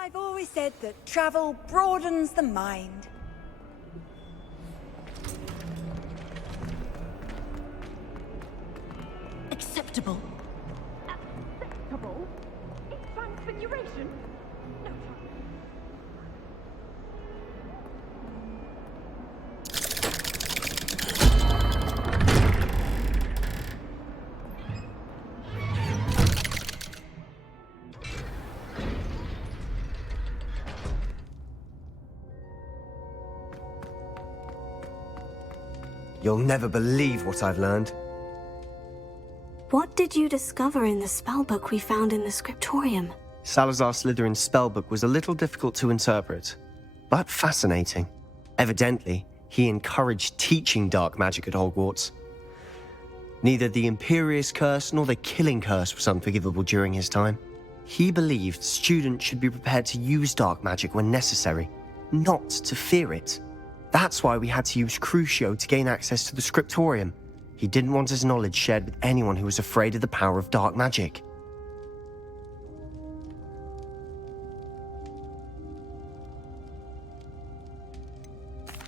I've always said that travel broadens the mind. Acceptable. Acceptable? It's transfiguration? No. You'll never believe what I've learned. What did you discover in the spellbook we found in the scriptorium? Salazar Slytherin's spellbook was a little difficult to interpret, but fascinating. Evidently, he encouraged teaching dark magic at Hogwarts. Neither the Imperious Curse nor the Killing Curse was unforgivable during his time. He believed students should be prepared to use dark magic when necessary, not to fear it. That's why we had to use Crucio to gain access to the scriptorium. He didn't want his knowledge shared with anyone who was afraid of the power of dark magic.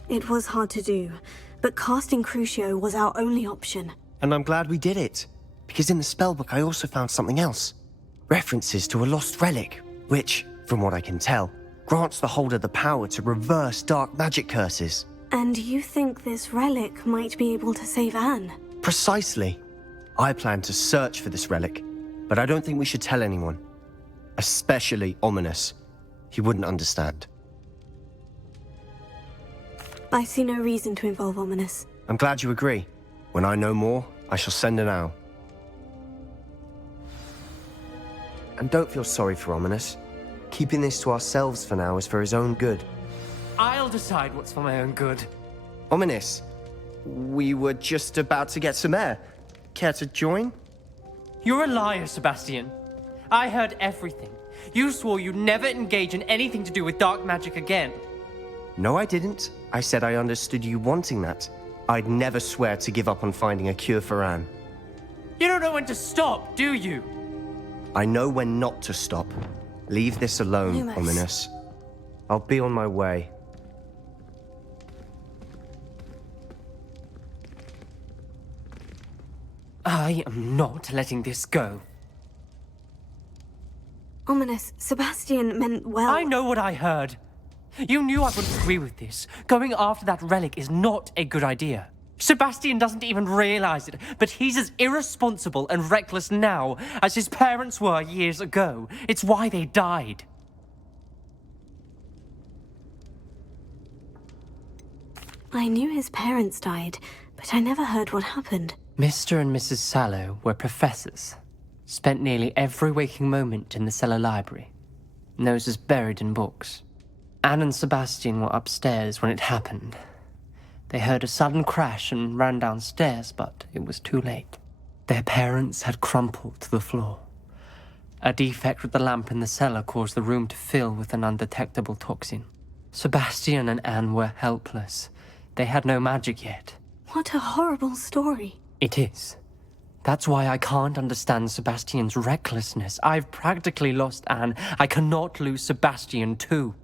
It was hard to do, but casting Crucio was our only option. And I'm glad we did it, because in the spellbook I also found something else. References to a lost relic, which, from what I can tell, grants the holder the power to reverse dark magic curses. And you think this relic might be able to save Anne? Precisely. I plan to search for this relic, but I don't think we should tell anyone. Especially Ominous. He wouldn't understand. I see no reason to involve Ominous. I'm glad you agree. When I know more, I shall send an owl. And don't feel sorry for Ominous. Keeping this to ourselves for now is for his own good. I'll decide what's for my own good. Ominous, we were just about to get some air. Care to join? You're a liar, Sebastian. I heard everything. You swore you'd never engage in anything to do with dark magic again. No, I didn't. I said I understood you wanting that. I'd never swear to give up on finding a cure for Anne. You don't know when to stop, do you? I know when not to stop. Leave this alone, Lumos. Ominous. I'll be on my way. I am not letting this go. Ominous, Sebastian meant well. I know what I heard. You knew I wouldn't agree with this. Going after that relic is not a good idea. Sebastian doesn't even realize it, but he's as irresponsible and reckless now as his parents were years ago. It's why they died. I knew his parents died, but I never heard what happened. Mr. and Mrs. Sallow were professors. Spent nearly every waking moment in the cellar library. Noses buried in books. Anne and Sebastian were upstairs when it happened. They heard a sudden crash and ran downstairs, but it was too late. Their parents had crumpled to the floor. A defect with the lamp in the cellar caused the room to fill with an undetectable toxin. Sebastian and Anne were helpless. They had no magic yet. What a horrible story. It is. That's why I can't understand Sebastian's recklessness. I've practically lost Anne. I cannot lose Sebastian too.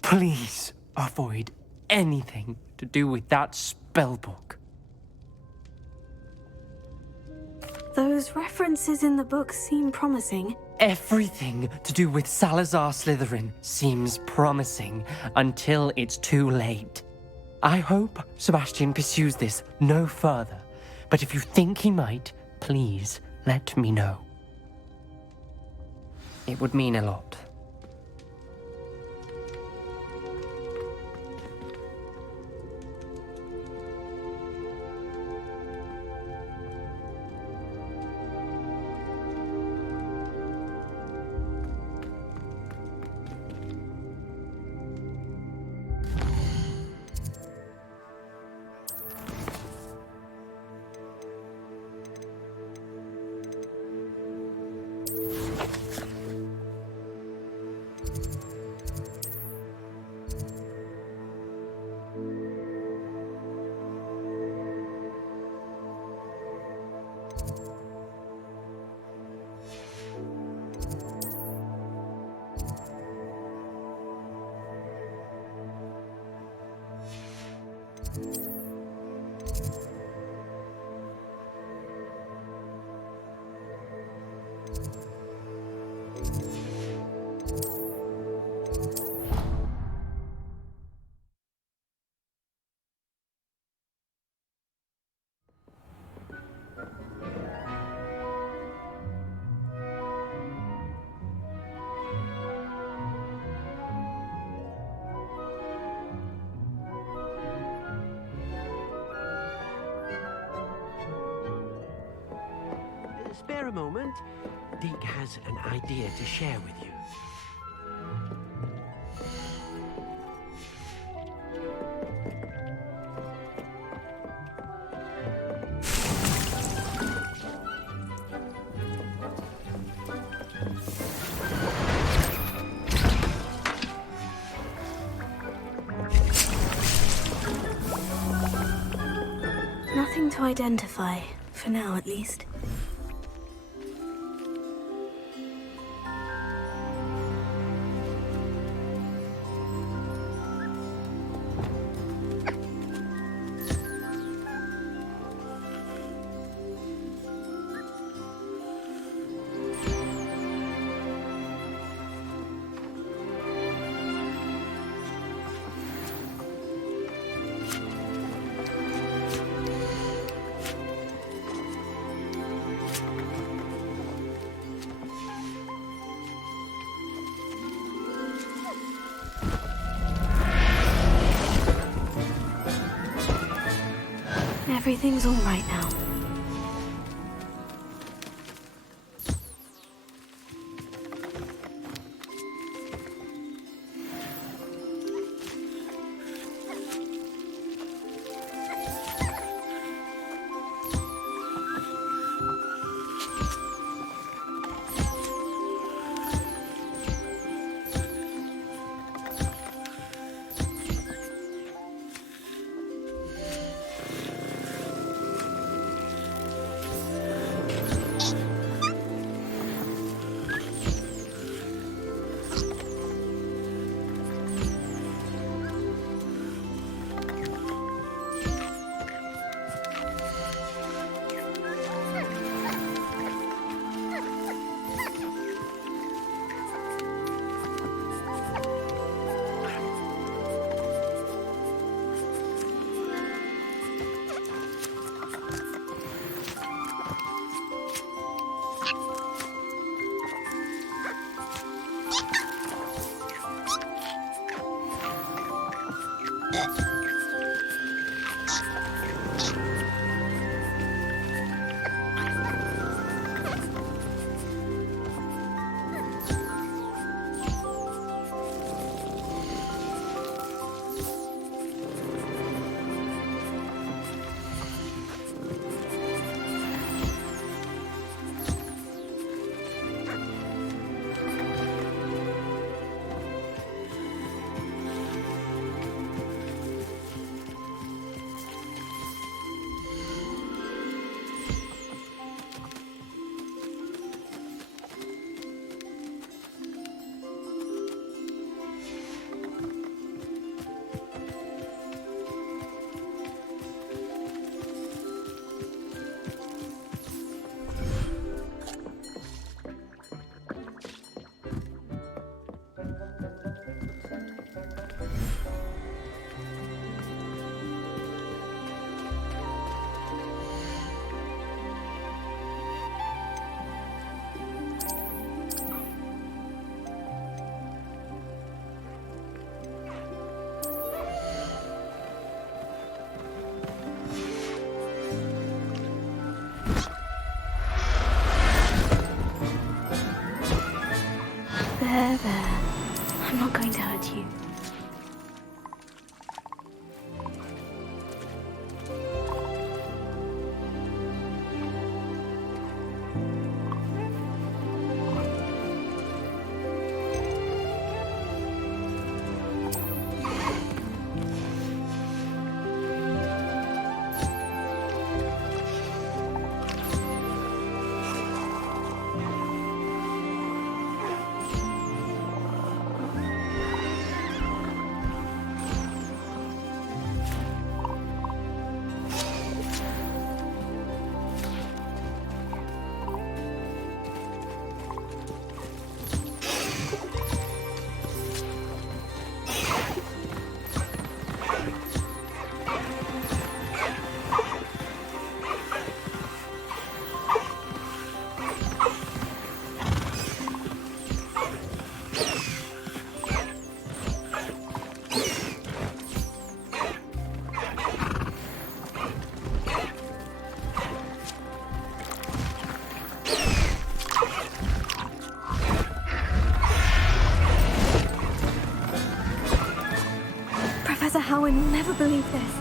Please avoid anything to do with that spellbook. Those references in the book seem promising. Everything to do with Salazar Slytherin seems promising until it's too late. I hope Sebastian pursues this no further, but if you think he might, please let me know. It would mean a lot. Spare a moment. Deke has an idea to share with you. Nothing to identify, for now at least. Everything's all right now. There. I'm not going to hurt you. would never believe this.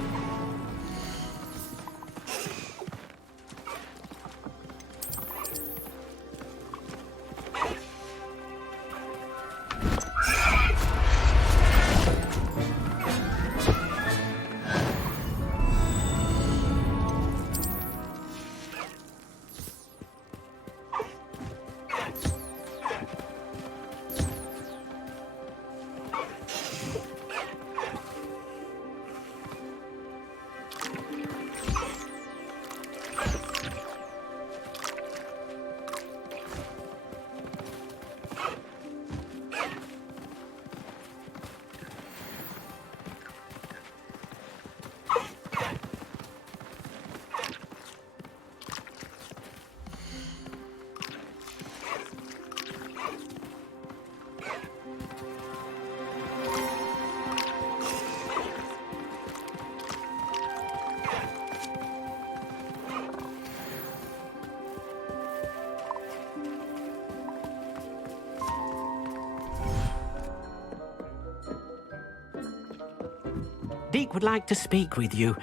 Deke would like to speak with you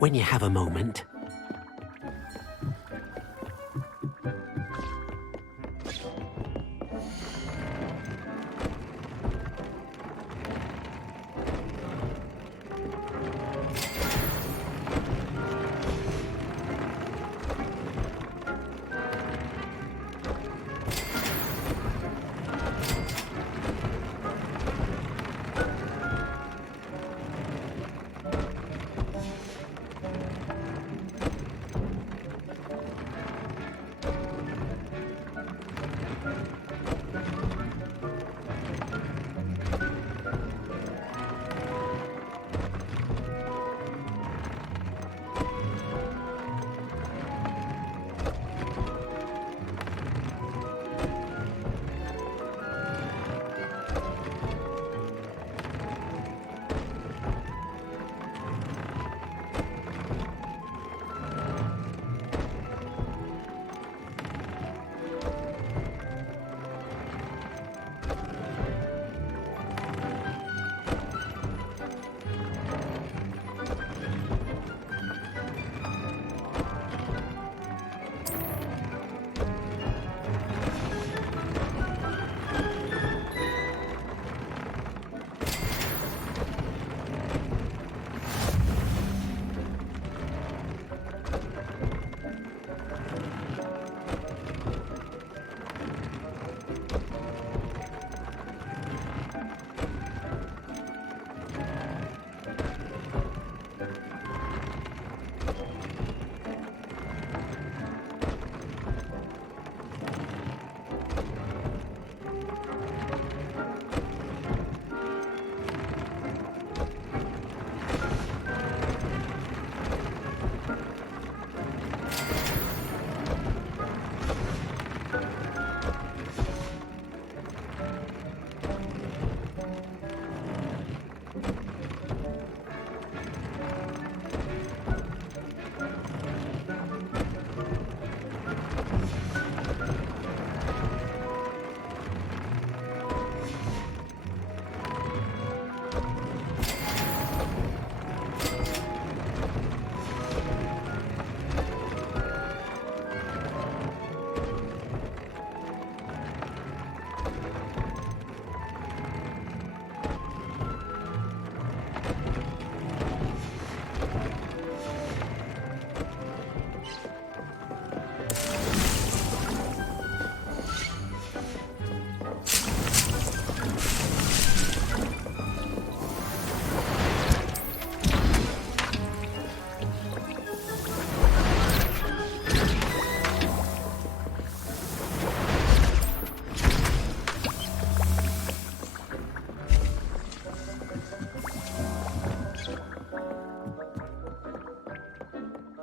when you have a moment.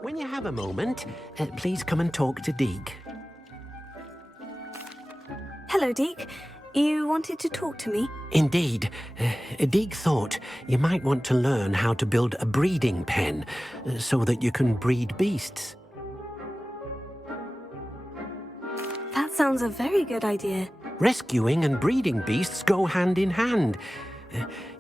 When you have a moment, please come and talk to Deke. Hello, Deke. You wanted to talk to me? Indeed. Deke thought you might want to learn how to build a breeding pen so that you can breed beasts. That sounds a very good idea. Rescuing and breeding beasts go hand in hand.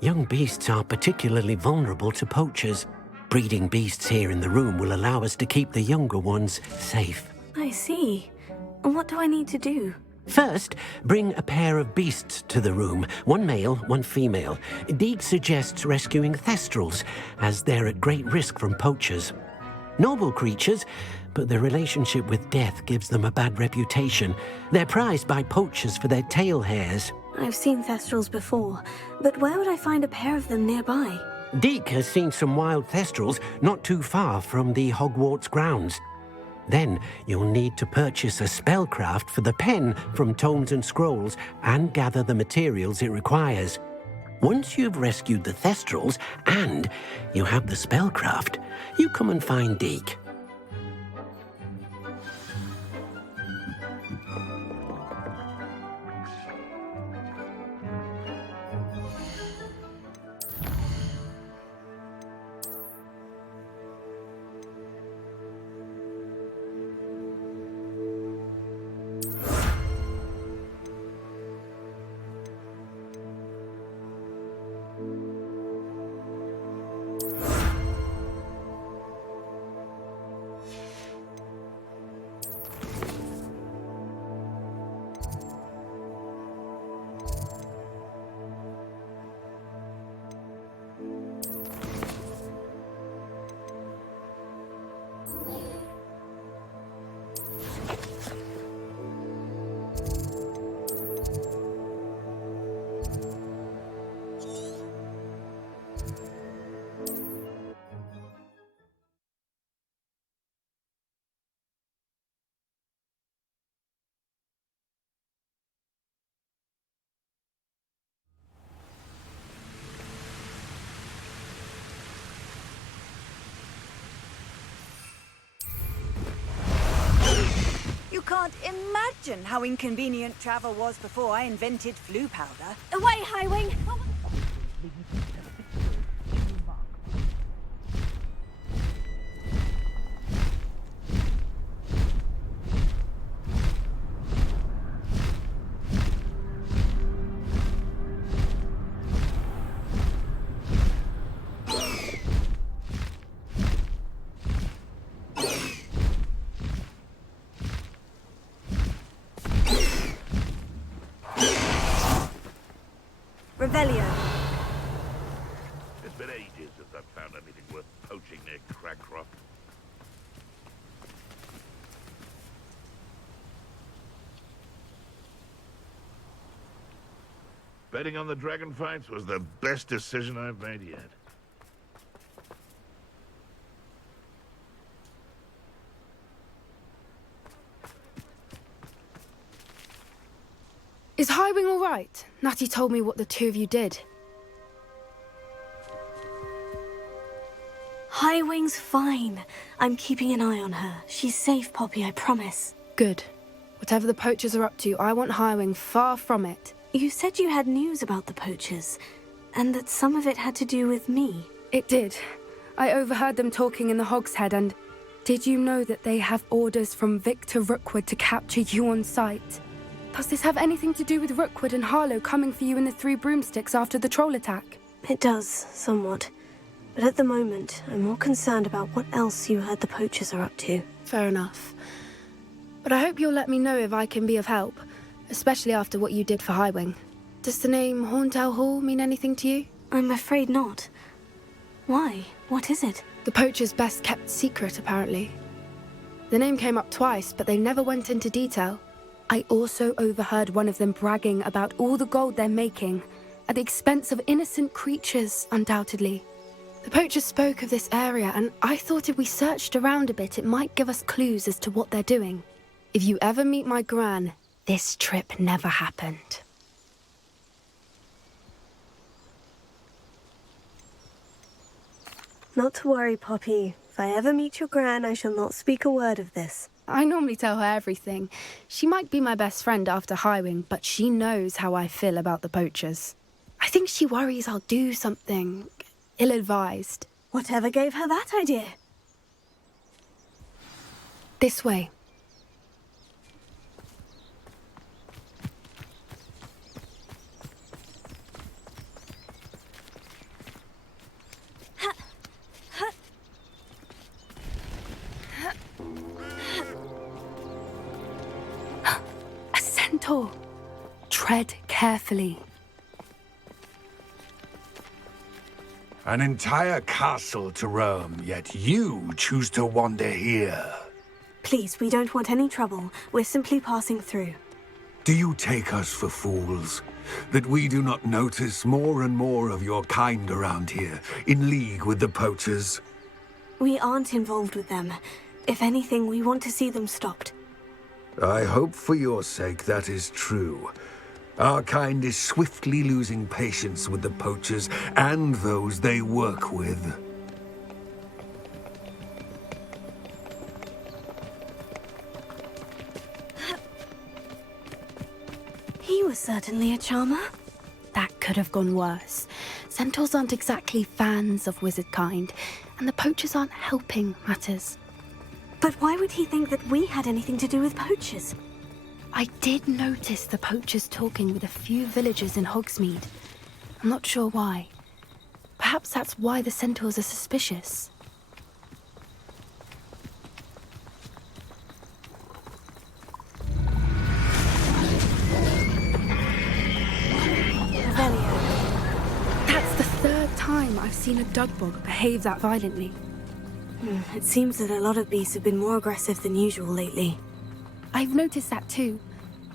Young beasts are particularly vulnerable to poachers. Breeding beasts here in the room will allow us to keep the younger ones safe. I see. And what do I need to do? First, bring a pair of beasts to the room, one male, one female. Deek suggests rescuing thestrals, as they're at great risk from poachers. Noble creatures, but their relationship with death gives them a bad reputation. They're prized by poachers for their tail hairs. I've seen thestrals before, but where would I find a pair of them nearby? Deek has seen some wild thestrals not too far from the Hogwarts grounds. Then you'll need to purchase a spellcraft for the pen from Tomes and Scrolls and gather the materials it requires. Once you've rescued the thestrals and you have the spellcraft, you come and find Deek. You can't imagine how inconvenient travel was before I invented flu powder. Away, Highwing! Revelio. It's been ages since I've found anything worth poaching near Cragcroft. Betting on the dragon fights was the best decision I've made yet. Is Highwing all right? Natty told me what the two of you did. Highwing's fine. I'm keeping an eye on her. She's safe, Poppy, I promise. Good. Whatever the poachers are up to, I want Highwing far from it. You said you had news about the poachers, and that some of it had to do with me. It did. I overheard them talking in the Hogshead, and did you know that they have orders from Victor Rookwood to capture you on sight? Does this have anything to do with Rookwood and Harlow coming for you in the Three Broomsticks after the troll attack? It does, somewhat. But at the moment, I'm more concerned about what else you heard the poachers are up to. Fair enough. But I hope you'll let me know if I can be of help, especially after what you did for Highwing. Does the name Horntail Hall mean anything to you? I'm afraid not. Why? What is it? The poachers' best kept secret, apparently. The name came up twice, but they never went into detail. I also overheard one of them bragging about all the gold they're making, at the expense of innocent creatures, undoubtedly. The poachers spoke of this area, and I thought if we searched around a bit, it might give us clues as to what they're doing. If you ever meet my gran, this trip never happened. Not to worry, Poppy. If I ever meet your gran, I shall not speak a word of this. I normally tell her everything. She might be my best friend after Highwing, but she knows how I feel about the poachers. I think she worries I'll do something ill-advised. Whatever gave her that idea? This way. Centaur. Tread carefully. An entire castle to roam, yet you choose to wander here. Please, we don't want any trouble. We're simply passing through. Do you take us for fools? That we do not notice more and more of your kind around here, in league with the poachers? We aren't involved with them. If anything, we want to see them stopped. I hope for your sake that is true. Our kind is swiftly losing patience with the poachers and those they work with. He was certainly a charmer. That could have gone worse. Centaurs aren't exactly fans of wizard kind, and the poachers aren't helping matters. But why would he think that we had anything to do with poachers? I did notice the poachers talking with a few villagers in Hogsmeade. I'm not sure why. Perhaps that's why the centaurs are suspicious. That's the third time I've seen a dugbog behave that violently. It seems that a lot of beasts have been more aggressive than usual lately. I've noticed that too.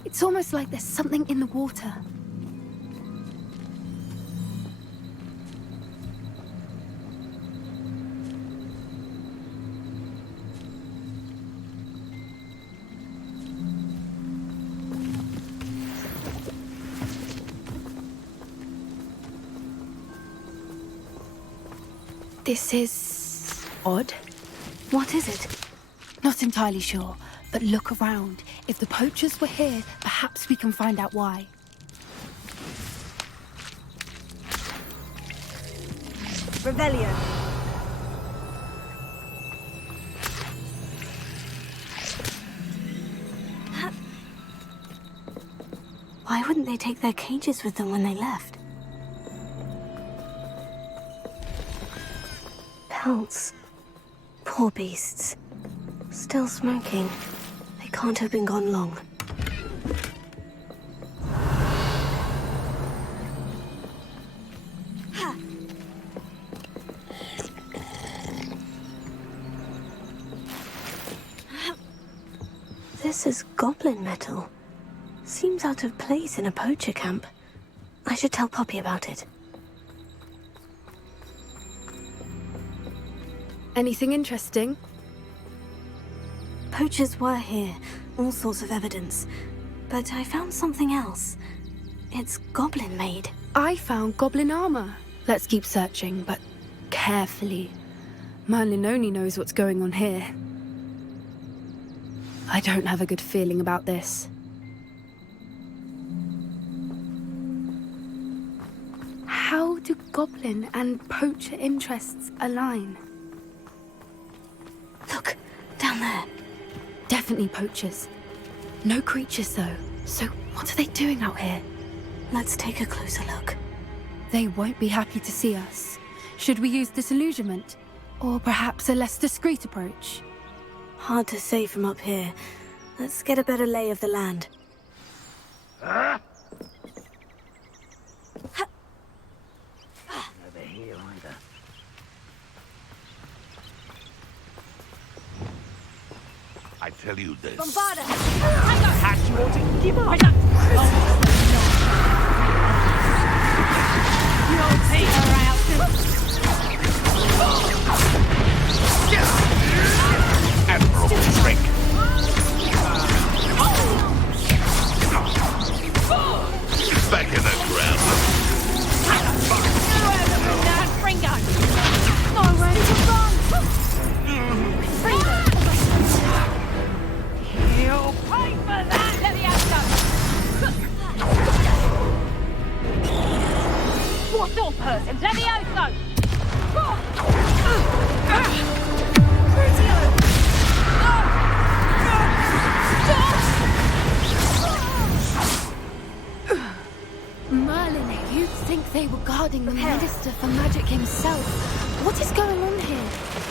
It's almost like there's something in the water. This is odd. What is it? Not entirely sure, but look around. If the poachers were here, perhaps we can find out why. Revelio. Why wouldn't they take their cages with them when they left? Pelts. Poor beasts. Still smoking. They can't have been gone long. This is goblin metal. Seems out of place in a poacher camp. I should tell Poppy about it. Anything interesting? Poachers were here, all sorts of evidence. But I found something else. It's goblin-made. I found goblin armor. Let's keep searching, but carefully. Merlin only knows what's going on here. I don't have a good feeling about this. How do goblin and poacher interests align? Look, down there. Definitely poachers. No creatures, though. So what are they doing out here? Let's take a closer look. They won't be happy to see us. Should we use disillusionment? Or perhaps a less discreet approach? Hard to say from up here. Let's get a better lay of the land. Over here either. I tell you this. Bombarda! Perhaps you ought to give up. You'll take her out. Admirable trick. Back in the ground. Nowhere to run! You'll pay for that, Levioso! What sort of person? Levioso! Merlin, you'd think they were guarding the Minister for Magic himself. What is going on here?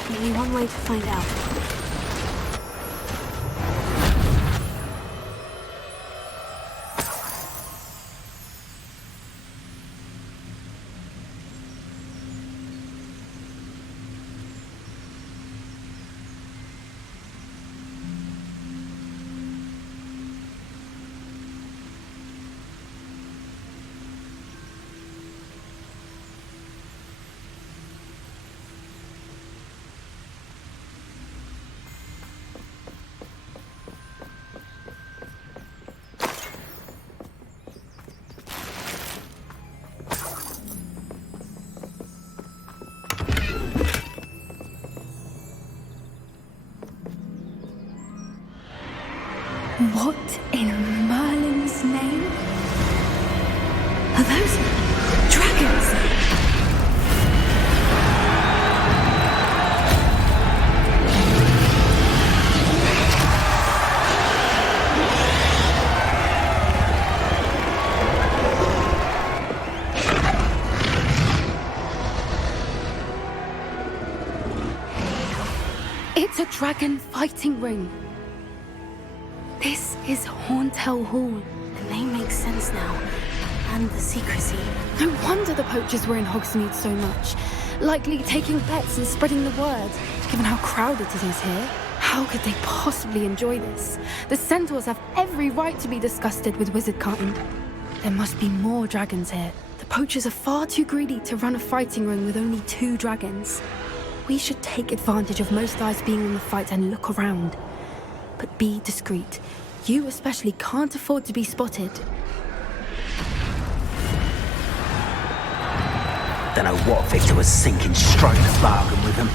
Only one way to find out. What in Merlin's name? Are those dragons? It's a dragon fighting ring. This is Horntail Hall. The name makes sense now. And the secrecy. No wonder the poachers were in Hogsmeade so much. Likely taking bets and spreading the word, given how crowded it is here. How could they possibly enjoy this? The centaurs have every right to be disgusted with wizard kind. There must be more dragons here. The poachers are far too greedy to run a fighting ring with only 2 dragons. We should take advantage of most eyes being on the fight and look around. But be discreet. You especially can't afford to be spotted. Don't know what Victor was thinking, striking a bargain with them.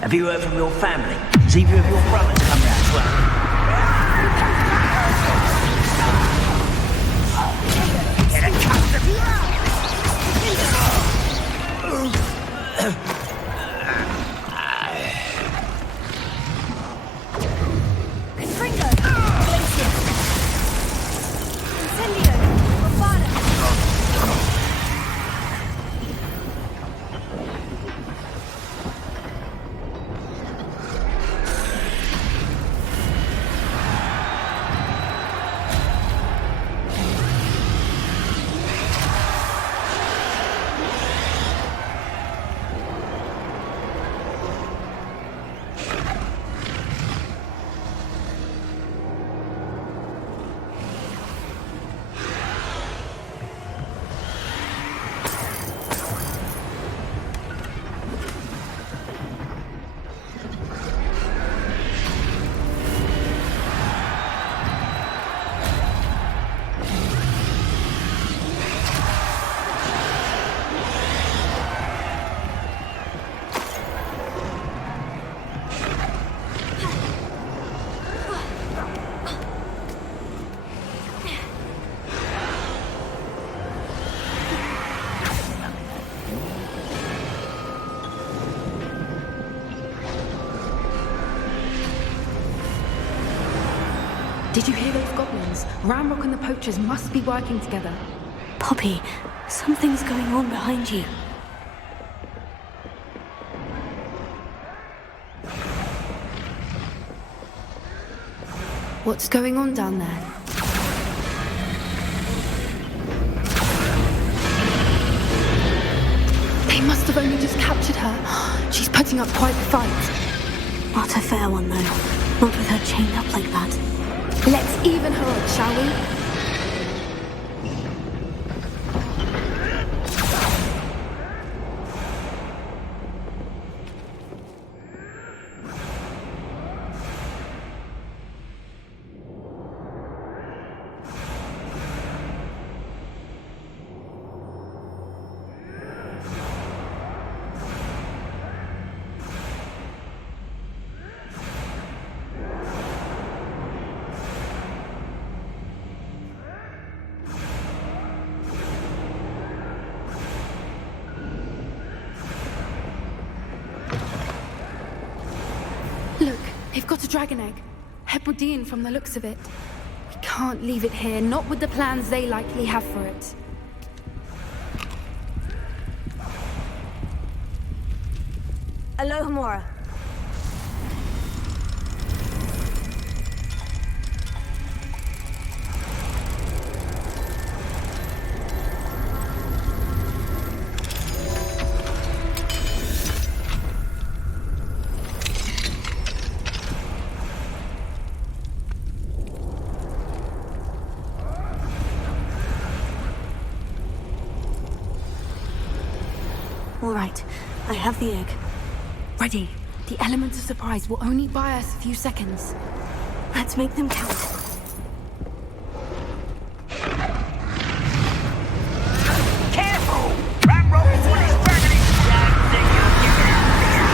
Have you heard from your family? Has either of your brothers come round to us? Get a Did you hear those goblins? Ramrock and the poachers must be working together. Poppy, something's going on behind you. What's going on down there? They must have only just captured her. She's putting up quite the fight. Not a fair one, though. Not with her chained up like that. Let's even her up, shall we? Look, they've got a dragon egg. Hebridean from the looks of it. We can't leave it here, not with the plans they likely have for it. Alohomora. All right, I have the egg. Ready. The element of surprise will only buy us a few seconds. Let's make them count. Careful! Ramroll is what is burning! Don't think you'll get out there!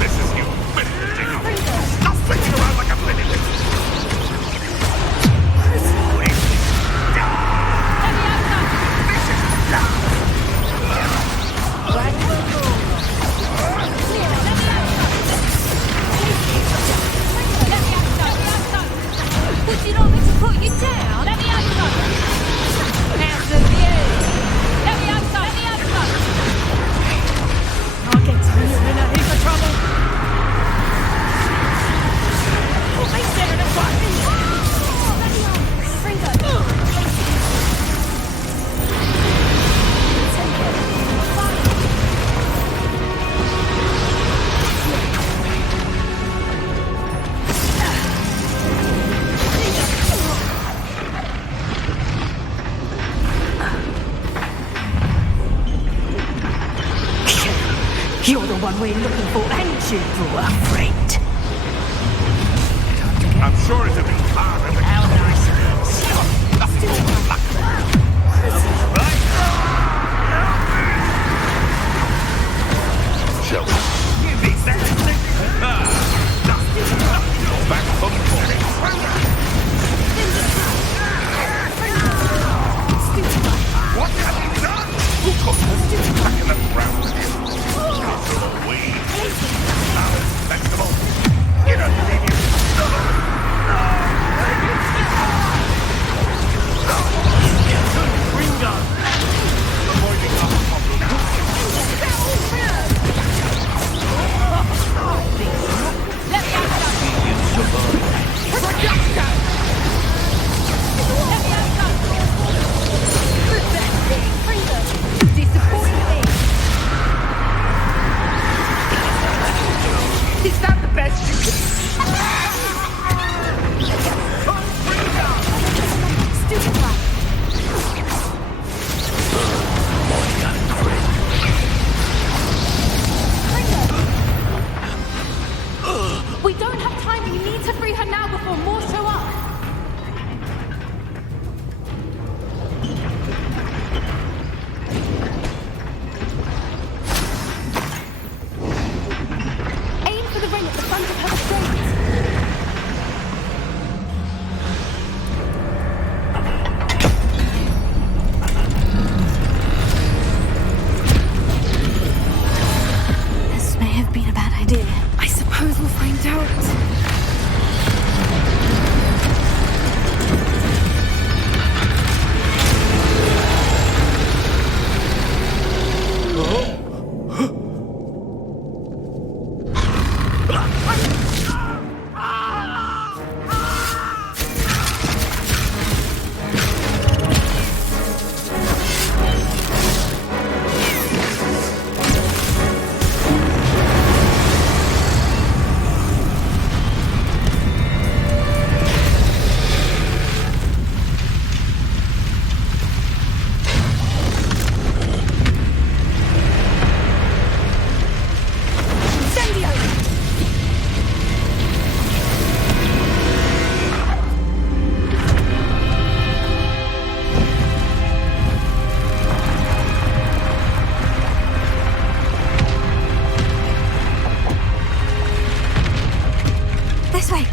This is you. Stop flicking around like a minute. Would you like me to put you down? Let me out. How's the view? Let me out. I'll get to you in a heap of trouble. Oh, they staring at what? You're the one we're looking for, ain't you, poor friend? I'm sure it'll be hard. How nice of you. Stop. Nothing more luck. Shall we? You beat that. Back home for me. What have you done? Who got this? Back in the ground with you. Away. Now, that's the moment. Get underneath you. Ringo. Avoiding our Is that the best you can? We don't have time. We need to free her now before more show up. Aim for the ring at the front of her estate. This may have been a bad idea. I suppose we'll find out. This way.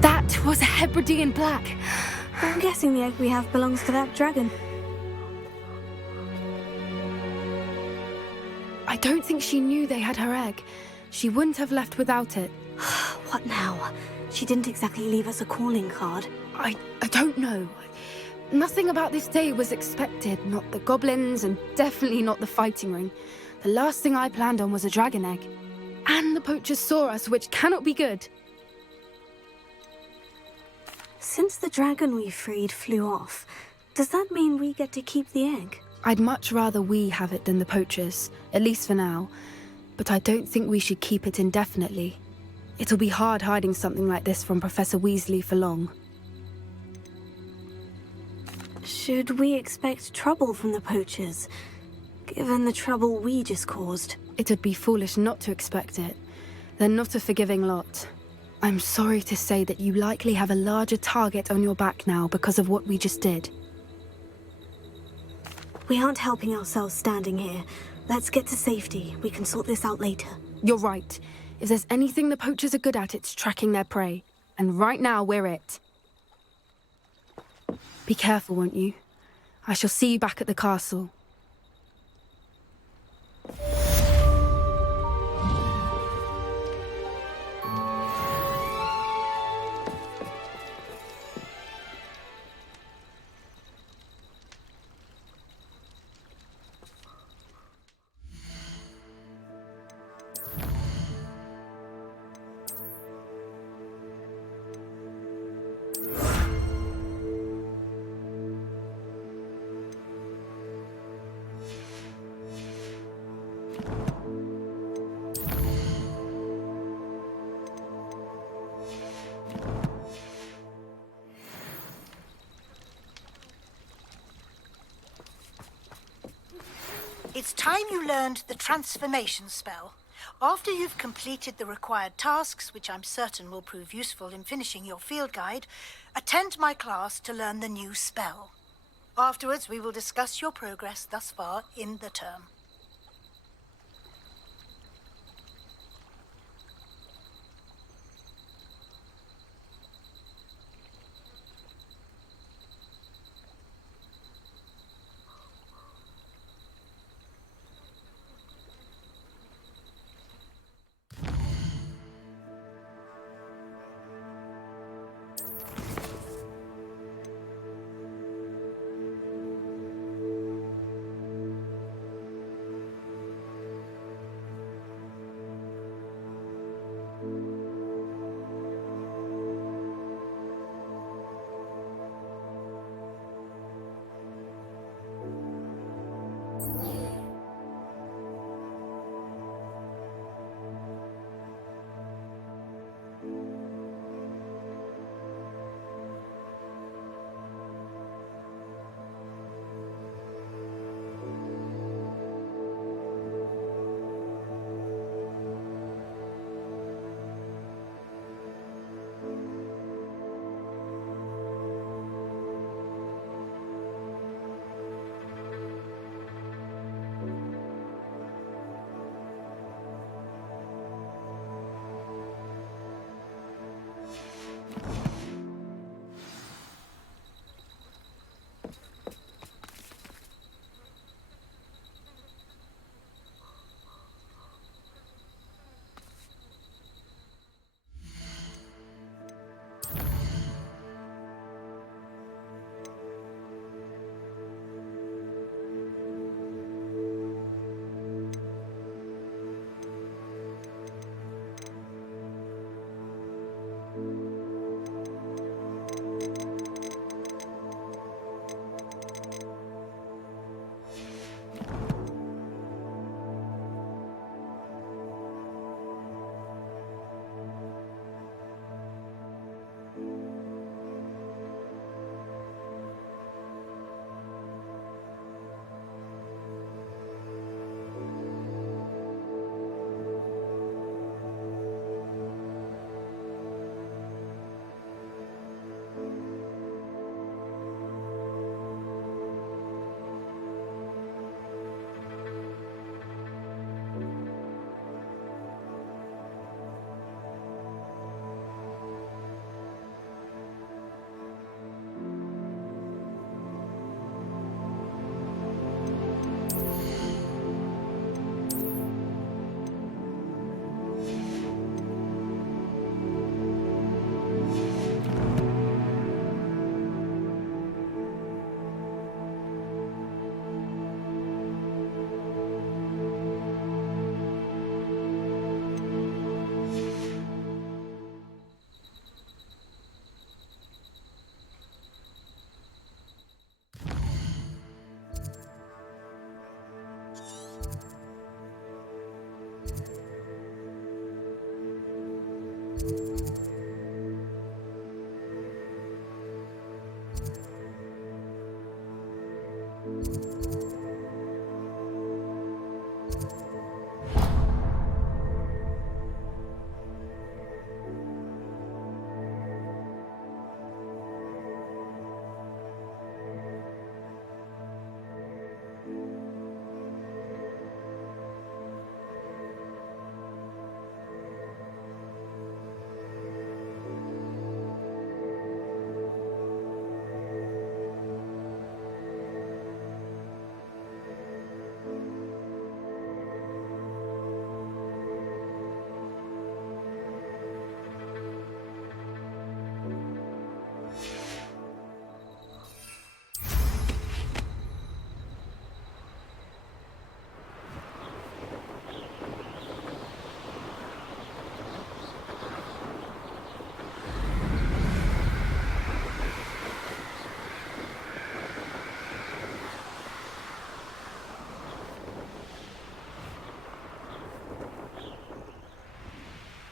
That was a Hebridean black. I'm guessing the egg we have belongs to that dragon. I don't think she knew they had her egg. She wouldn't have left without it. What now? She didn't exactly leave us a calling card. I don't know. Nothing about this day was expected. Not the goblins, and definitely not the fighting ring. The last thing I planned on was a dragon egg. And the poachers saw us, which cannot be good. Since the dragon we freed flew off, does that mean we get to keep the egg? I'd much rather we have it than the poachers, at least for now. But I don't think we should keep it indefinitely. It'll be hard hiding something like this from Professor Weasley for long. Should we expect trouble from the poachers, given the trouble we just caused? It would be foolish not to expect it. They're not a forgiving lot. I'm sorry to say that you likely have a larger target on your back now because of what we just did. We aren't helping ourselves standing here. Let's get to safety. We can sort this out later. You're right. If there's anything the poachers are good at, it's tracking their prey. And right now, we're it. Be careful, won't you? I shall see you back at the castle. It's time you learned the transformation spell. After you've completed the required tasks, which I'm certain will prove useful in finishing your field guide, attend my class to learn the new spell. Afterwards, we will discuss your progress thus far in the term.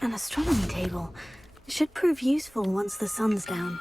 An astronomy table. It should prove useful once the sun's down.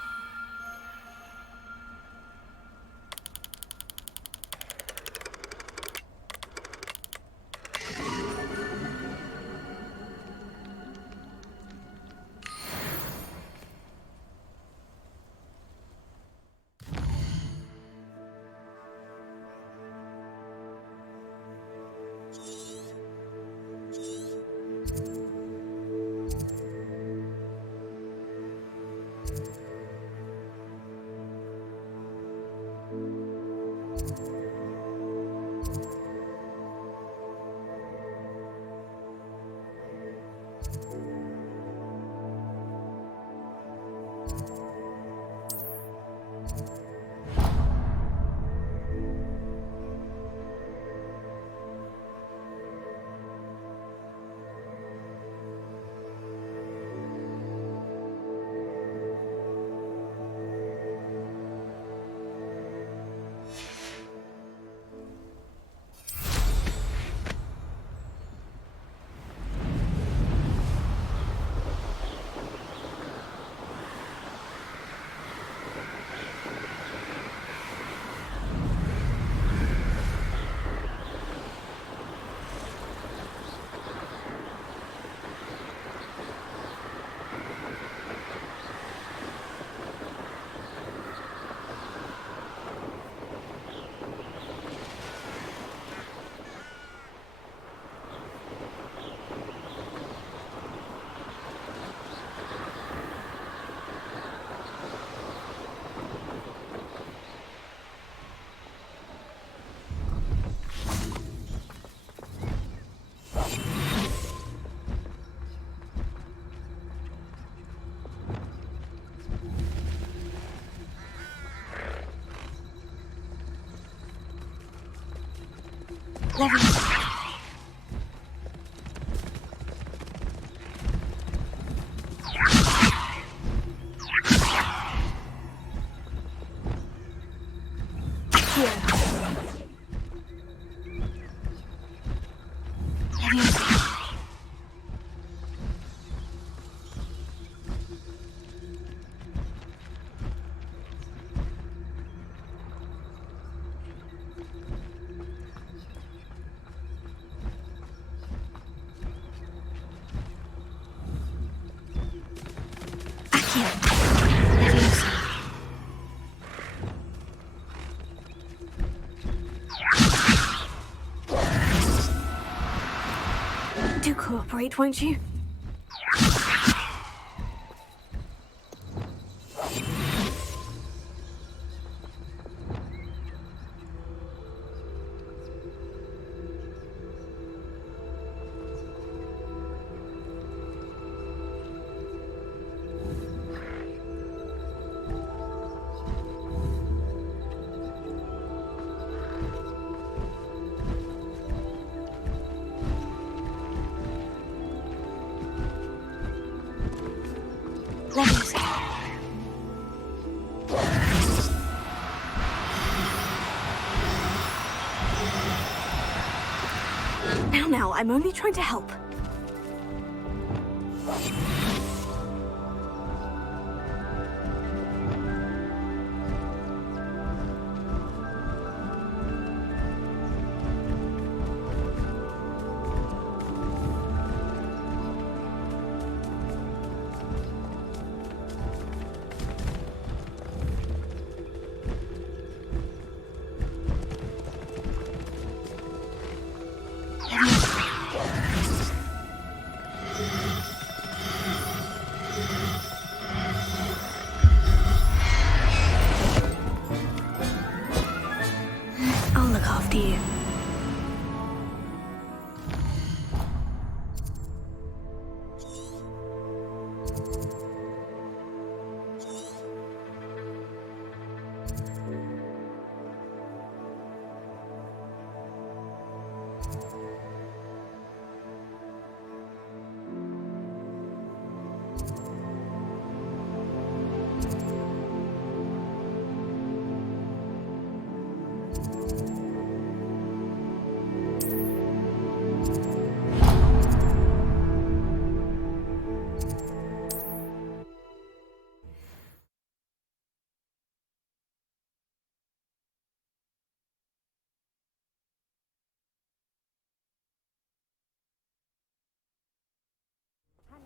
Do cooperate, won't you? Now, I'm only trying to help.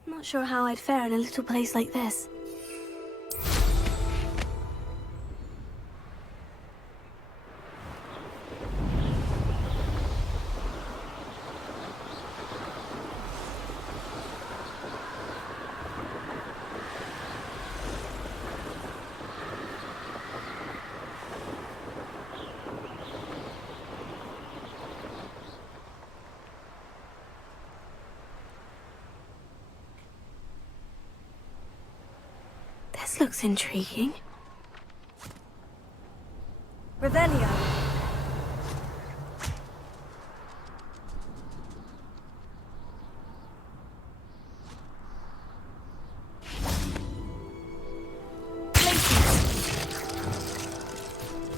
I'm not sure how I'd fare in a little place like this. This looks intriguing. Revelio.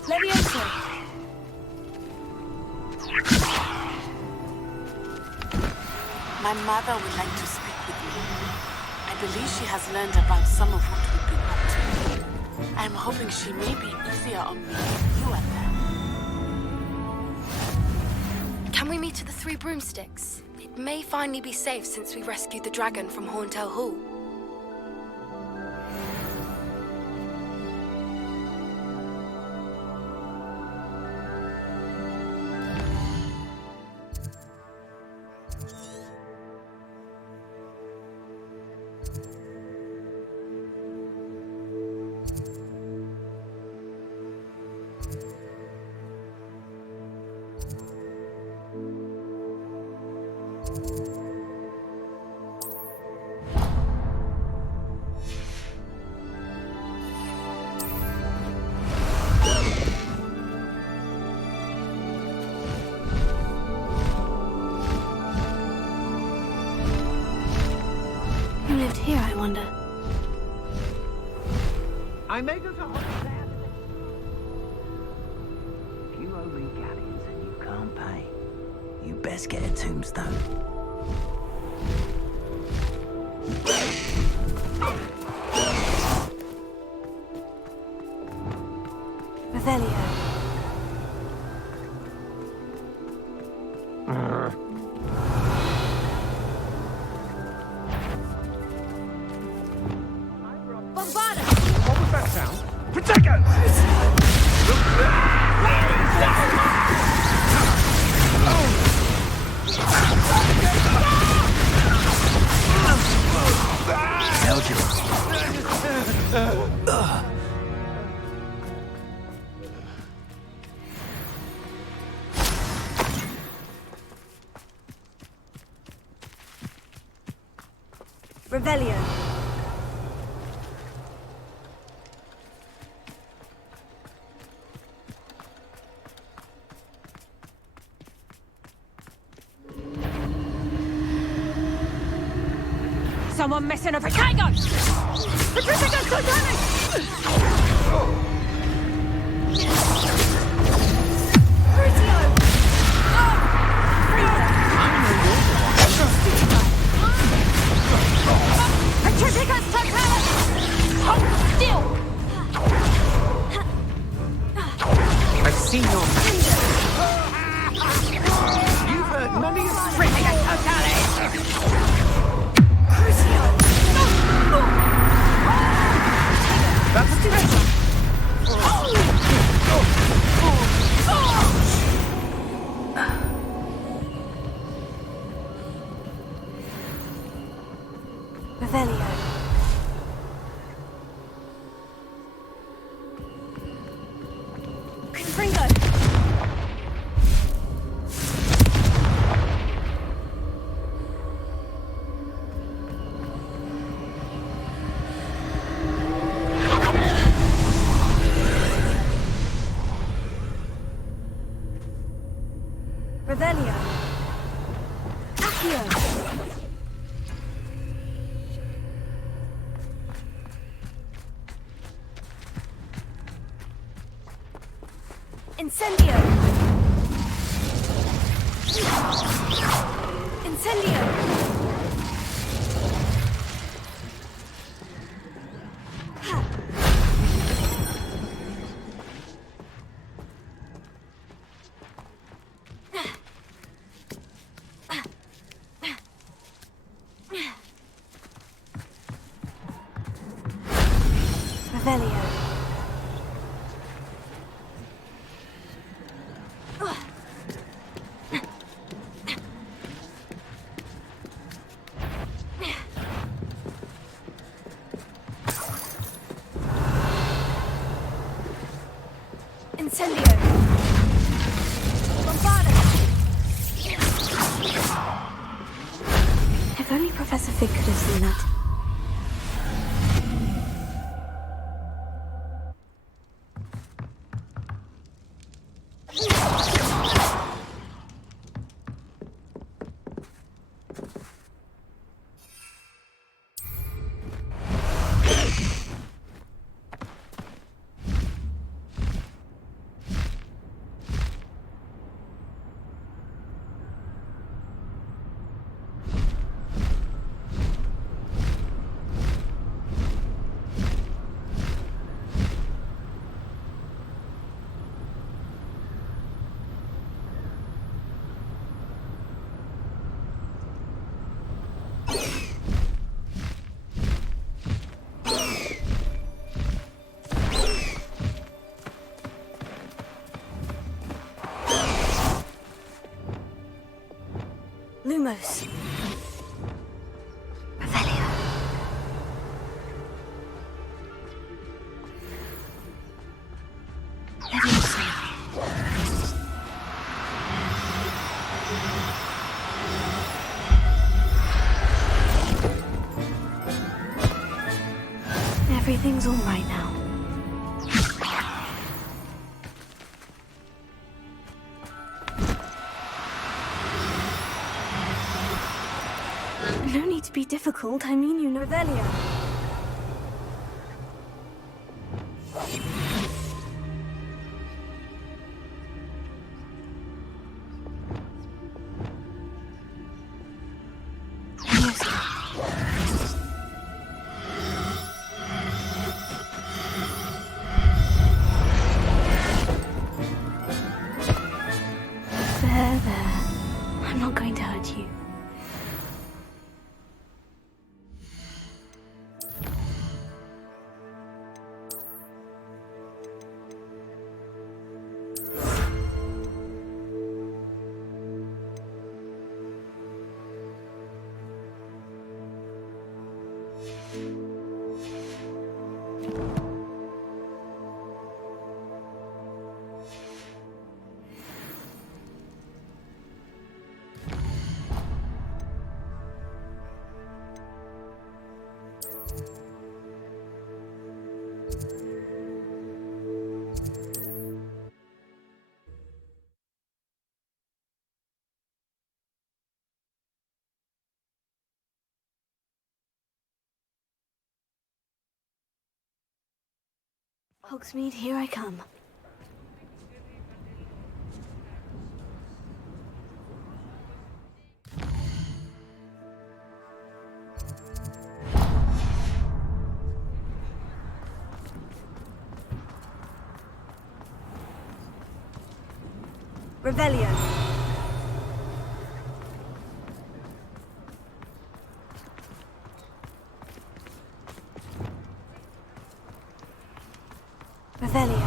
Levioso. My mother would like to speak with you. I believe she has learned about some of what we've been up to. I'm hoping she may be easier on me than you and them. Can we meet at the Three Broomsticks? It may finally be safe since we rescued the dragon from Horntail Hall. Who lived here, I wonder? I may go to Hogwarts. If you owe me galleons and you can't pay, you best get a tombstone. Revelio. Bombarda! What was that sound? Protego! Revelio. Someone messing a Protego! Protego, so Petrificus totalis! Hold still! I've seen your You've heard many a Petrificus totalis! Crucio! That's Incendio! Incendio! Revelio. Incendio! Bombarda! If only Professor Fig could have seen that. Lumos. Revelio. Leviosa. Everything's all right now. No need to be difficult, I mean you know Revelio. There. I'm not going to hurt you. Hogsmeade, here I come. Revelio. Revelio.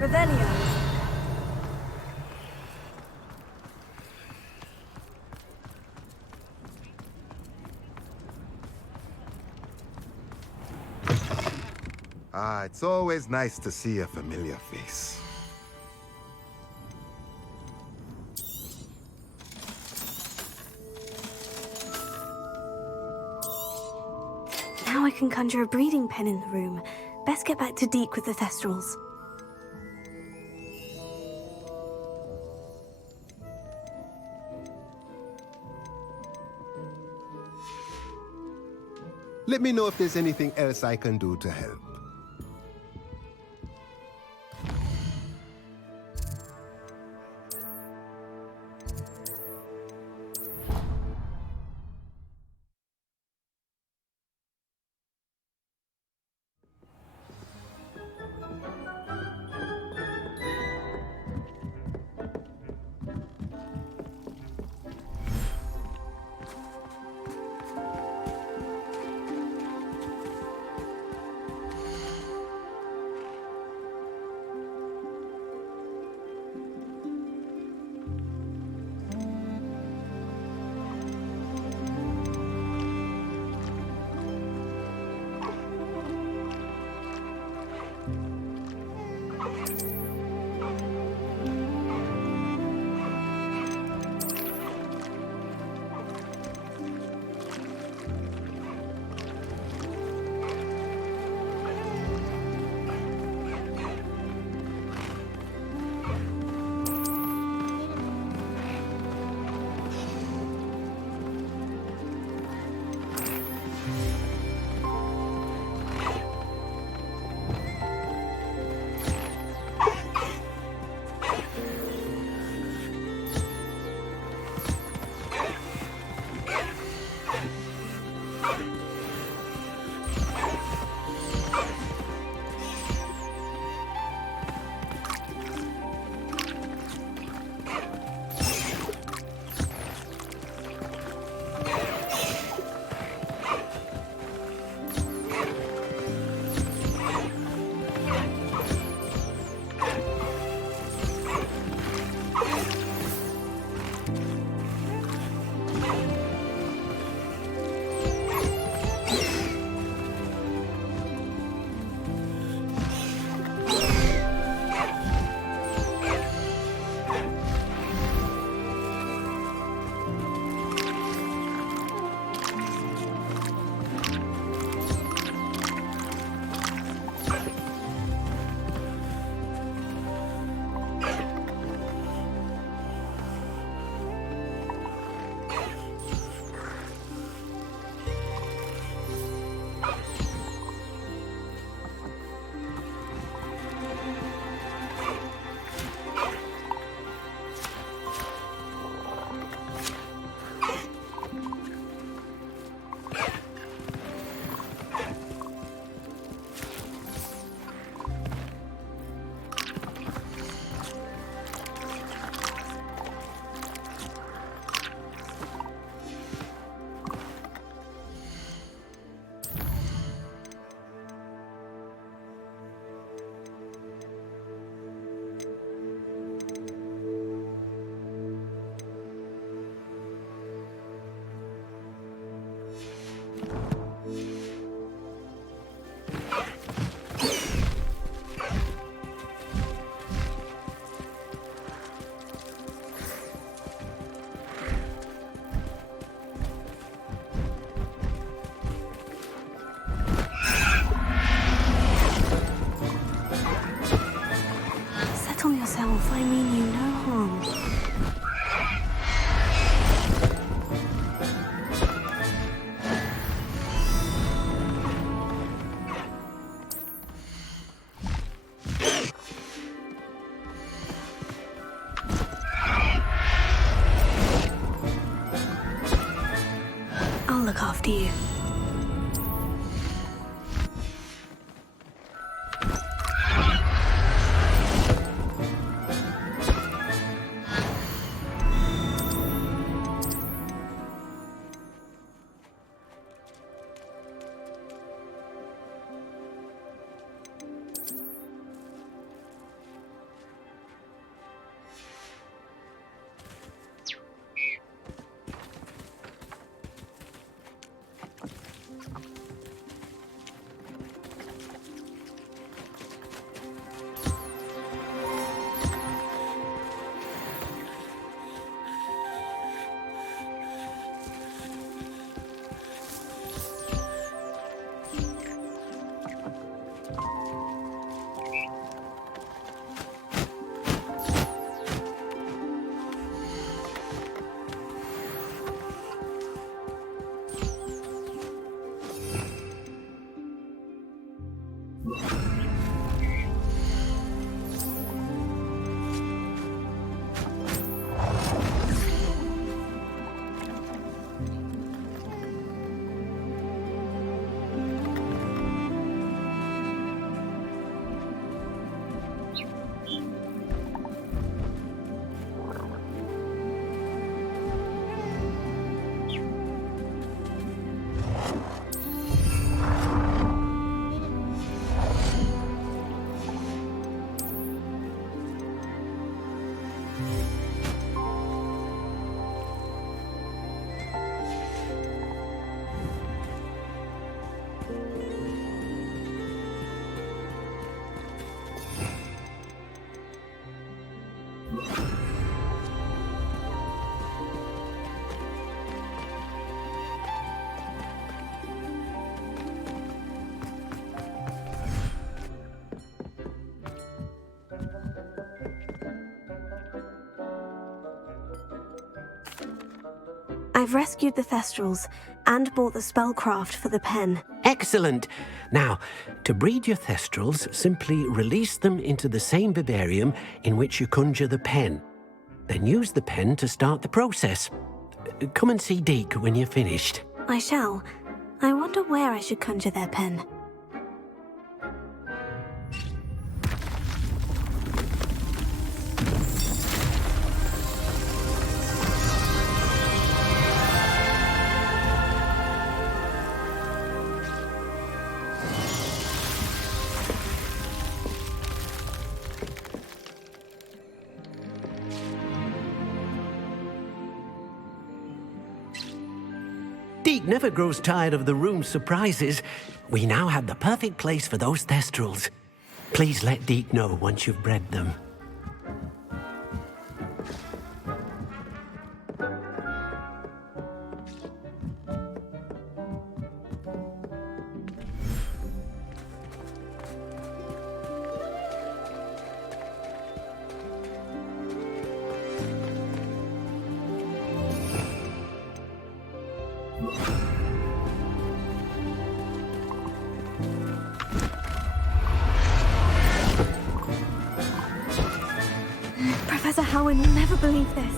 Revelio. Ah, it's always nice to see a familiar face. Now I can conjure a breeding pen in the room. Best get back to Deke with the Thestrals. Let me know if there's anything else I can do to help. I mean you no harm. I'll look after you. I've rescued the Thestrals and bought the spellcraft for the pen. Excellent! Now, to breed your Thestrals, simply release them into the same vivarium in which you conjure the pen. Then use the pen to start the process. Come and see Deke when you're finished. I shall. I wonder where I should conjure their pen. Deke never grows tired of the room's surprises. We now have the perfect place for those Thestrals. Please let Deke know once you've bred them. Professor Howin will never believe this.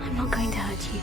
I'm not going to hurt you.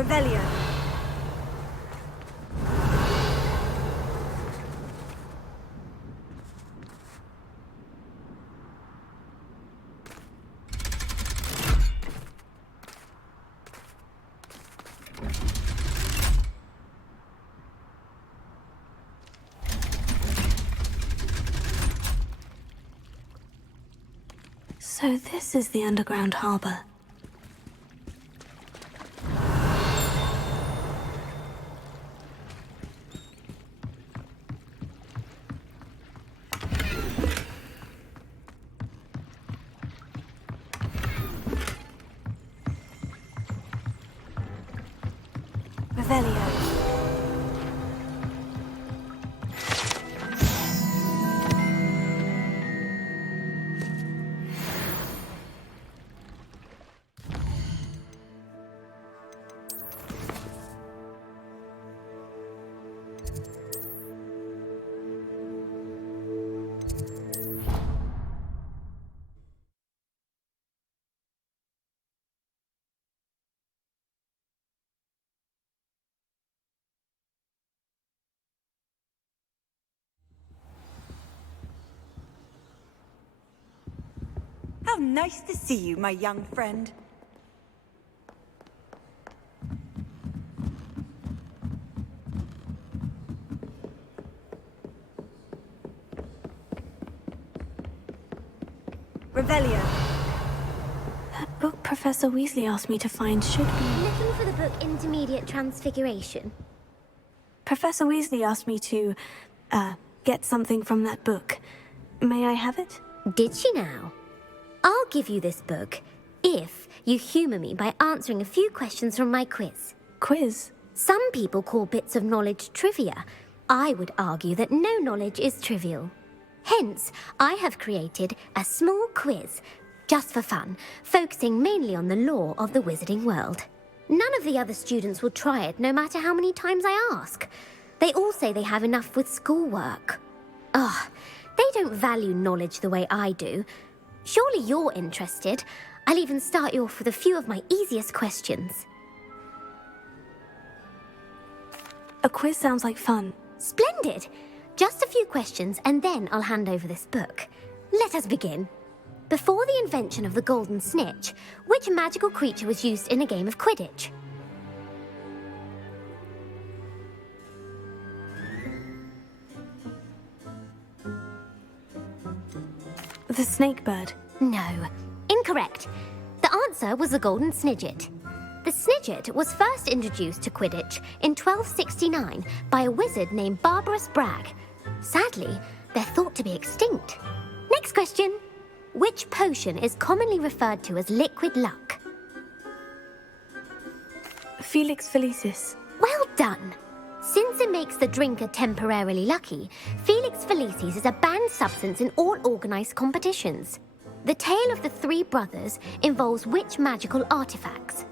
Revelio. So this is the underground harbor. Revelio. How nice to see you, my young friend. Revelio. That book Professor Weasley asked me to find should be... Looking for the book Intermediate Transfiguration. Professor Weasley asked me to, get something from that book. May I have it? Did she now? I'll give you this book if you humour me by answering a few questions from my quiz. Quiz? Some people call bits of knowledge trivia. I would argue that no knowledge is trivial. Hence, I have created a small quiz, just for fun, focusing mainly on the lore of the wizarding world. None of the other students will try it, no matter how many times I ask. They all say they have enough with schoolwork. Ugh, they don't value knowledge the way I do. Surely you're interested. I'll even start you off with a few of my easiest questions. A quiz sounds like fun. Splendid! Just a few questions and then I'll hand over this book. Let us begin. Before the invention of the golden snitch, which magical creature was used in a game of Quidditch? The snake bird. No. Incorrect. The answer was the golden snidget. The snidget was first introduced to Quidditch in 1269 by a wizard named Barbarous Bragg. Sadly, they're thought to be extinct. Next question. Which potion is commonly referred to as liquid luck? Felix Felicis. Well done. Since it makes the drinker temporarily lucky, Felix Felicis is a banned substance in all organised competitions. The tale of the three brothers involves which magical artifacts?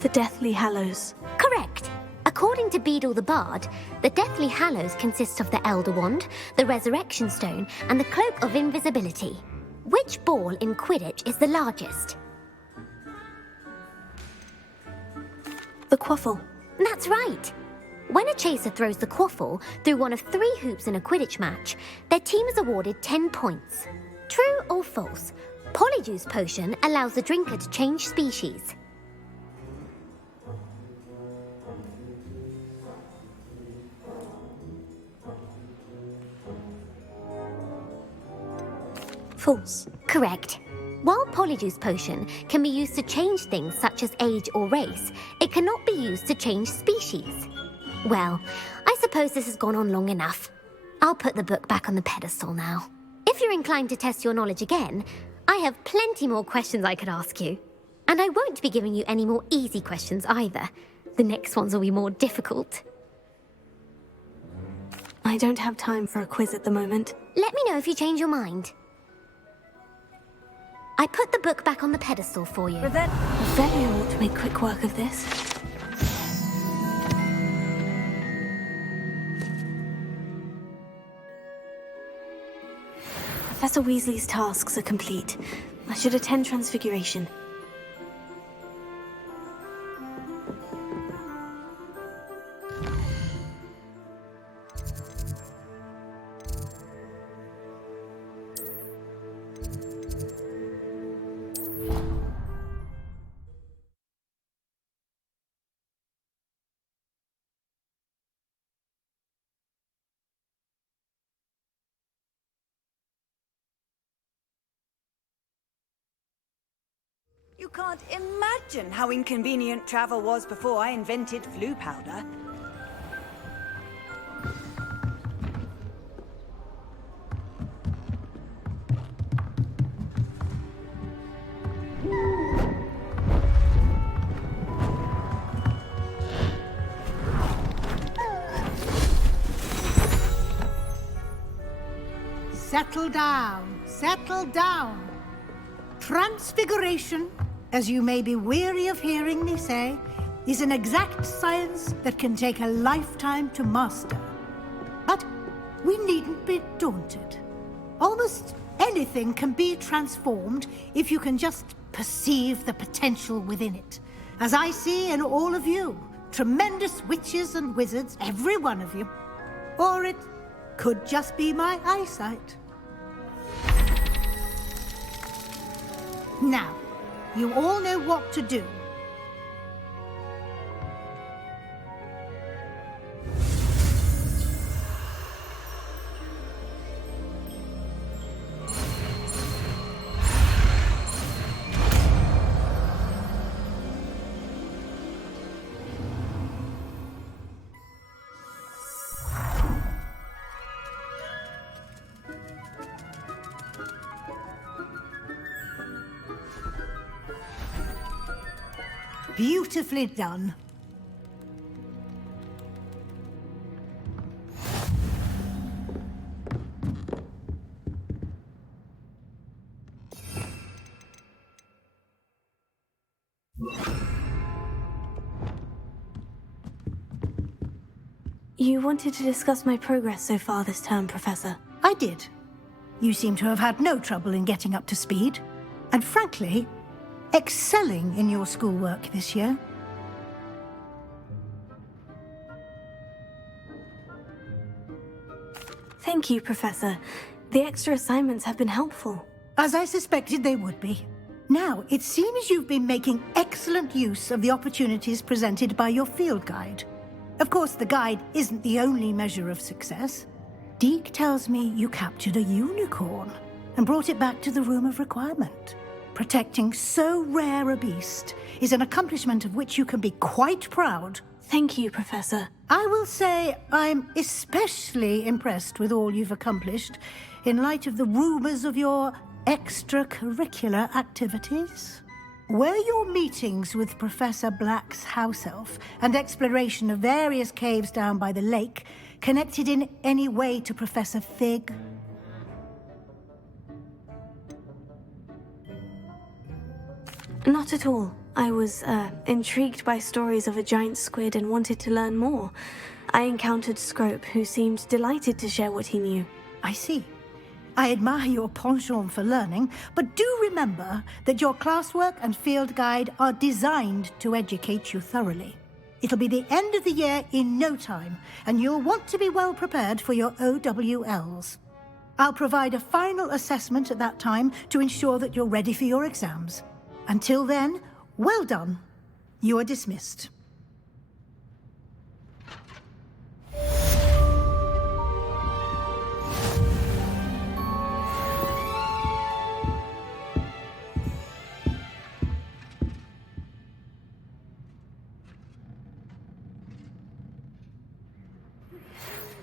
The Deathly Hallows. Correct. According to Beedle the Bard, the Deathly Hallows consists of the Elder Wand, the Resurrection Stone, and the Cloak of Invisibility. Which ball in Quidditch is the largest? The Quaffle. That's right. When a chaser throws the quaffle through one of 3 hoops in a Quidditch match, their team is awarded 10 points. True or false? Polyjuice Potion allows the drinker to change species. False. Correct. While Polyjuice Potion can be used to change things such as age or race, it cannot be used to change species. Well, I suppose this has gone on long enough. I'll put the book back on the pedestal now. If you're inclined to test your knowledge again, I have plenty more questions I could ask you. And I won't be giving you any more easy questions either. The next ones will be more difficult. I don't have time for a quiz at the moment. Let me know if you change your mind. I put the book back on the pedestal for you. Revelio ought to make quick work of this. Professor Weasley's tasks are complete. I should attend Transfiguration. You can't imagine how inconvenient travel was before I invented flu powder. Settle down, settle down. Transfiguration, as you may be weary of hearing me say, is an exact science that can take a lifetime to master. But we needn't be daunted. Almost anything can be transformed if you can just perceive the potential within it. As I see in all of you, tremendous witches and wizards, every one of you. Or it could just be my eyesight. Now, you all know what to do. Beautifully done. You wanted to discuss my progress so far this term, Professor. I did. You seem to have had no trouble in getting up to speed. And frankly, excelling in your schoolwork this year. Thank you, Professor. The extra assignments have been helpful. As I suspected they would be. Now, it seems you've been making excellent use of the opportunities presented by your field guide. Of course, the guide isn't the only measure of success. Deke tells me you captured a unicorn and brought it back to the Room of Requirement. Protecting so rare a beast is an accomplishment of which you can be quite proud. Thank you, Professor. I will say I'm especially impressed with all you've accomplished in light of the rumors of your extracurricular activities. Were your meetings with Professor Black's house elf and exploration of various caves down by the lake connected in any way to Professor Fig? Not at all. I was intrigued by stories of a giant squid and wanted to learn more. I encountered Scrope, who seemed delighted to share what he knew. I see. I admire your penchant for learning, but do remember that your classwork and field guide are designed to educate you thoroughly. It'll be the end of the year in no time, and you'll want to be well prepared for your OWLs. I'll provide a final assessment at that time to ensure that you're ready for your exams. Until then, well done. You are dismissed.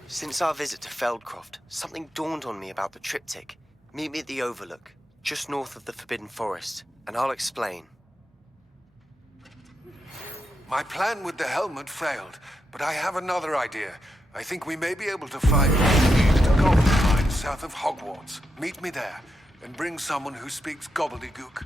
Since our visit to Feldcroft, something dawned on me about the triptych. Meet me at the Overlook, just north of the Forbidden Forest, and I'll explain. My plan with the helmet failed, but I have another idea. I think we may be able to find what leads to gold mines south of Hogwarts. Meet me there, and bring someone who speaks gobbledygook.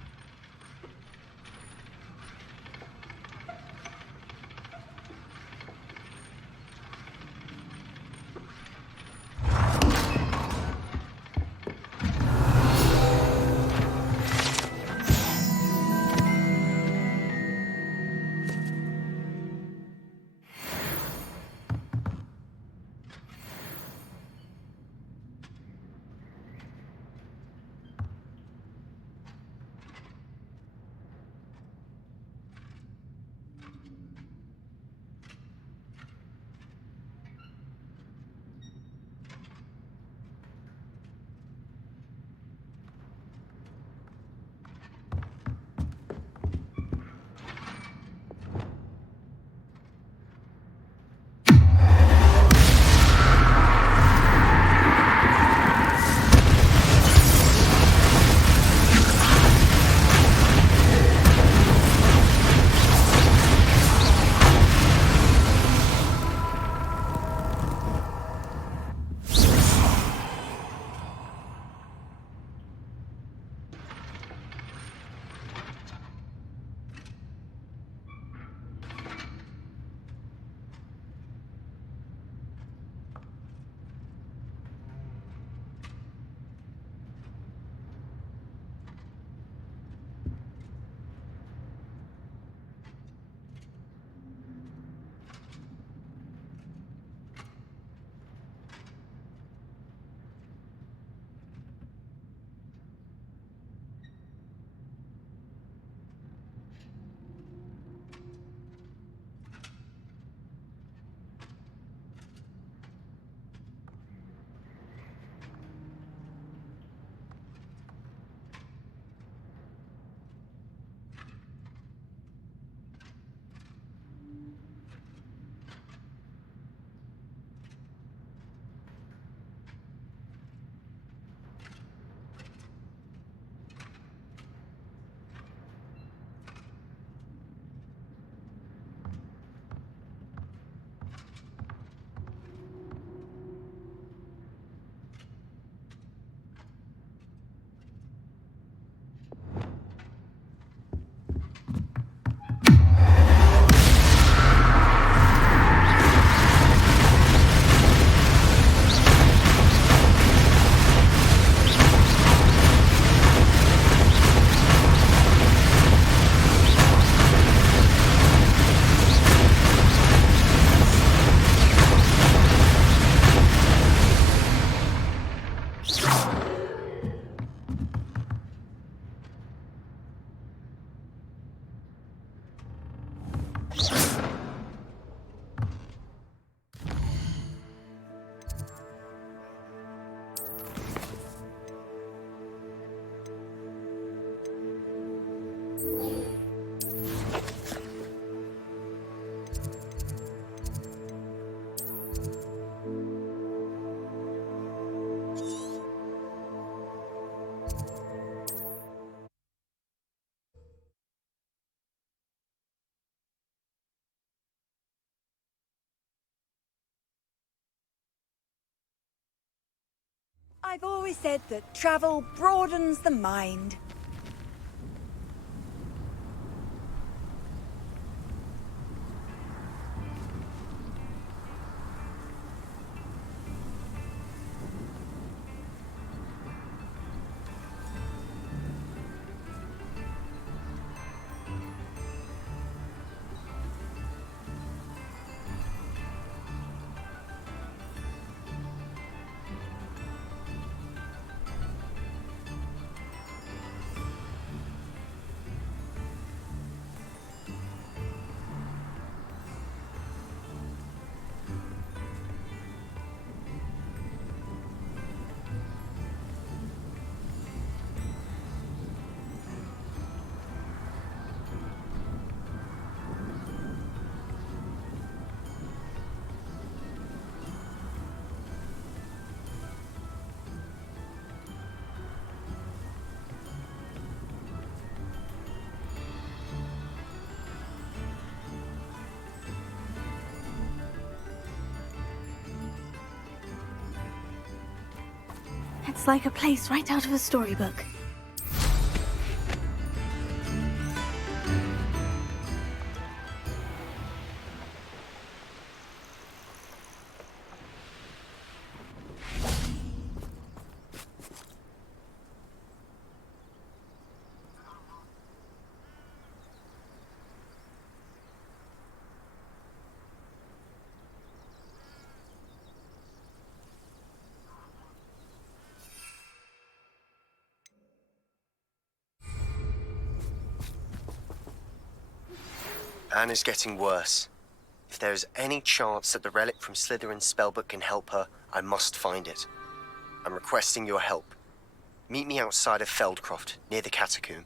I've always said that travel broadens the mind. It's like a place right out of a storybook. Anne is getting worse. If there is any chance that the relic from Slytherin's spellbook can help her, I must find it. I'm requesting your help. Meet me outside of Feldcroft, near the catacomb.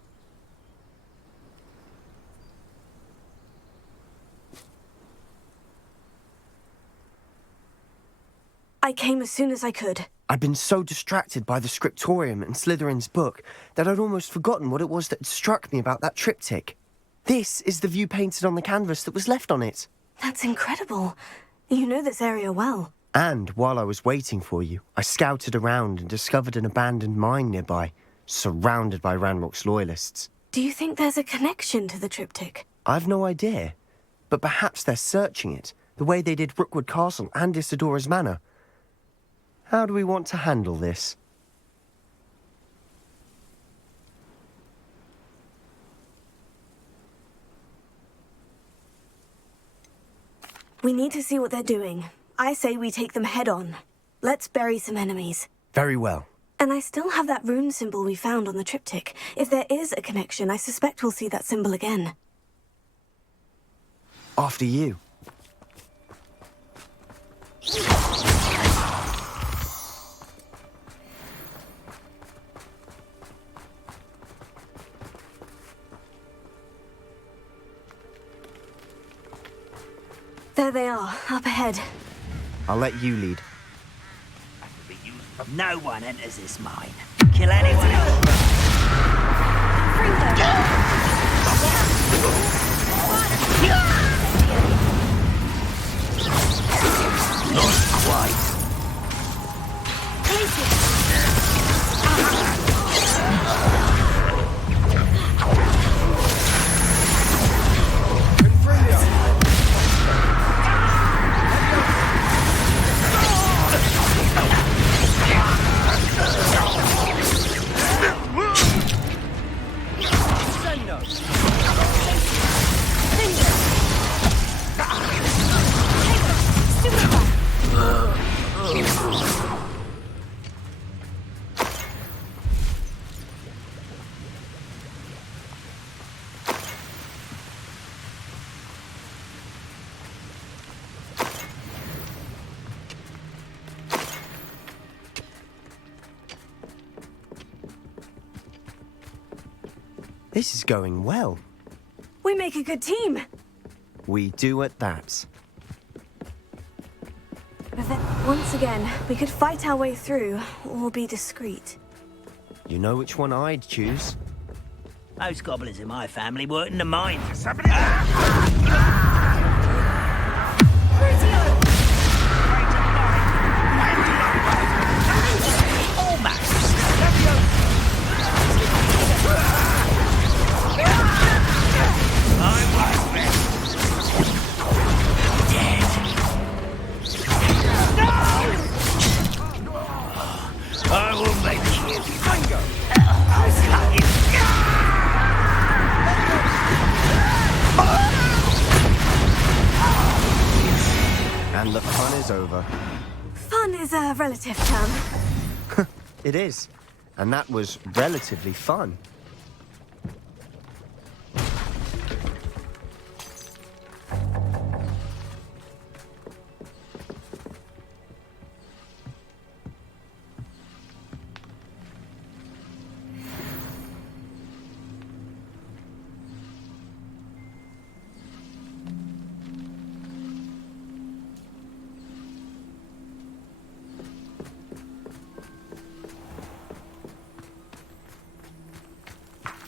I came as soon as I could. I'd been so distracted by the scriptorium and Slytherin's book that I'd almost forgotten what it was that struck me about that triptych. This is the view painted on the canvas that was left on it. That's incredible. You know this area well. And while I was waiting for you, I scouted around and discovered an abandoned mine nearby, surrounded by Ranrock's loyalists. Do you think there's a connection to the triptych? I've no idea, but perhaps they're searching it, the way they did Rookwood Castle and Isidora's Manor. How do we want to handle this? We need to see what they're doing. I say we take them head on. Let's bury some enemies. Very well. And I still have that rune symbol we found on the triptych. If there is a connection, I suspect we'll see that symbol again. After you. There they are, up ahead. I'll let you lead. No one enters this mine. Kill anyone else. Not quite. This is going well. We make a good team. We do at that. But then, once again, we could fight our way through, or be discreet. You know which one I'd choose? Most goblins in my family work in the mines. fun is over. Fun is a relative term. It is. And that was relatively fun.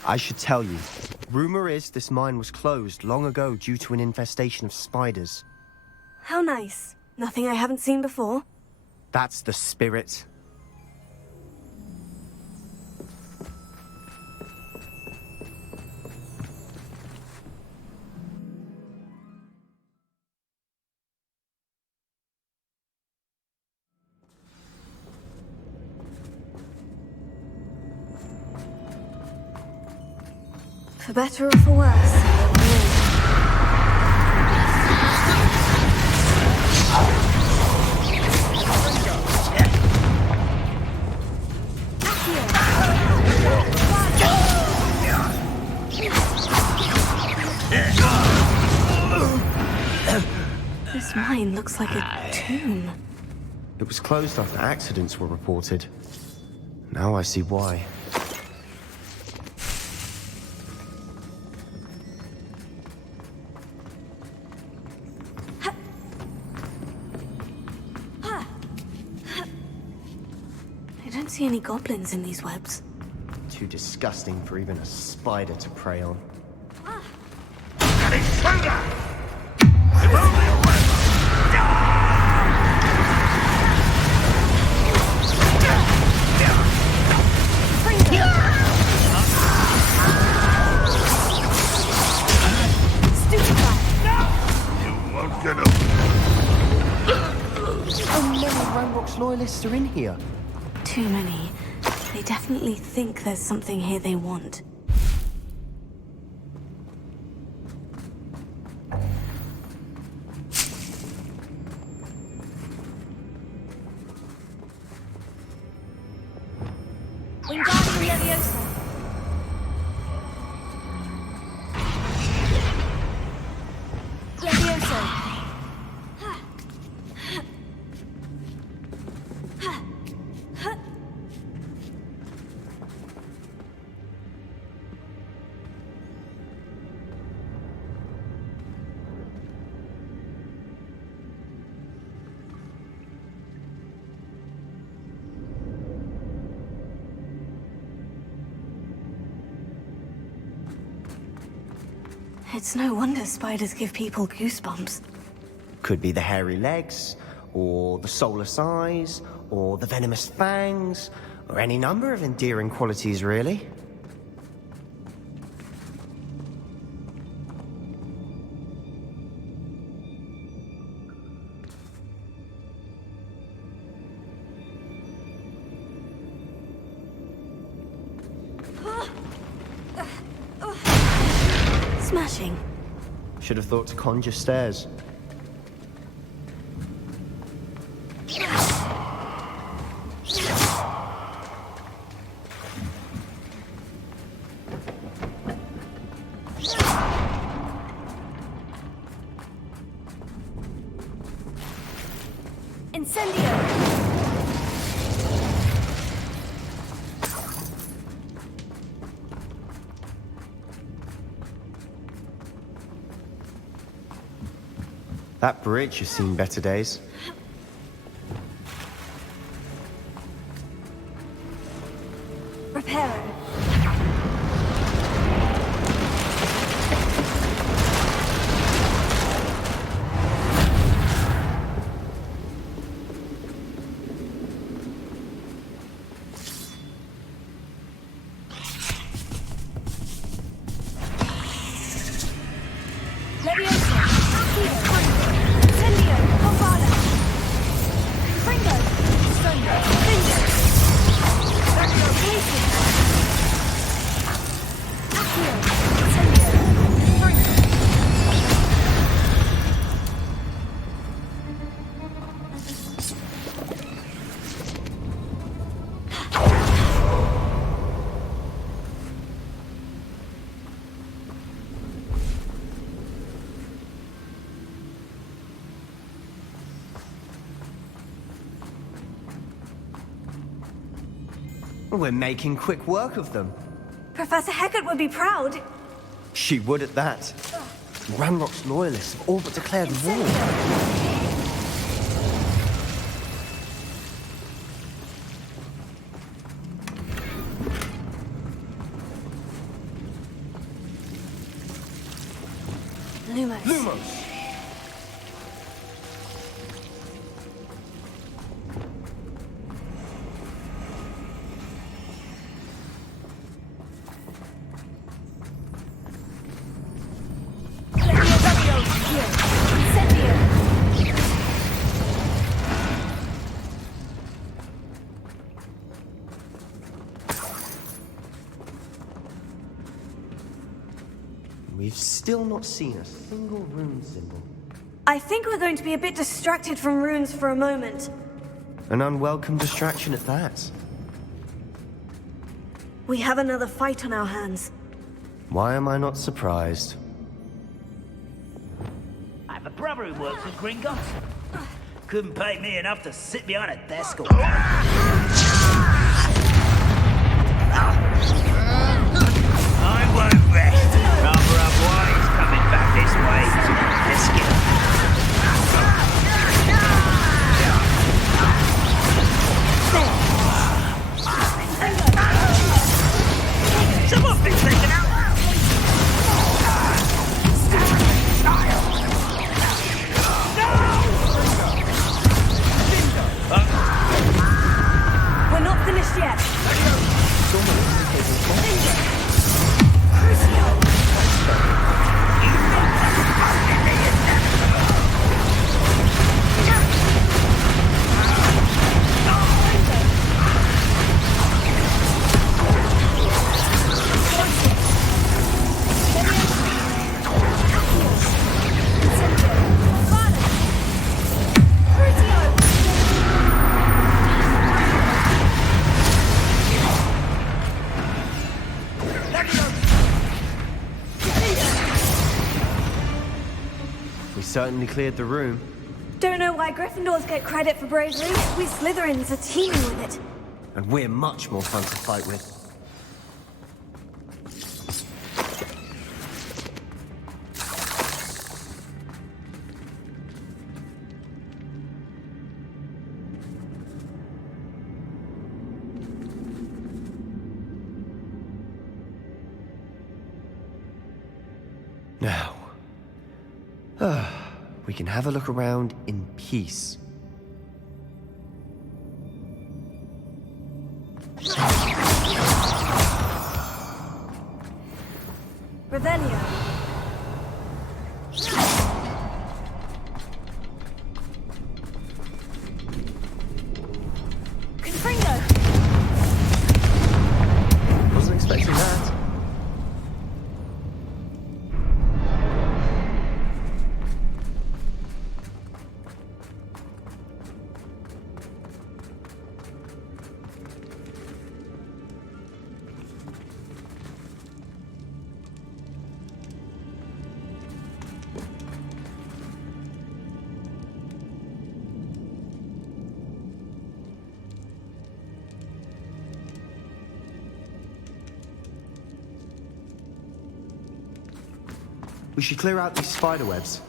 I should tell you, rumor is this mine was closed long ago due to an infestation of spiders. How nice. Nothing I haven't seen before. That's the spirit. For better or for worse. This mine looks like a tomb. It was closed after accidents were reported. Now I see why. I don't see any goblins in these webs. Too disgusting for even a spider to prey on. An intruder! If only a You won't get up. How many Ranrock's loyalists are in here? Too many. They definitely think there's something here they want. Wingardium Leviosa. Leviosa. It's no wonder spiders give people goosebumps. Could be the hairy legs, or the soulless eyes, or the venomous fangs, or any number of endearing qualities, really. Smashing. Should have thought to conjure stairs. Incendio. That bridge has seen better days. Reparo. Leviosa. Accio. Incendio. Bombada. Fringo. Songo. Finger. Accio. Casing. We're making quick work of them. Professor Hecat would be proud. She would at that. Ranrock's loyalists have all but declared war. Lumos. We've still not seen a single rune symbol. I think we're going to be a bit distracted from runes for a moment. An unwelcome distraction at that. We have another fight on our hands. Why am I not surprised? I have a brother who works with Gringotts. Couldn't pay me enough to sit behind a desk all I won't rest. Rather have Wise coming back this way to the biscuit. Someone's been taken out. We're not finished yet. Certainly cleared the room. Don't know why Gryffindors get credit for bravery. We Slytherins are teeming with it. And we're much more fun to fight with. Now. We can have a look around in peace. Revelio. Confringo. Wasn't expecting that. We should clear out these spider webs.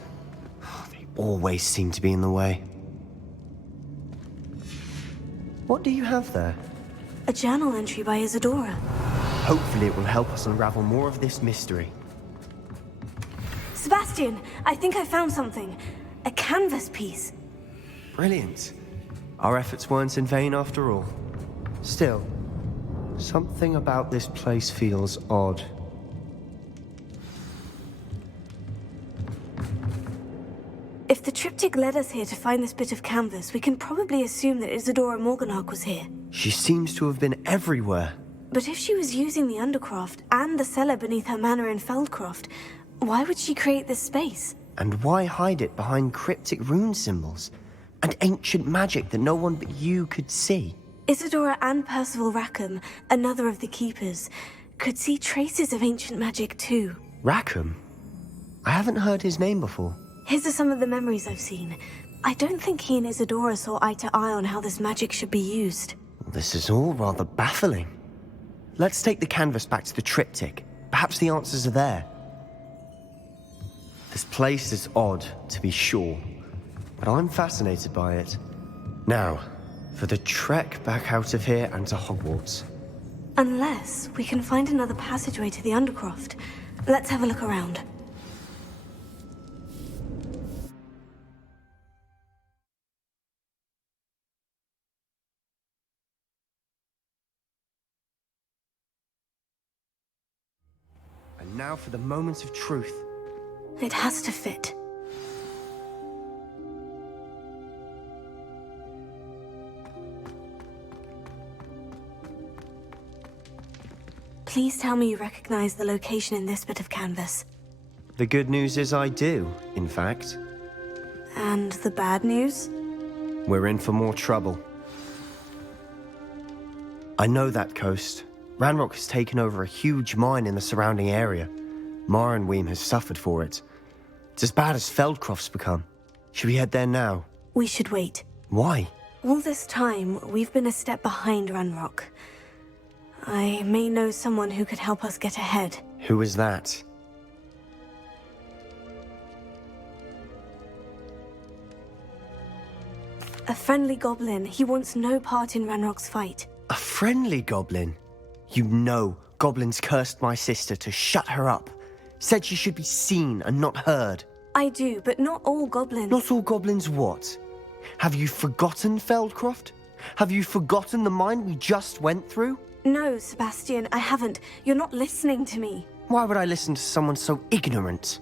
They always seem to be in the way. What do you have there? A journal entry by Isadora. Hopefully it will help us unravel more of this mystery. Sebastian, I think I found something. A canvas piece. Brilliant. Our efforts weren't in vain after all. Still, something about this place feels odd. If the triptych led us here to find this bit of canvas, we can probably assume that Isadora Morganach was here. She seems to have been everywhere. But if she was using the Undercroft and the cellar beneath her manor in Feldcroft, why would she create this space? And why hide it behind cryptic rune symbols and ancient magic that no one but you could see? Isadora and Percival Rackham, another of the Keepers, could see traces of ancient magic too. Rackham? I haven't heard his name before. His are some of the memories I've seen. I don't think he and Isadora saw eye to eye on how this magic should be used. this is all rather baffling. Let's take the canvas back to the triptych. Perhaps the answers are there. This place is odd, to be sure, but I'm fascinated by it. Now, for the trek back out of here and to Hogwarts. Unless we can find another passageway to the Undercroft. Let's have a look around. And now for the moments of truth. It has to fit. Please tell me you recognize the location in this bit of canvas. The good news is I do, in fact. And the bad news? We're in for more trouble. I know that coast. Ranrock has taken over a huge mine in the surrounding area. Marrenweem has suffered for it. It's as bad as Feldcroft's become. Should we head there now? We should wait. Why? All this time, we've been a step behind Ranrock. I may know someone who could help us get ahead. Who is that? A friendly goblin. He wants no part in Ranrock's fight. A friendly goblin? You know, goblins cursed my sister to shut her up. Said she should be seen and not heard. I do, but not all goblins. Not all goblins what? Have you forgotten Feldcroft? Have you forgotten the mine we just went through? No, Sebastian, I haven't. You're not listening to me. Why would I listen to someone so ignorant?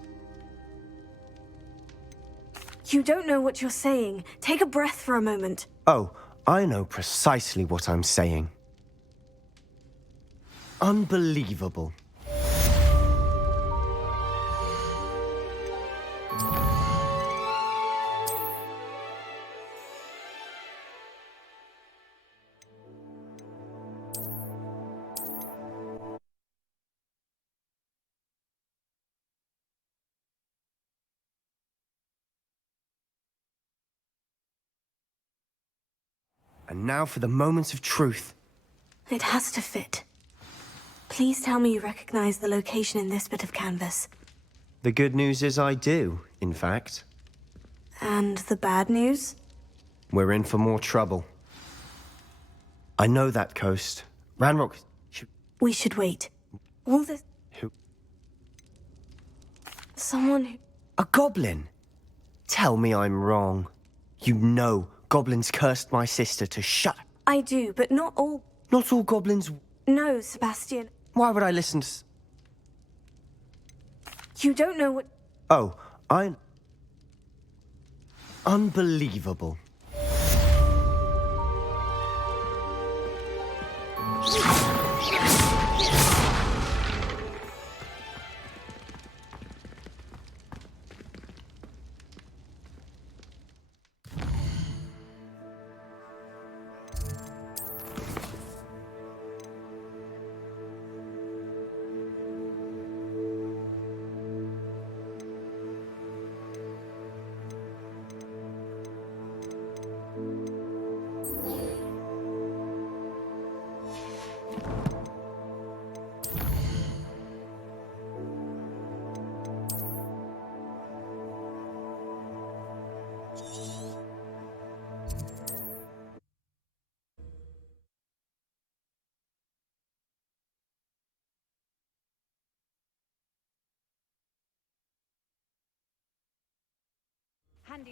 You don't know what you're saying. Take a breath for a moment. Oh, I know precisely what I'm saying. Unbelievable. And now for the moments of truth. It has to fit. Please tell me you recognize the location in this bit of canvas. The good news is I do, in fact. And the bad news? We're in for more trouble. I know that coast. Ranrock... We should wait. All this... Who? Someone who... A goblin? Tell me I'm wrong. You know, goblins cursed my sister to shut... I do, but not all... Not all goblins... No, Sebastian. Why would I listen to... You don't know what... Oh, I... Unbelievable.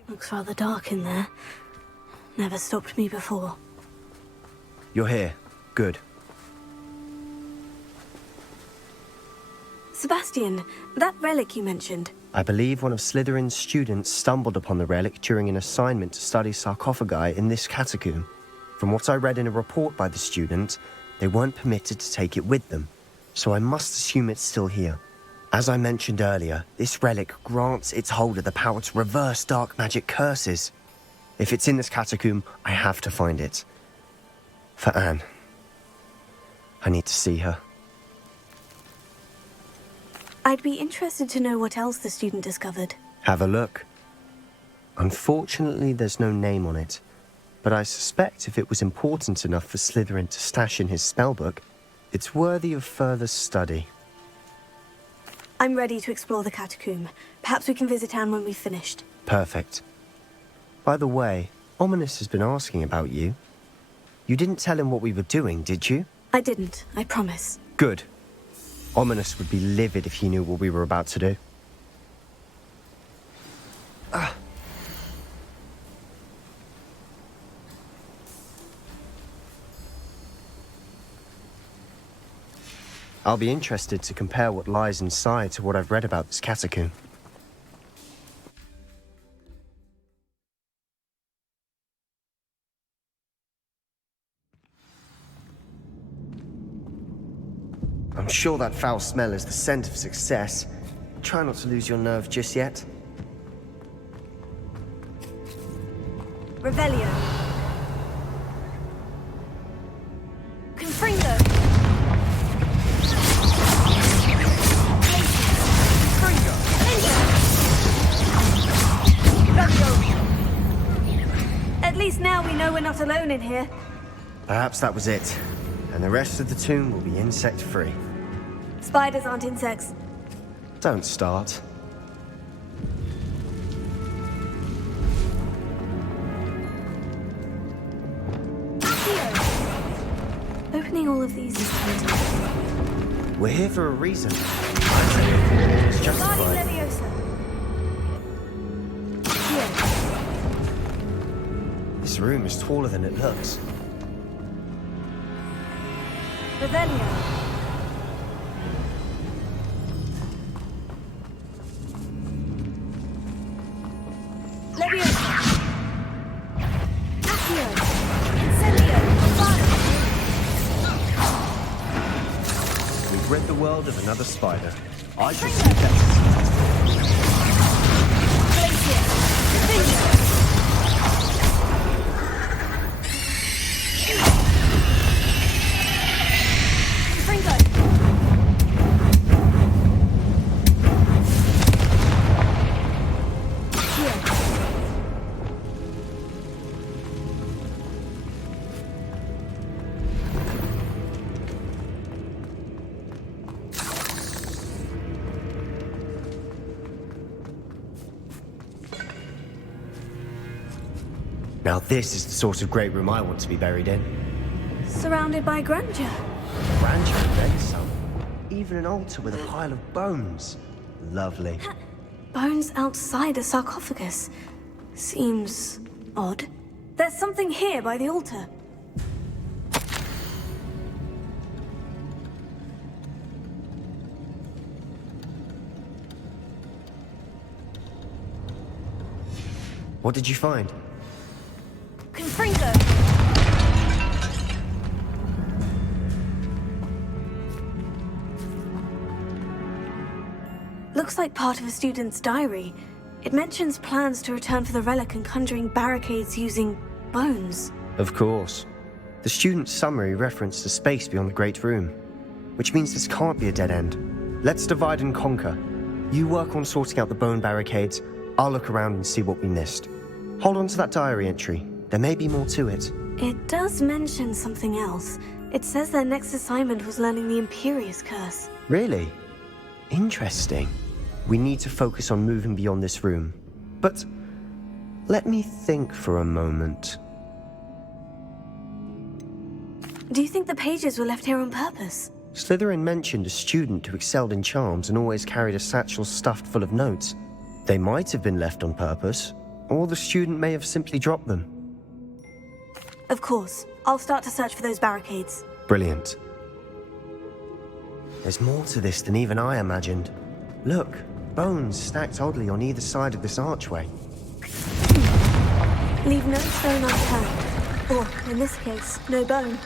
Looks rather dark in there. Never stopped me before. You're here. Good. Sebastian, that relic you mentioned. I believe one of Slytherin's students stumbled upon the relic during an assignment to study sarcophagi in this catacomb. From what I read in a report by the student, they weren't permitted to take it with them, so I must assume it's still here. As I mentioned earlier, this relic grants its holder the power to reverse dark magic curses. If it's in this catacomb, I have to find it. For Anne. I need to see her. I'd be interested to know what else the student discovered. Have a look. Unfortunately, there's no name on it. but I suspect if it was important enough for Slytherin to stash in his spellbook, it's worthy of further study. I'm ready to explore the catacomb. Perhaps we can visit Anne when we've finished. Perfect. By the way, Ominous has been asking about you. You didn't tell him what we were doing, did you? I didn't, I promise. Good. Ominous would be livid if he knew what we were about to do. I'll be interested to compare what lies inside to what I've read about this catacomb. I'm sure that foul smell is the scent of success. Try not to lose your nerve just yet. Revelio. Confringo. At least now we know we're not alone in here. Perhaps that was it. And the rest of the tomb will be insect-free. Spiders aren't insects. Don't start. Opening all of these is tempting. We're here for a reason. I say it's justified. This room is taller than it looks. Revelio. Leviosa. Accio. Incendio. Fire. We've rid the world of another spider. I should see best. Glacier. Confringo. Now this is the sort of great room I want to be buried in. Surrounded by grandeur. Grandeur and then some. Even an altar with a pile of bones. Lovely. Bones outside a sarcophagus. Seems odd. There's something here by the altar. What did you find? Confringo. Looks like part of a student's diary. It mentions plans to return for the relic and conjuring barricades using bones. Of course. The student's summary referenced a space beyond the Great Room, which means this can't be a dead end. Let's divide and conquer. You work on sorting out the bone barricades, I'll look around and see what we missed. Hold on to that diary entry. There may be more to it. It does mention something else. It says their next assignment was learning the Imperious Curse. Really? Interesting. We need to focus on moving beyond this room. But let me think for a moment. Do you think the pages were left here on purpose? Slytherin mentioned a student who excelled in charms and always carried a satchel stuffed full of notes. They might have been left on purpose, or the student may have simply dropped them. Of course. I'll start to search for those barricades. Brilliant. There's more to this than even I imagined. Look, bones stacked oddly on either side of this archway. Leave no stone unturned. Or, in this case, no bone.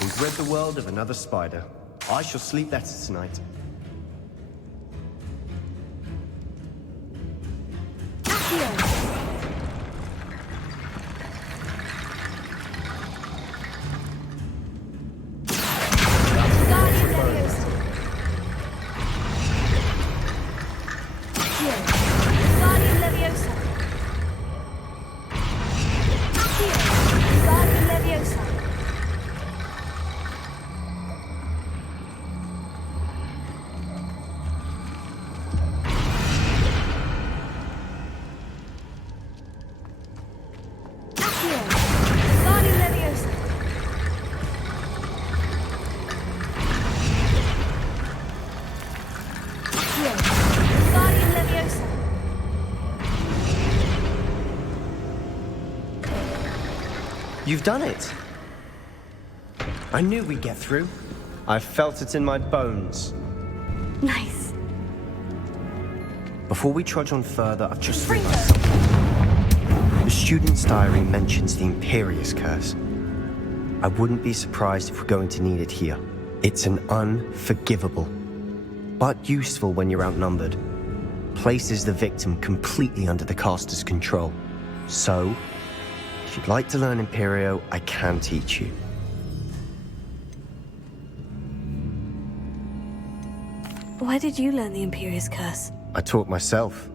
We've rid the world of another spider. I shall sleep better tonight. You've done it! I knew we'd get through. I felt it in my bones. Nice. Before we trudge on further, I've just realized something. The student's diary mentions the Imperious Curse. I wouldn't be surprised if we're going to need it here. It's an unforgivable, but useful when you're outnumbered. Places the victim completely under the caster's control. So, if you'd like to learn Imperio, I can teach you. Where did you learn the Imperious Curse? I taught myself.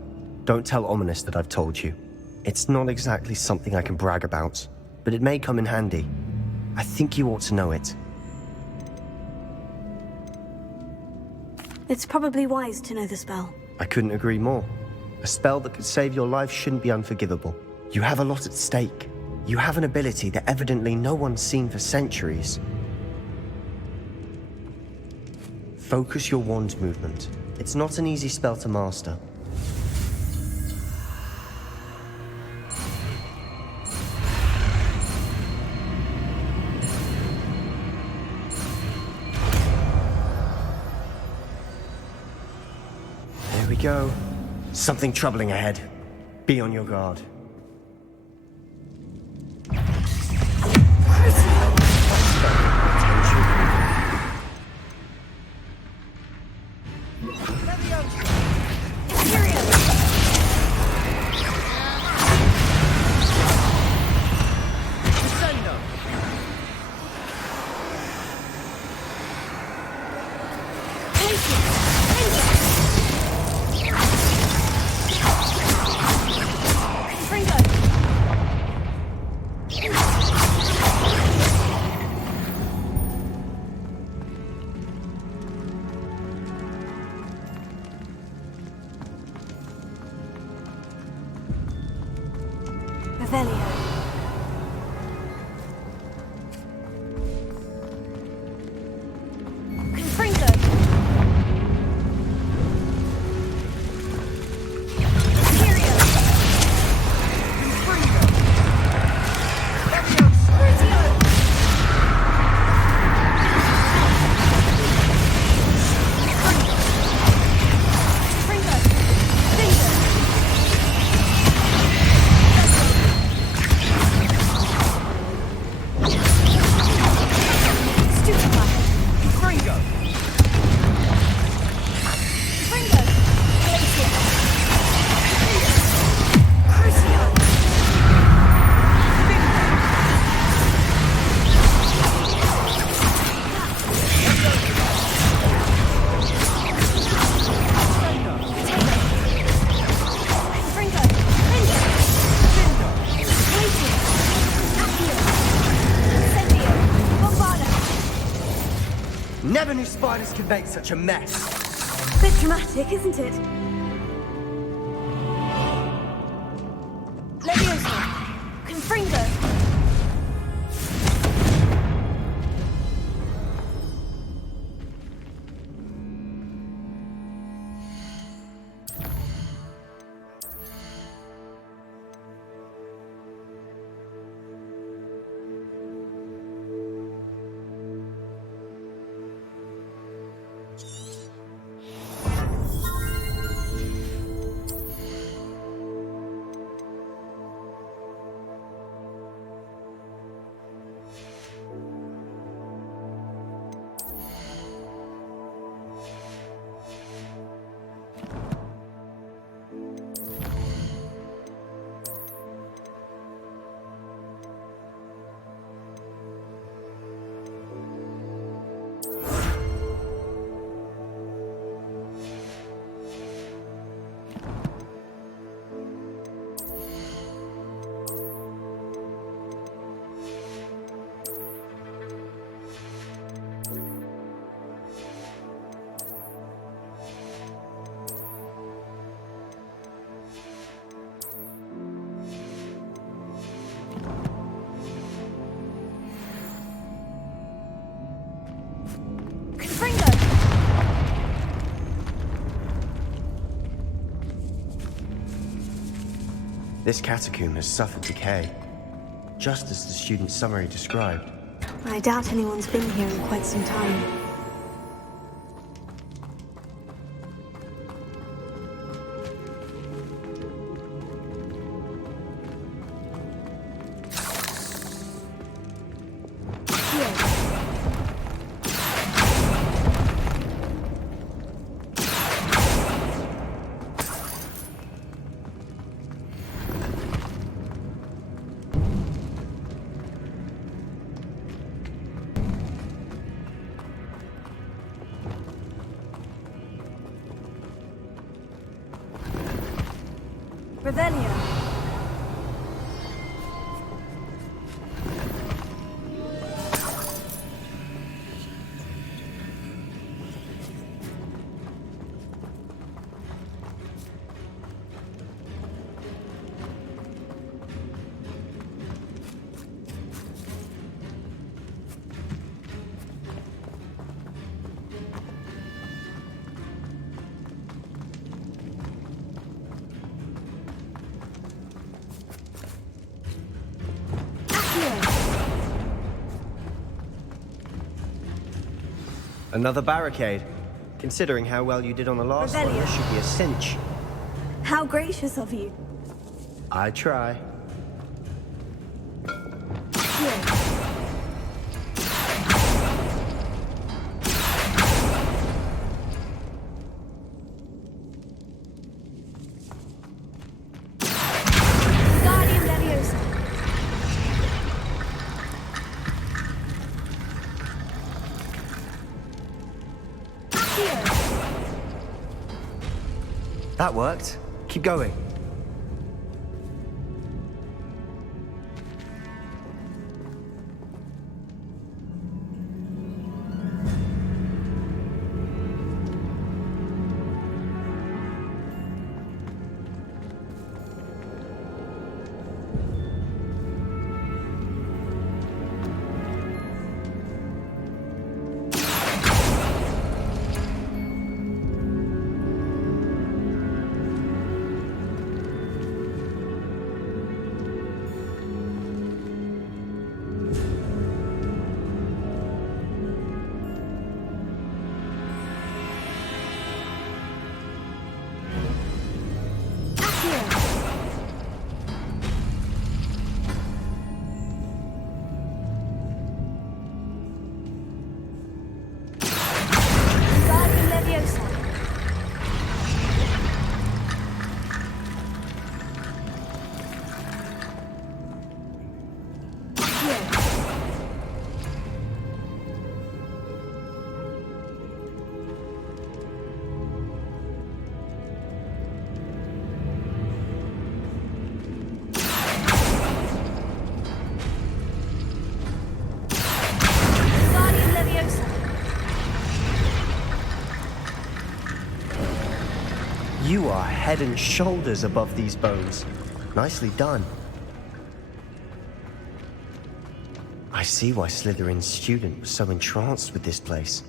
Don't tell Ominous that I've told you. It's not exactly something I can brag about, but it may come in handy. I think you ought to know it. It's probably wise to know the spell. I couldn't agree more. A spell that could save your life shouldn't be unforgivable. You have a lot at stake. You have an ability that evidently no one's seen for centuries. Focus your wand movement. It's not an easy spell to master. There we go. Something troubling ahead. Be on your guard. Never knew spiders could make such a mess. Bit dramatic, isn't it? Leviosa! Confringo! This catacomb has suffered decay, just as the student's summary described. I doubt anyone's been here in quite some time. Revelio. Another barricade. Considering how well you did on the last one, this should be a cinch. How gracious of you. I try. That worked. Keep going. You are head and shoulders above these bones. Nicely done. I see why Slytherin's student was so entranced with this place.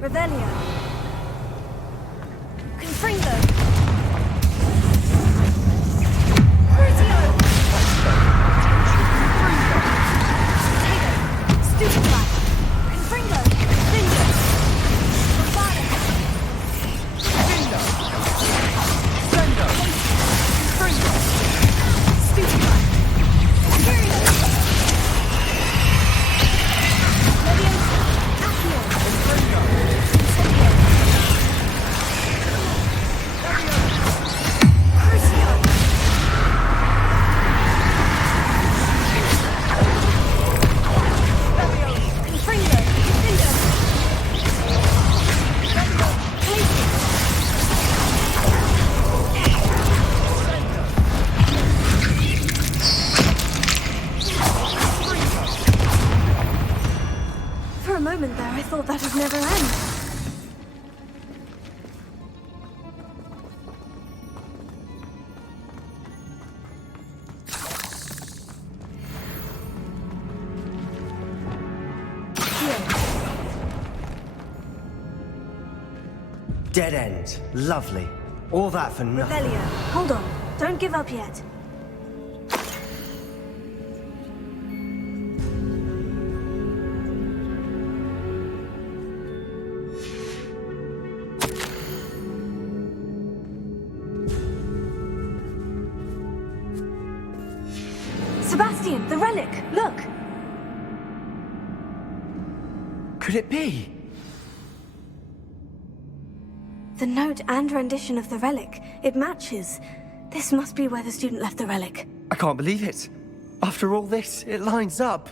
Revelio. Confringo. Crucio. Stupefy. Confringo. Finger. Bravado. Finger. Thunder. Confringo. Stupefy. Imperio. Leviosa. Accio. Confringo. Dead end. Lovely. All that for nothing. Revelio, hold on. Don't give up yet. Sebastian, the relic! Look! Could it be? The note and rendition of the relic. It matches. This must be where the student left the relic. I can't believe it. After all this, it lines up.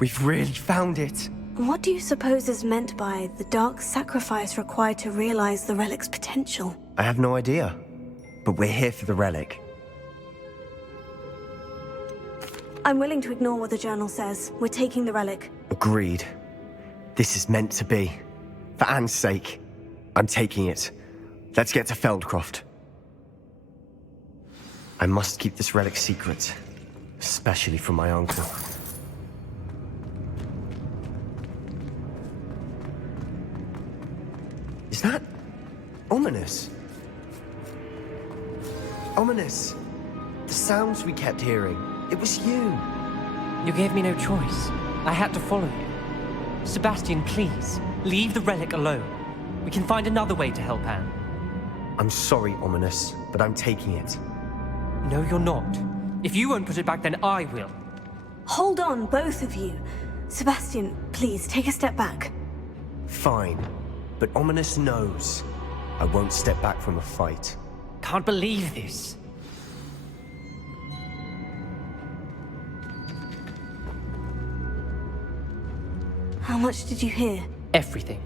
We've really found it. What do you suppose is meant by the dark sacrifice required to realize the relic's potential? I have no idea. But we're here for the relic. I'm willing to ignore what the journal says. We're taking the relic. Agreed. This is meant to be. For Anne's sake. I'm taking it. Let's get to Feldcroft. I must keep this relic secret. Especially from my uncle. Is that... ominous? Ominous. The sounds we kept hearing. It was you. You gave me no choice. I had to follow you. Sebastian, please, leave the relic alone. We can find another way to help Anne. I'm sorry, Ominous, but I'm taking it. No, you're not. If you won't put it back, then I will. Hold on, both of you. Sebastian, please, take a step back. Fine. But Ominous knows. I won't step back from a fight. Can't believe this. How much did you hear? Everything.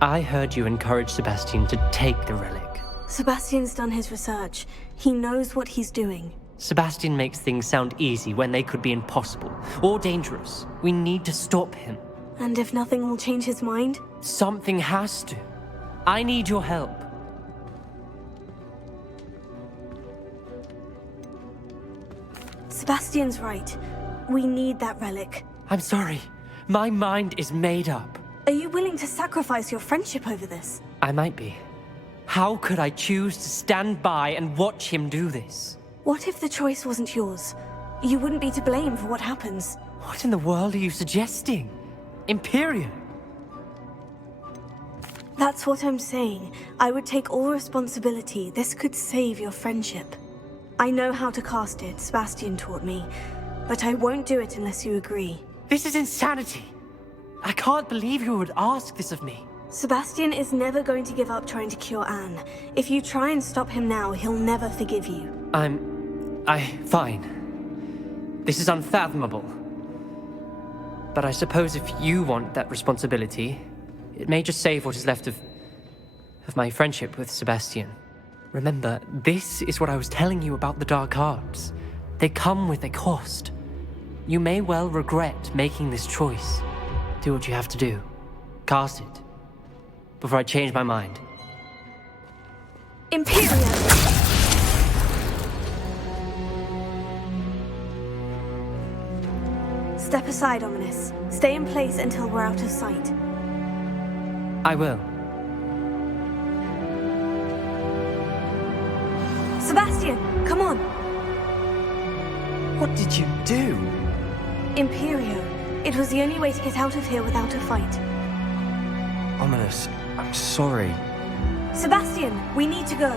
I heard you encourage Sebastian to take the relic. Sebastian's done his research. He knows what he's doing. Sebastian makes things sound easy when they could be impossible or dangerous. We need to stop him. And if nothing will change his mind? Something has to. I need your help. Sebastian's right. We need that relic. I'm sorry. My mind is made up. Are you willing to sacrifice your friendship over this? I might be. How could I choose to stand by and watch him do this? What if the choice wasn't yours? You wouldn't be to blame for what happens. What in the world are you suggesting? Imperium? That's what I'm saying. I would take all responsibility. This could save your friendship. I know how to cast it, Sebastian taught me. But I won't do it unless you agree. This is insanity. I can't believe you would ask this of me. Sebastian is never going to give up trying to cure Anne. If you try and stop him now, he'll never forgive you. Fine. This is unfathomable. But I suppose if you want that responsibility, it may just save what is left of my friendship with Sebastian. Remember, this is what I was telling you about the dark arts. They come with a cost. You may well regret making this choice. Do what you have to do. Cast it. Before I change my mind. Imperium! Step aside, Ominous. Stay in place until we're out of sight. I will. Sebastian, come on! What did you do? Imperio. It was the only way to get out of here without a fight. Ominous, I'm sorry. Sebastian, we need to go.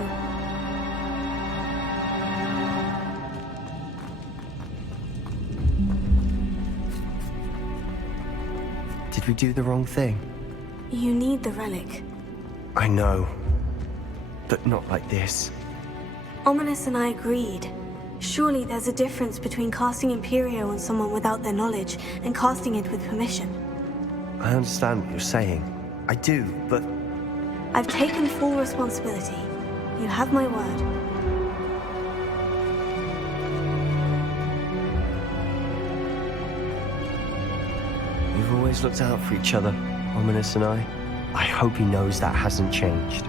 Did we do the wrong thing? You need the relic. I know. But not like this. Ominous and I agreed. Surely there's a difference between casting Imperio on someone without their knowledge and casting it with permission. I understand what you're saying. I do, but... I've taken full responsibility. You have my word. We've always looked out for each other, Ominous and I. I hope he knows that hasn't changed.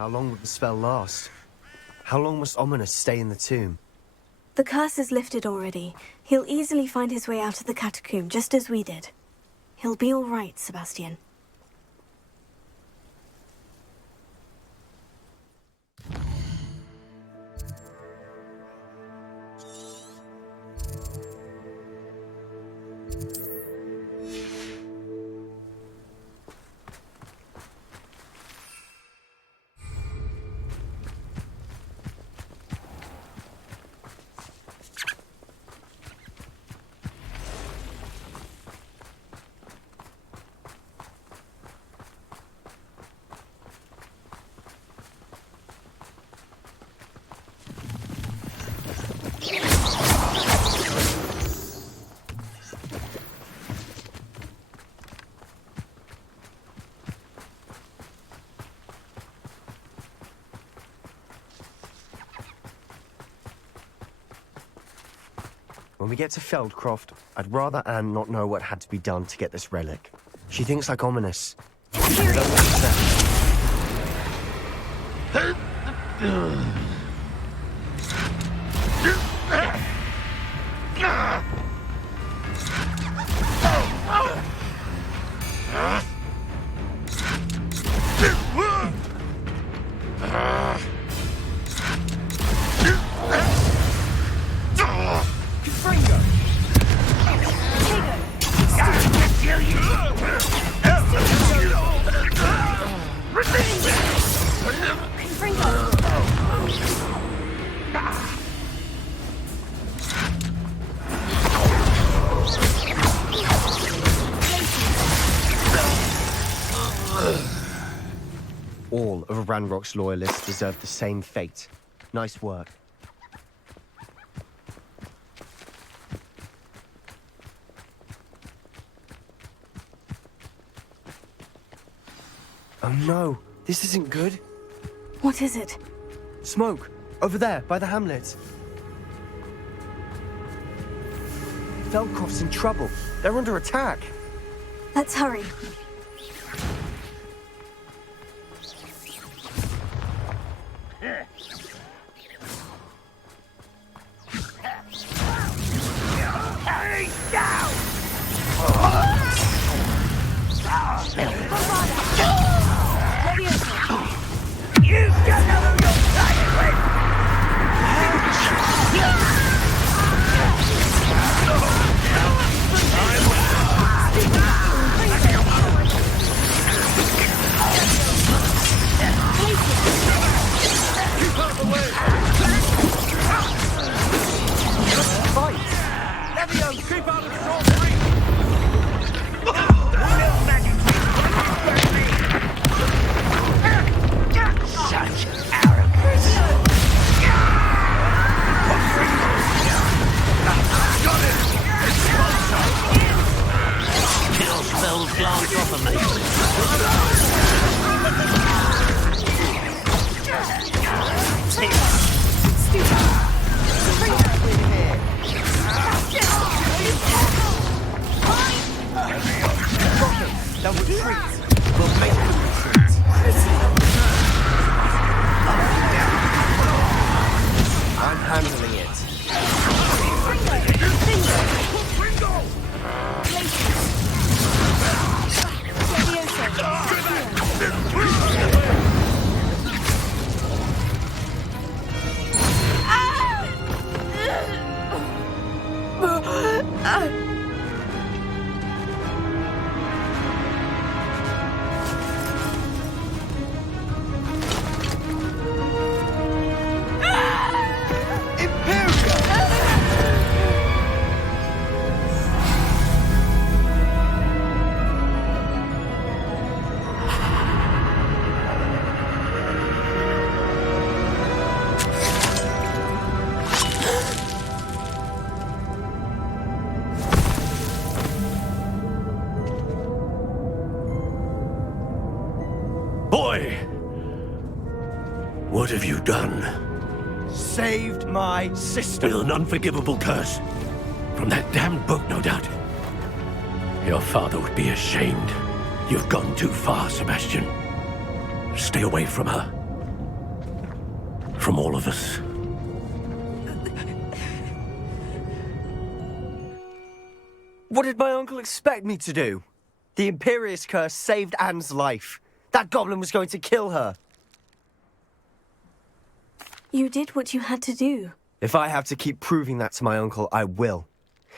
How long would the spell last? How long must Ominous stay in the tomb? The curse is lifted already. He'll easily find his way out of the catacomb, just as we did. He'll be all right, Sebastian. When we get to Feldcroft, I'd rather Anne not know what had to be done to get this relic. She thinks like Ominous. I don't know what All of Ranrock's loyalists deserve the same fate. Nice work. Oh no, this isn't good. What is it? Smoke! Over there, by the hamlet. Feldcroft's in trouble. They're under attack. Let's hurry. Boy! What have you done? Saved my sister. With an unforgivable curse. From that damned book, no doubt. Your father would be ashamed. You've gone too far, Sebastian. Stay away from her. from all of us. What did my uncle expect me to do? The Imperious Curse saved Anne's life. That goblin was going to kill her. You did what you had to do. If I have to keep proving that to my uncle, I will.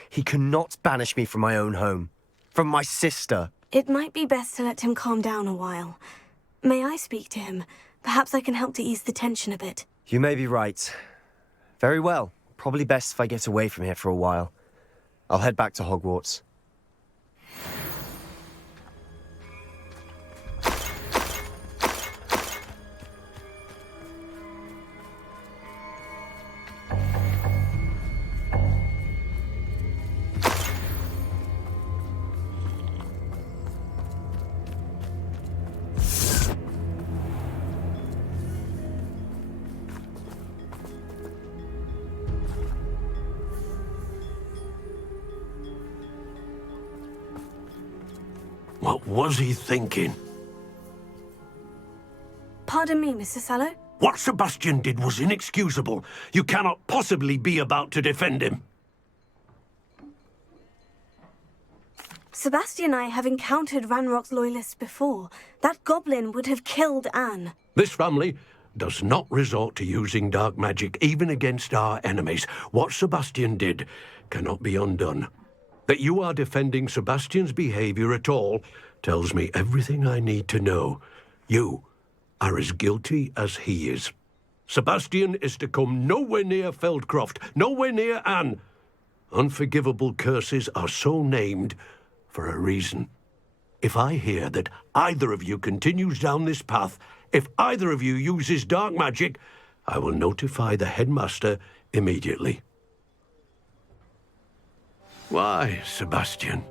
He cannot banish me from my own home. From my sister. It might be best to let him calm down a while. May I speak to him? Perhaps I can help to ease the tension a bit. You may be right. Very well. Probably best if I get away from here for a while. I'll head back to Hogwarts. What was he thinking? Pardon me, Mr. Sallow? What Sebastian did was inexcusable. You cannot possibly be about to defend him. Sebastian and I have encountered Ranrock's loyalists before. That goblin would have killed Anne. This family does not resort to using dark magic, even against our enemies. What Sebastian did cannot be undone. That you are defending Sebastian's behavior at all tells me everything I need to know. You are as guilty as he is. Sebastian is to come nowhere near Feldcroft, nowhere near Anne. Unforgivable curses are so named for a reason. If I hear that either of you continues down this path, if either of you uses dark magic, I will notify the headmaster immediately. Why, Sebastian?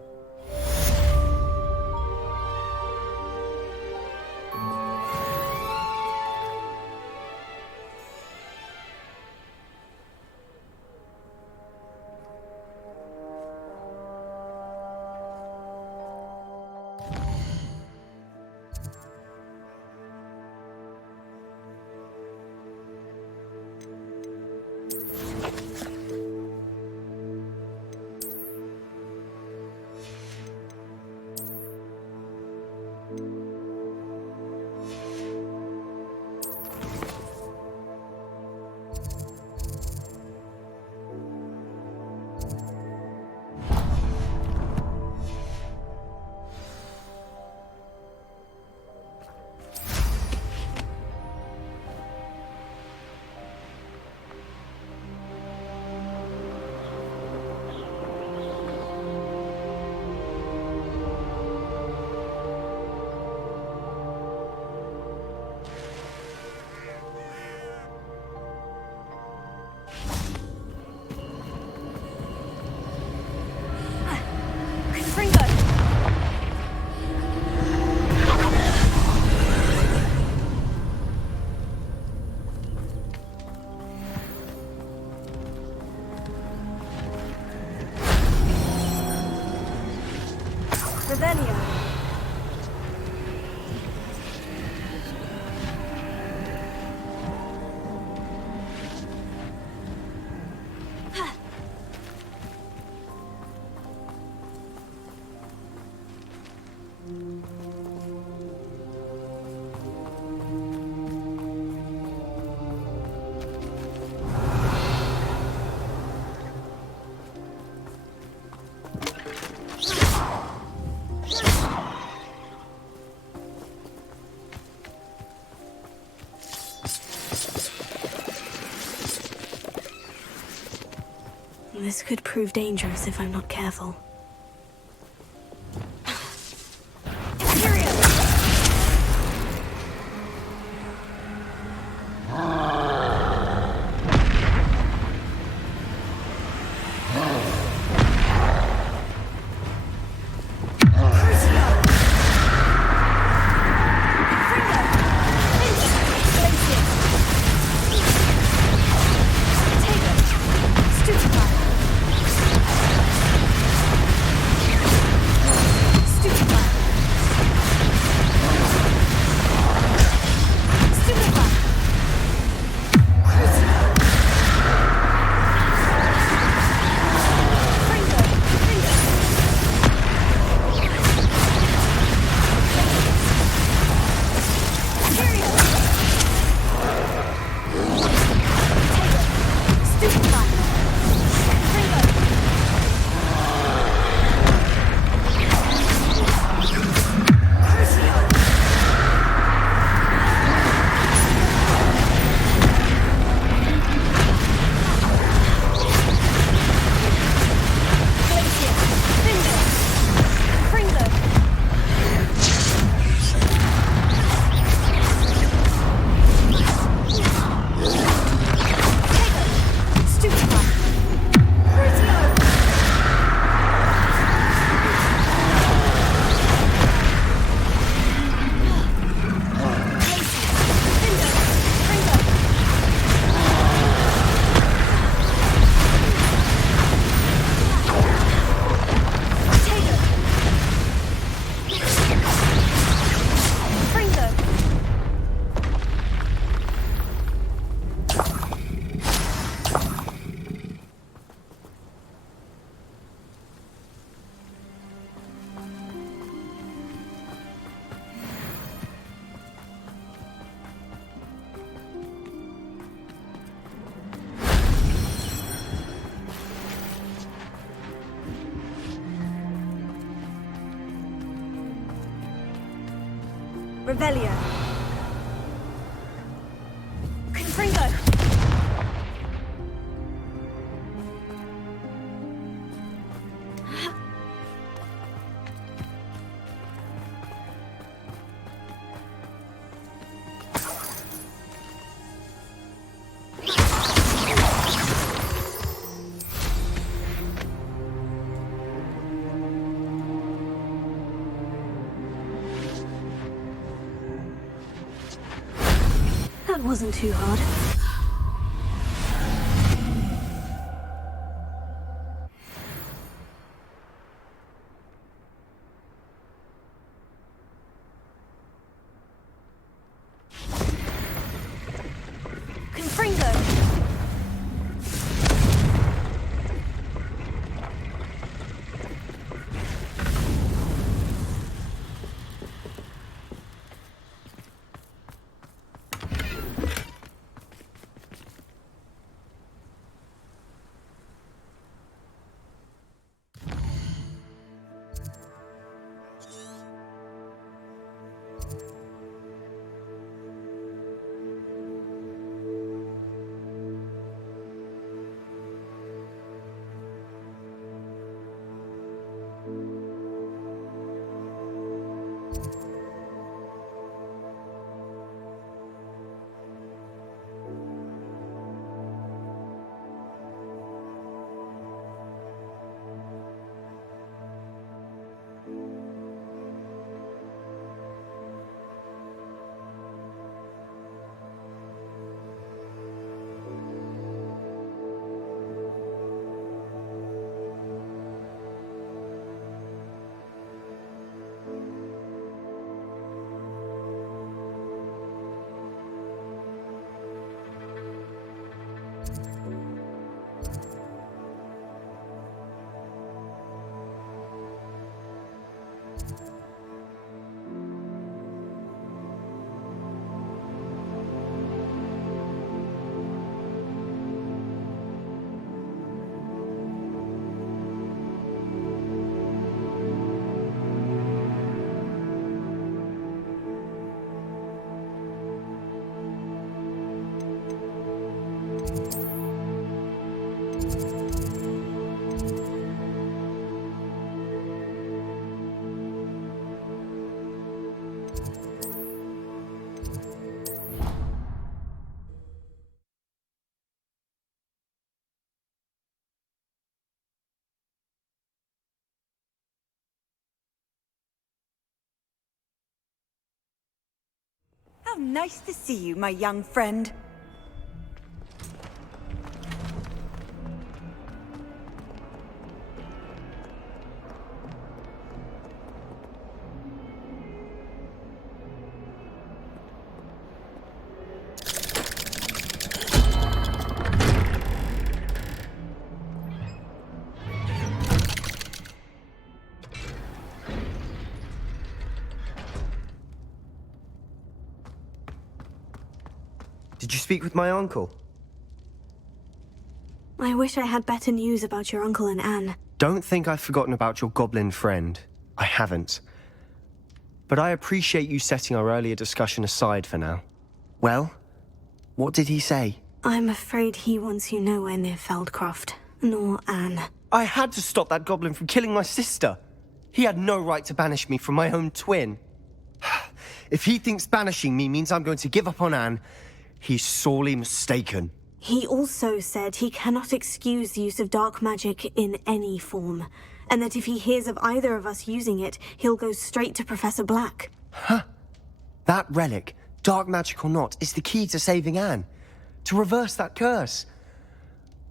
This could prove dangerous if I'm not careful. Revelio. Confringo. That wasn't too hard. Confringo. How nice to see you, my young friend. Did you speak with my uncle? I wish I had better news about your uncle and Anne. Don't think I've forgotten about your goblin friend. I haven't. But I appreciate you setting our earlier discussion aside for now. Well, what did he say? I'm afraid he wants you nowhere near Feldcroft, nor Anne. I had to stop that goblin from killing my sister. He had no right to banish me from my own twin. If he thinks banishing me means I'm going to give up on Anne, he's sorely mistaken. He also said he cannot excuse the use of dark magic in any form, and that if he hears of either of us using it, he'll go straight to Professor Black. Huh? That relic, dark magic or not, is the key to saving Anne. To reverse that curse.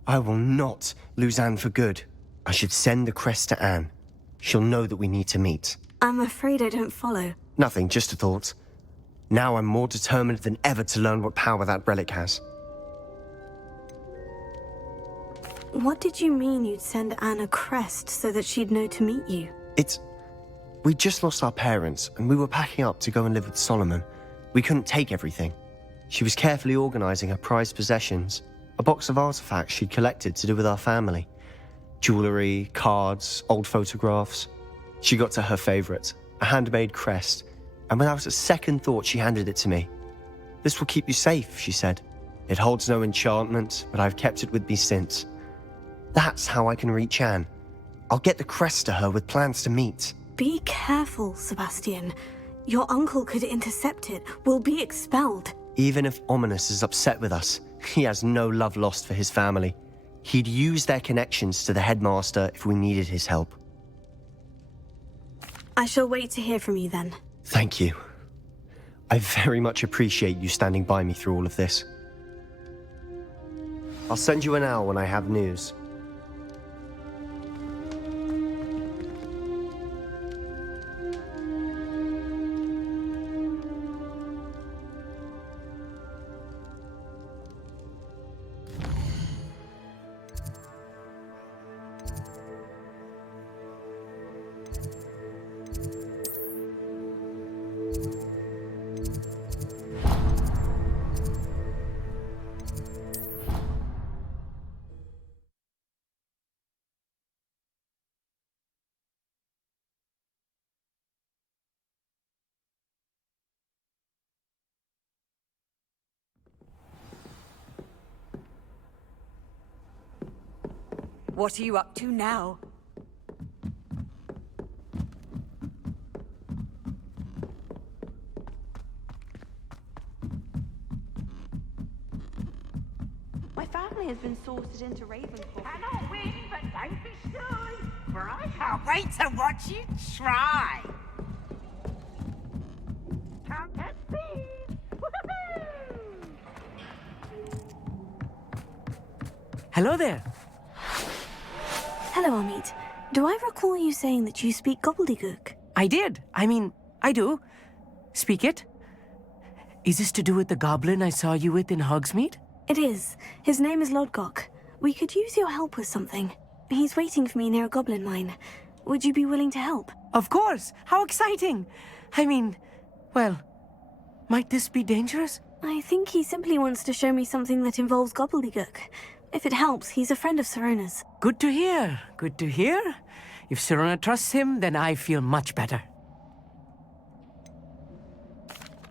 I will not lose Anne for good. I should send the crest to Anne. She'll know that we need to meet. I'm afraid I don't follow. Nothing, just a thought. Now I'm more determined than ever to learn what power that relic has. What did you mean you'd send Anne a crest so that she'd know to meet you? We just lost our parents, and we were packing up to go and live with Solomon. We couldn't take everything. She was carefully organizing her prized possessions, a box of artifacts she'd collected to do with our family. Jewelry, cards, old photographs. She got to her favorite, a handmade crest, and without a second thought, she handed it to me. "This will keep you safe," she said. "It holds no enchantment, but I've kept it with me since. That's how I can reach Anne. I'll get the crest to her with plans to meet." Be careful, Sebastian. Your uncle could intercept it. We'll be expelled. Even if Ominous is upset with us, he has no love lost for his family. He'd use their connections to the headmaster if we needed his help. I shall wait to hear from you then. Thank you. I very much appreciate you standing by me through all of this. I'll send you an owl when I have news. What are you up to now? My family has been sorted into Ravenclaw. Cannot win, but don't be shy, for I can't wait to watch you try. Come and see. Hello there. Hello, Amit. Do I recall you saying that you speak gobbledygook? I did. I do. Speak it. Is this to do with the goblin I saw you with in Hogsmeade? It is. His name is Lodgok. We could use your help with something. He's waiting for me near a goblin mine. Would you be willing to help? Of course! How exciting! Well, might this be dangerous? I think he simply wants to show me something that involves gobbledygook. If it helps, he's a friend of Sirona's. Good to hear. Good to hear. If Sirona trusts him, then I feel much better.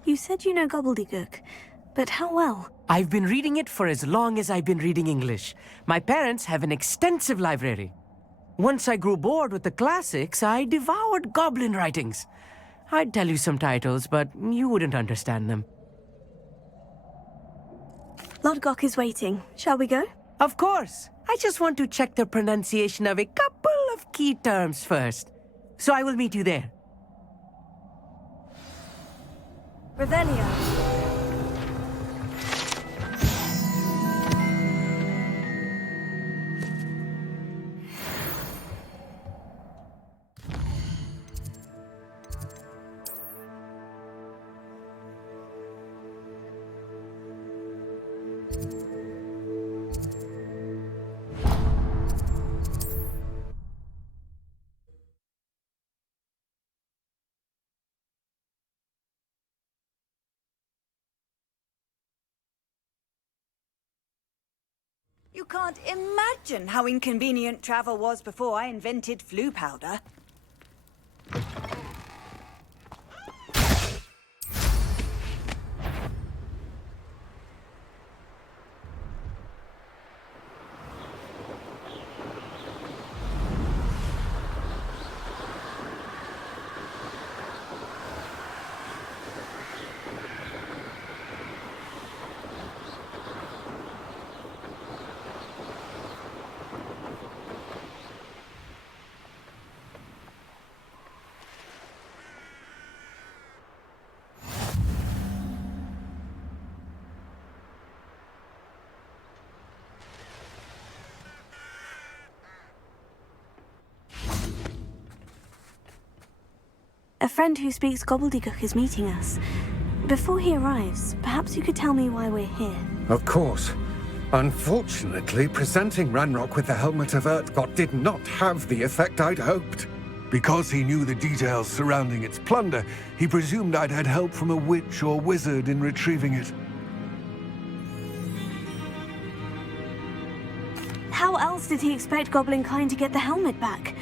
You said you know gobbledygook, but how well? I've been reading it for as long as I've been reading English. My parents have an extensive library. Once I grew bored with the classics, I devoured goblin writings. I'd tell you some titles, but you wouldn't understand them. Lodgok is waiting. Shall we go? Of course. I just want to check the pronunciation of a couple of key terms first. So I will meet you there. Revelio. You can't imagine how inconvenient travel was before I invented flu powder. A friend who speaks gobbledygook is meeting us. Before he arrives, perhaps you could tell me why we're here. Of course. Unfortunately, presenting Ranrock with the Helmet of Urtkot did not have the effect I'd hoped. Because he knew the details surrounding its plunder, he presumed I'd had help from a witch or wizard in retrieving it. How else did he expect Goblin Kind to get the helmet back?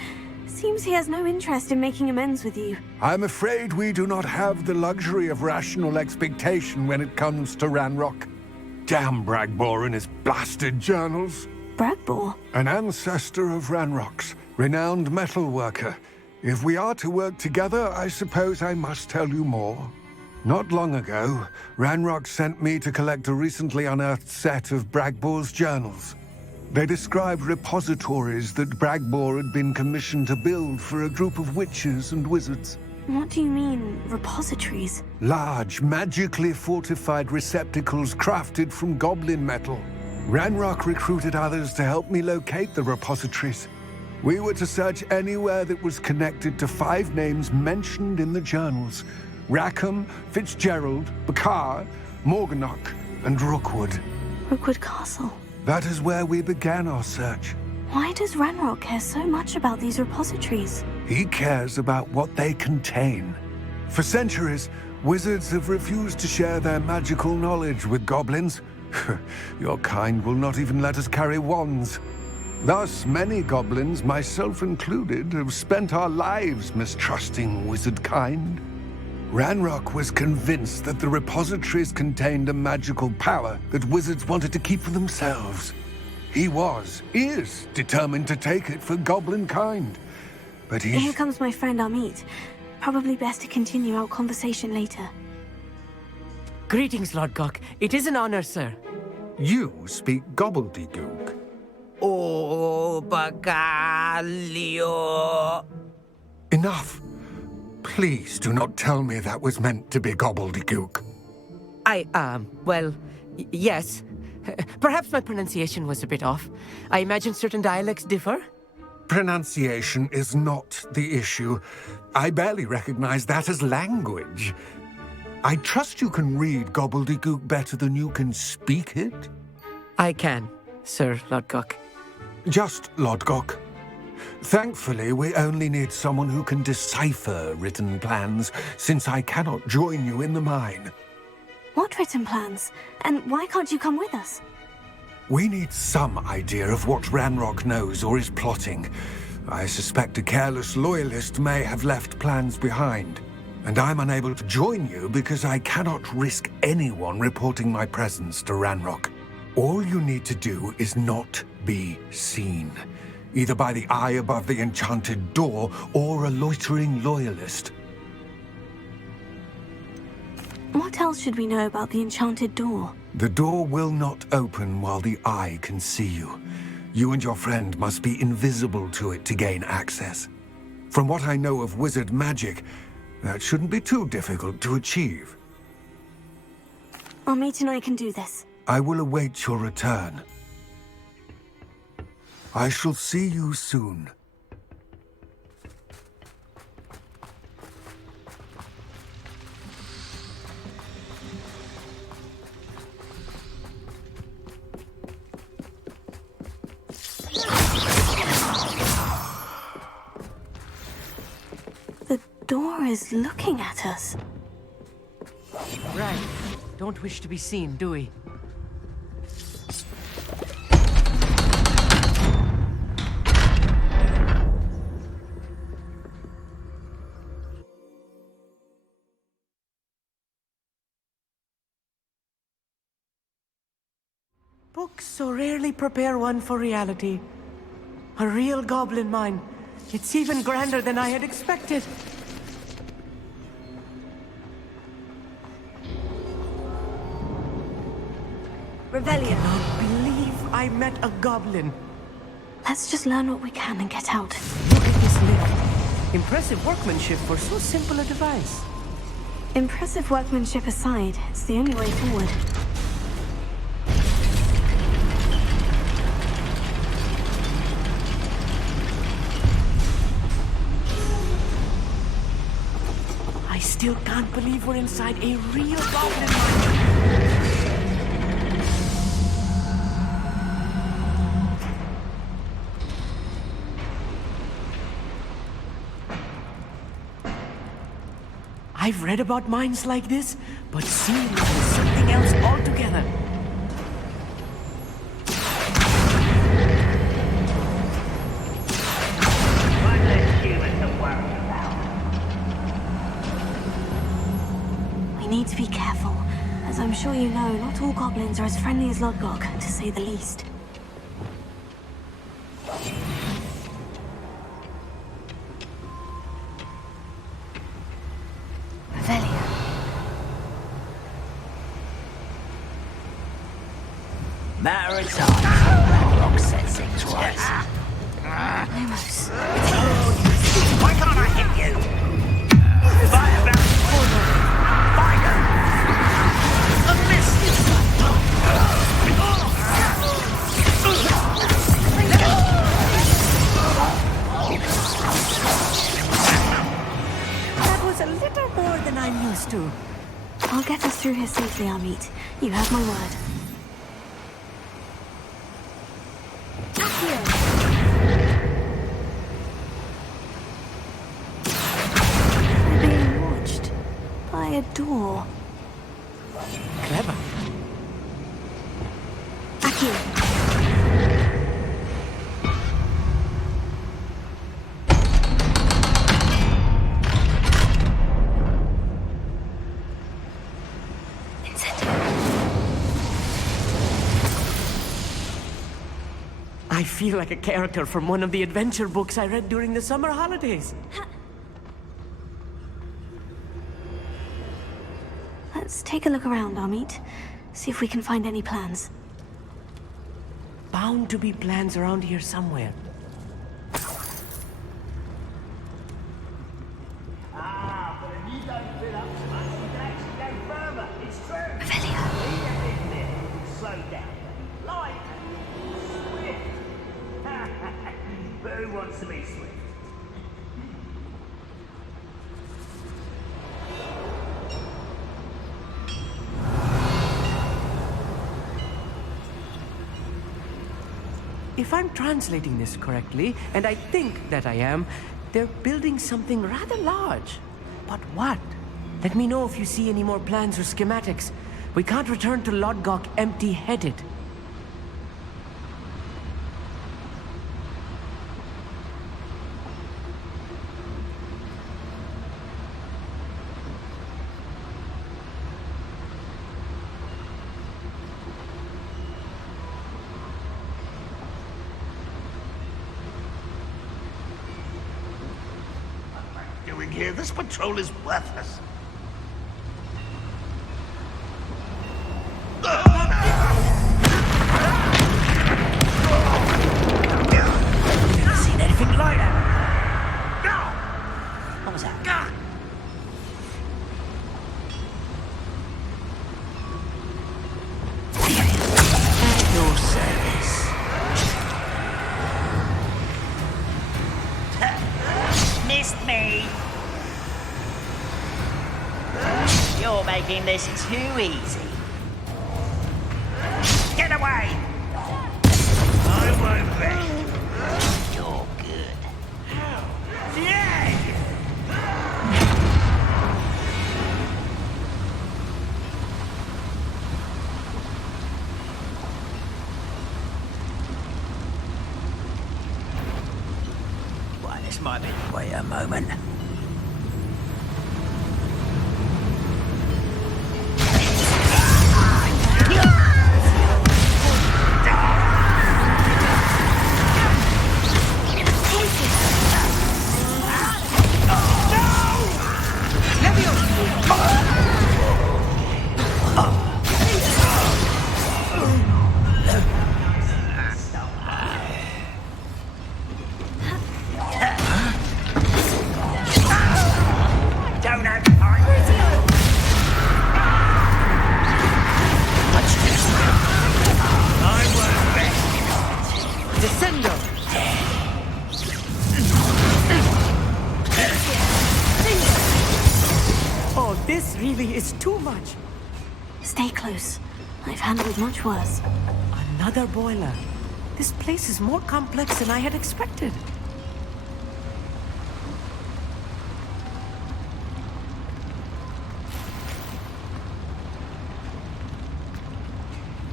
Seems he has no interest in making amends with you. I'm afraid we do not have the luxury of rational expectation when it comes to Ranrock. Damn Bragbor and his blasted journals. Bragbor? An ancestor of Ranrock's, renowned metal worker. If we are to work together, I suppose I must tell you more. Not long ago, Ranrock sent me to collect a recently unearthed set of Bragbor's journals. They described repositories that Bragbor had been commissioned to build for a group of witches and wizards. What do you mean, repositories? Large, magically fortified receptacles crafted from goblin metal. Ranrock recruited others to help me locate the repositories. We were to search anywhere that was connected to 5 names mentioned in the journals: Rackham, Fitzgerald, Bakar, Morganach, and Rookwood. Rookwood Castle. That is where we began our search. Why does Ranrock care so much about these repositories? He cares about what they contain. For centuries, wizards have refused to share their magical knowledge with goblins. Your kind will not even let us carry wands. Thus, many goblins, myself included, have spent our lives mistrusting wizard kind. Ranrock was convinced that the repositories contained a magical power that wizards wanted to keep for themselves. He is determined to take it for goblin kind. But Here comes my friend Amit. Probably best to continue our conversation later. Greetings, Lord Gok. It is an honor, sir. You speak gobbledygook. Oh, Bagalio. Enough. Please do not tell me that was meant to be gobbledygook. Yes. Perhaps my pronunciation was a bit off. I imagine certain dialects differ. Pronunciation is not the issue. I barely recognize that as language. I trust you can read gobbledygook better than you can speak it? I can, Sir Lord Gok. Just Lord Gok. Thankfully, we only need someone who can decipher written plans, since I cannot join you in the mine. What written plans? And why can't you come with us? We need some idea of what Ranrock knows or is plotting. I suspect a careless loyalist may have left plans behind. And I'm unable to join you because I cannot risk anyone reporting my presence to Ranrock. All you need to do is not be seen, either by the eye above the enchanted door or a loitering loyalist. What else should we know about the enchanted door? The door will not open while the eye can see you. You and your friend must be invisible to it to gain access. From what I know of wizard magic, that shouldn't be too difficult to achieve. Amit and I can do this. I will await your return. I shall see you soon. The door is looking at us. Right. Don't wish to be seen, do we? Books so rarely prepare one for reality. A real goblin mine. It's even grander than I had expected. Revelio. I cannot believe I met a goblin. Let's just learn what we can and get out. Look at this lift. Impressive workmanship for so simple a device. Impressive workmanship aside, it's the only way forward. I still can't believe we're inside a real goblin mine. I've read about mines like this, but seeing them is something else altogether. One less to be careful. As I'm sure you know, not all goblins are as friendly as Lodgok, to say the least. Revelio. Matter of time. Rock sets it twice. Lumos. Why can't I hit you? Fight about Fight a missed That was a little more than I'm used to. I'll get us through here safely, Amit. You have my word. We're being watched by a door. Clever. Akio. I feel like a character from one of the adventure books I read during the summer holidays. Let's take a look around, Amit. See if we can find any plans. Bound to be plans around here somewhere. Ah, but if you don't fill up so much, you can actually go further. It's true. Revelio. Slow down. Light. Swift. But who wants to be swift? If I'm translating this correctly, and I think that I am, they're building something rather large. But what? Let me know if you see any more plans or schematics. We can't return to Lodgok empty-headed. Doing here? This patrol is worthless. Never seen anything like that. What was that? At your service. Missed me. You're making this too easy. Get away! I won't rest. You're good. Yeah! Why, this might be quite a moment. This really is too much. Stay close. I've handled much worse. Another boiler. This place is more complex than I had expected.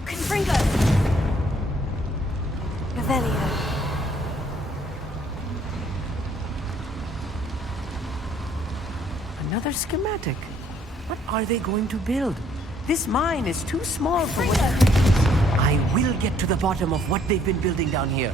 Confringo! Revelio. Another schematic. What are they going to build? This mine is too small for what... I will get to the bottom of what they've been building down here.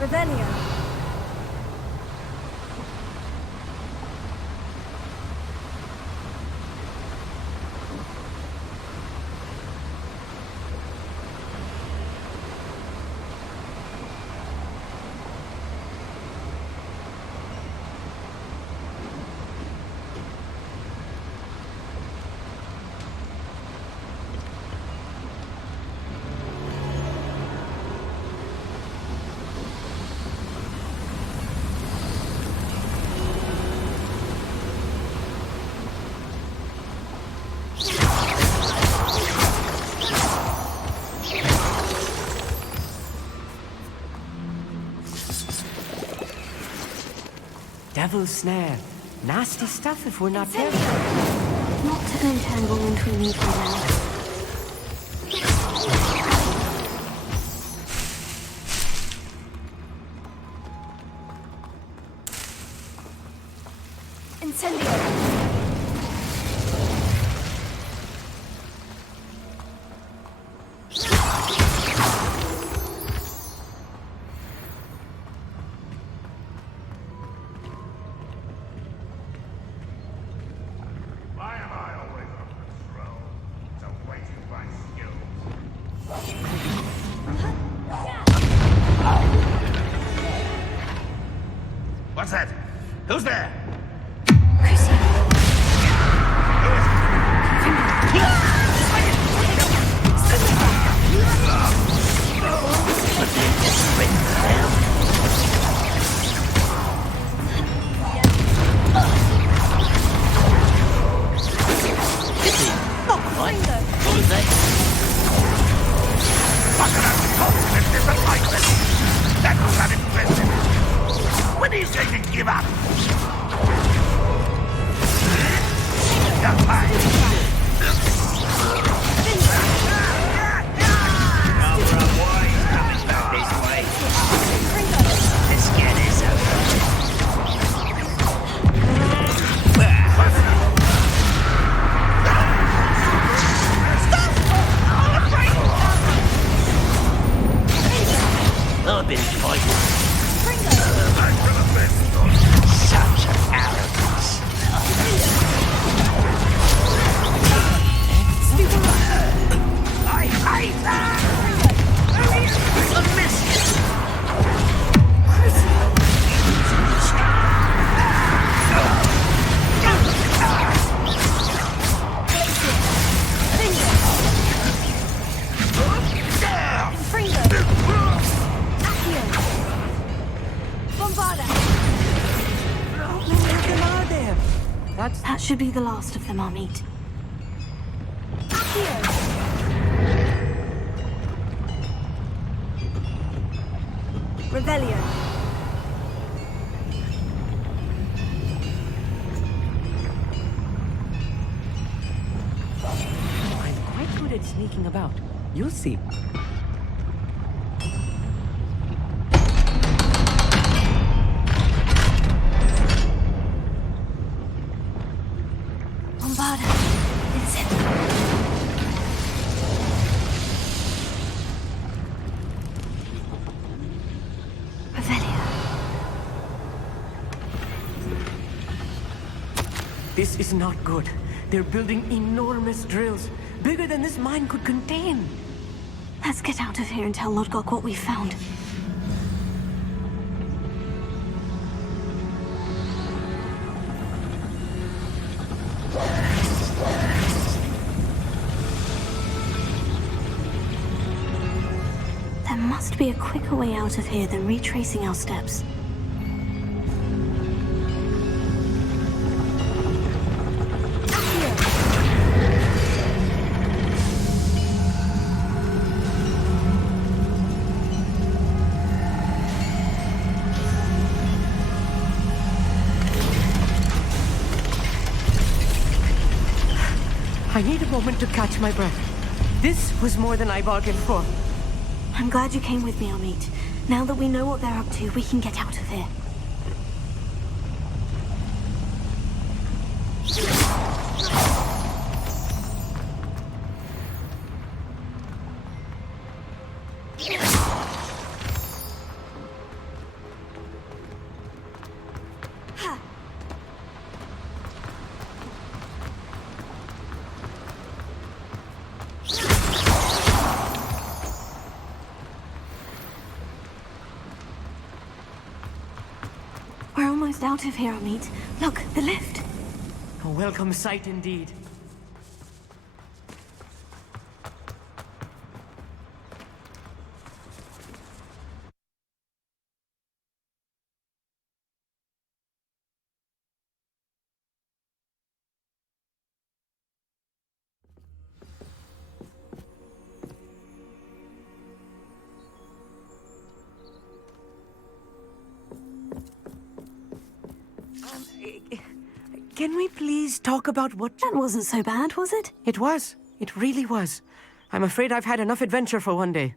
Revelio. Devil's snare. Nasty stuff if we're not careful. Not to entangle into a neutral now. What's that? Who's there? When do you say to give up? I've been fighting. Such arrogance. I hate that! I miss it! That should be the last of them I'll meet. Revelio. I'm quite good at sneaking about. You'll see. This is not good. They're building enormous drills, bigger than this mine could contain. Let's get out of here and tell Lodgok what we found. There must be a quicker way out of here than retracing our steps. I need a moment to catch my breath. This was more than I bargained for. I'm glad you came with me, Amit. Now that we know what they're up to, we can get out of here. We're almost out of here, Amit. Look, the lift. A welcome sight indeed. Can we please talk about what... That wasn't so bad, was it? It was. It really was. I'm afraid I've had enough adventure for one day.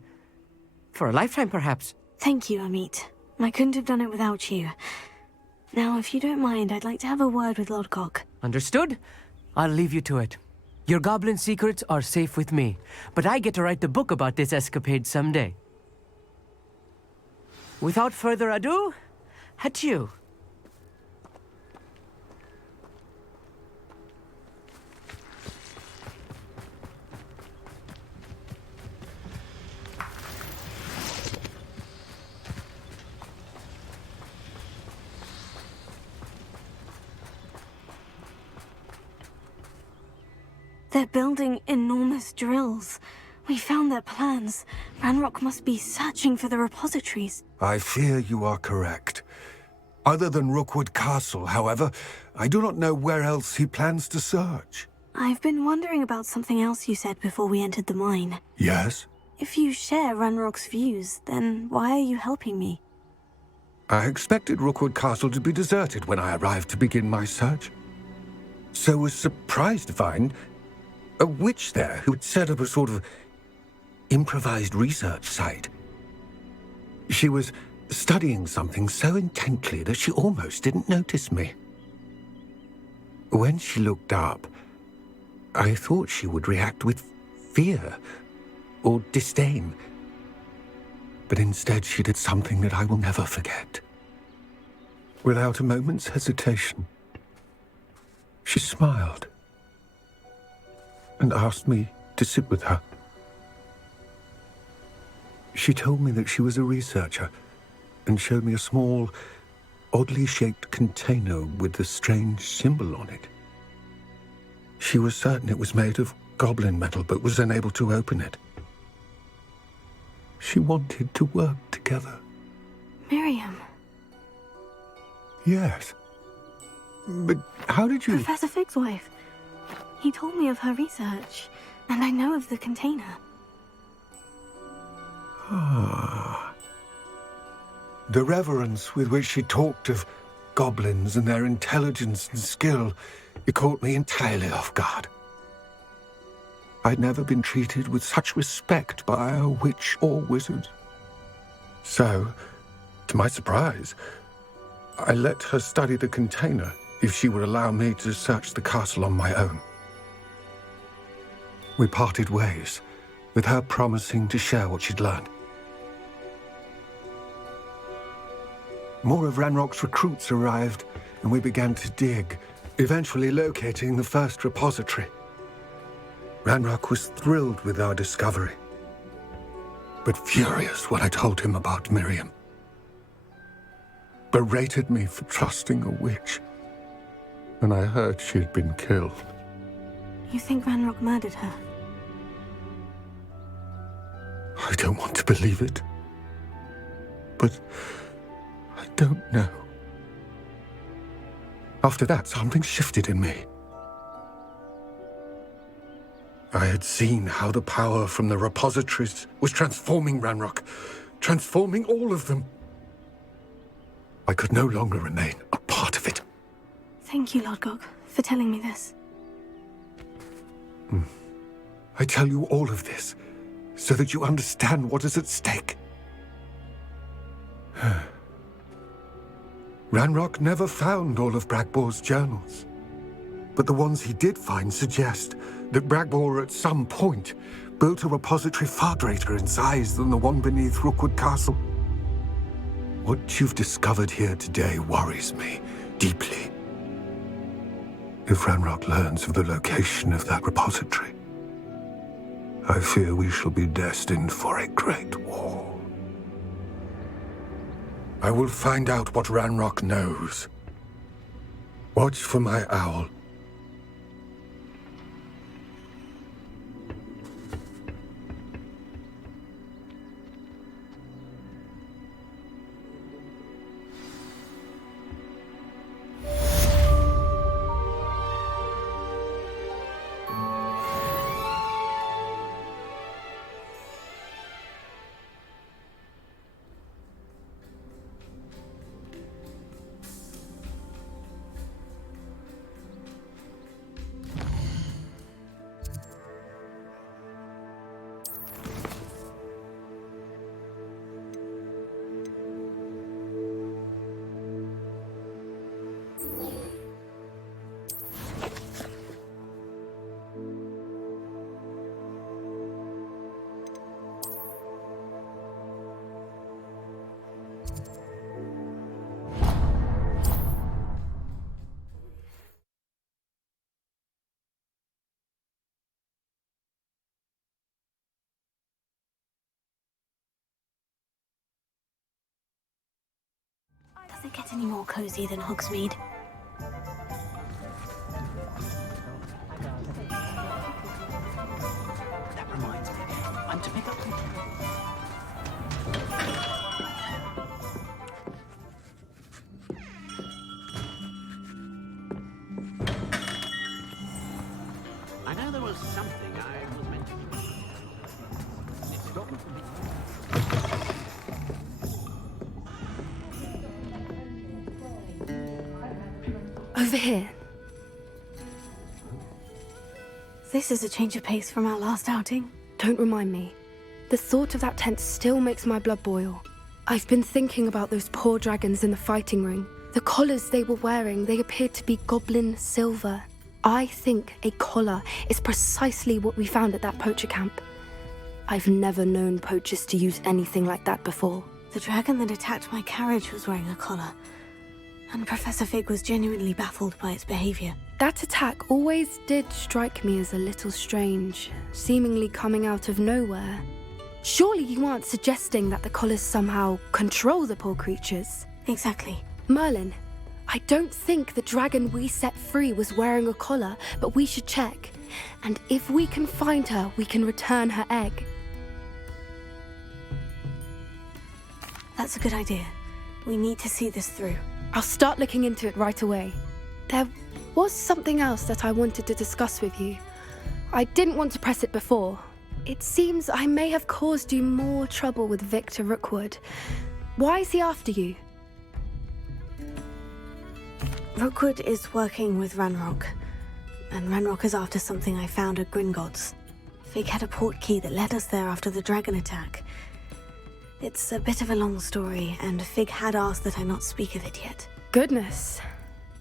For a lifetime, perhaps. Thank you, Amit. I couldn't have done it without you. Now, if you don't mind, I'd like to have a word with Lodgok. Understood? I'll leave you to it. Your goblin secrets are safe with me, but I get to write the book about this escapade someday. Without further ado, adieu. They're building enormous drills. We found their plans. Ranrock must be searching for the repositories. I fear you are correct. Other than Rookwood Castle, however, I do not know where else he plans to search. I've been wondering about something else you said before we entered the mine. Yes? If you share Ranrock's views, then why are you helping me? I expected Rookwood Castle to be deserted when I arrived to begin my search. So was surprised to find a witch there who had set up a sort of improvised research site. She was studying something so intently that she almost didn't notice me. When she looked up, I thought she would react with fear or disdain. But instead she did something that I will never forget. Without a moment's hesitation, she smiled and asked me to sit with her. She told me that she was a researcher and showed me a small, oddly shaped container with a strange symbol on it. She was certain it was made of goblin metal, but was unable to open it. She wanted to work together. Miriam. Yes. But how did you... Professor Fig's wife. He told me of her research, and I know of the container. Ah. The reverence with which she talked of goblins and their intelligence and skill, it caught me entirely off guard. I'd never been treated with such respect by a witch or wizard. So, to my surprise, I let her study the container if she would allow me to search the castle on my own. We parted ways, with her promising to share what she'd learned. More of Ranrock's recruits arrived, and we began to dig, eventually locating the first repository. Ranrock was thrilled with our discovery, but furious when I told him about Miriam. Berated me for trusting a witch when I heard she had been killed. You think Ranrock murdered her? I don't want to believe it, but I don't know. After that, something shifted in me. I had seen how the power from the repositories was transforming Ranrock, transforming all of them. I could no longer remain a part of it. Thank you, Lord Gog, for telling me this. I tell you all of this so that you understand what is at stake. Ranrock never found all of Bragbor's journals, but the ones he did find suggest that Bragbor at some point built a repository far greater in size than the one beneath Rookwood Castle. What you've discovered here today worries me deeply. If Ranrock learns of the location of that repository, I fear we shall be destined for a great war. I will find out what Ranrock knows. Watch for my owl. Does it get any more cozy than Hogsmeade? That reminds me, I'm to pick up some... I know there was something I was meant to... It stopped me from being... Over here. This is a change of pace from our last outing. Don't remind me. The thought of that tent still makes my blood boil. I've been thinking about those poor dragons in the fighting ring. The collars they were wearing, they appeared to be goblin silver. I think a collar is precisely what we found at that poacher camp. I've never known poachers to use anything like that before. The dragon that attacked my carriage was wearing a collar, and Professor Fig was genuinely baffled by its behavior. That attack always did strike me as a little strange, seemingly coming out of nowhere. Surely you aren't suggesting that the collars somehow control the poor creatures? Exactly. Merlin, I don't think the dragon we set free was wearing a collar, but we should check. And if we can find her, we can return her egg. That's a good idea. We need to see this through. I'll start looking into it right away. There was something else that I wanted to discuss with you. I didn't want to press it before. It seems I may have caused you more trouble with Victor Rookwood. Why is he after you? Rookwood is working with Ranrock, and Ranrock is after something I found at Gringotts. Fig had a portkey that led us there after the dragon attack. It's a bit of a long story, and Fig had asked that I not speak of it yet. Goodness.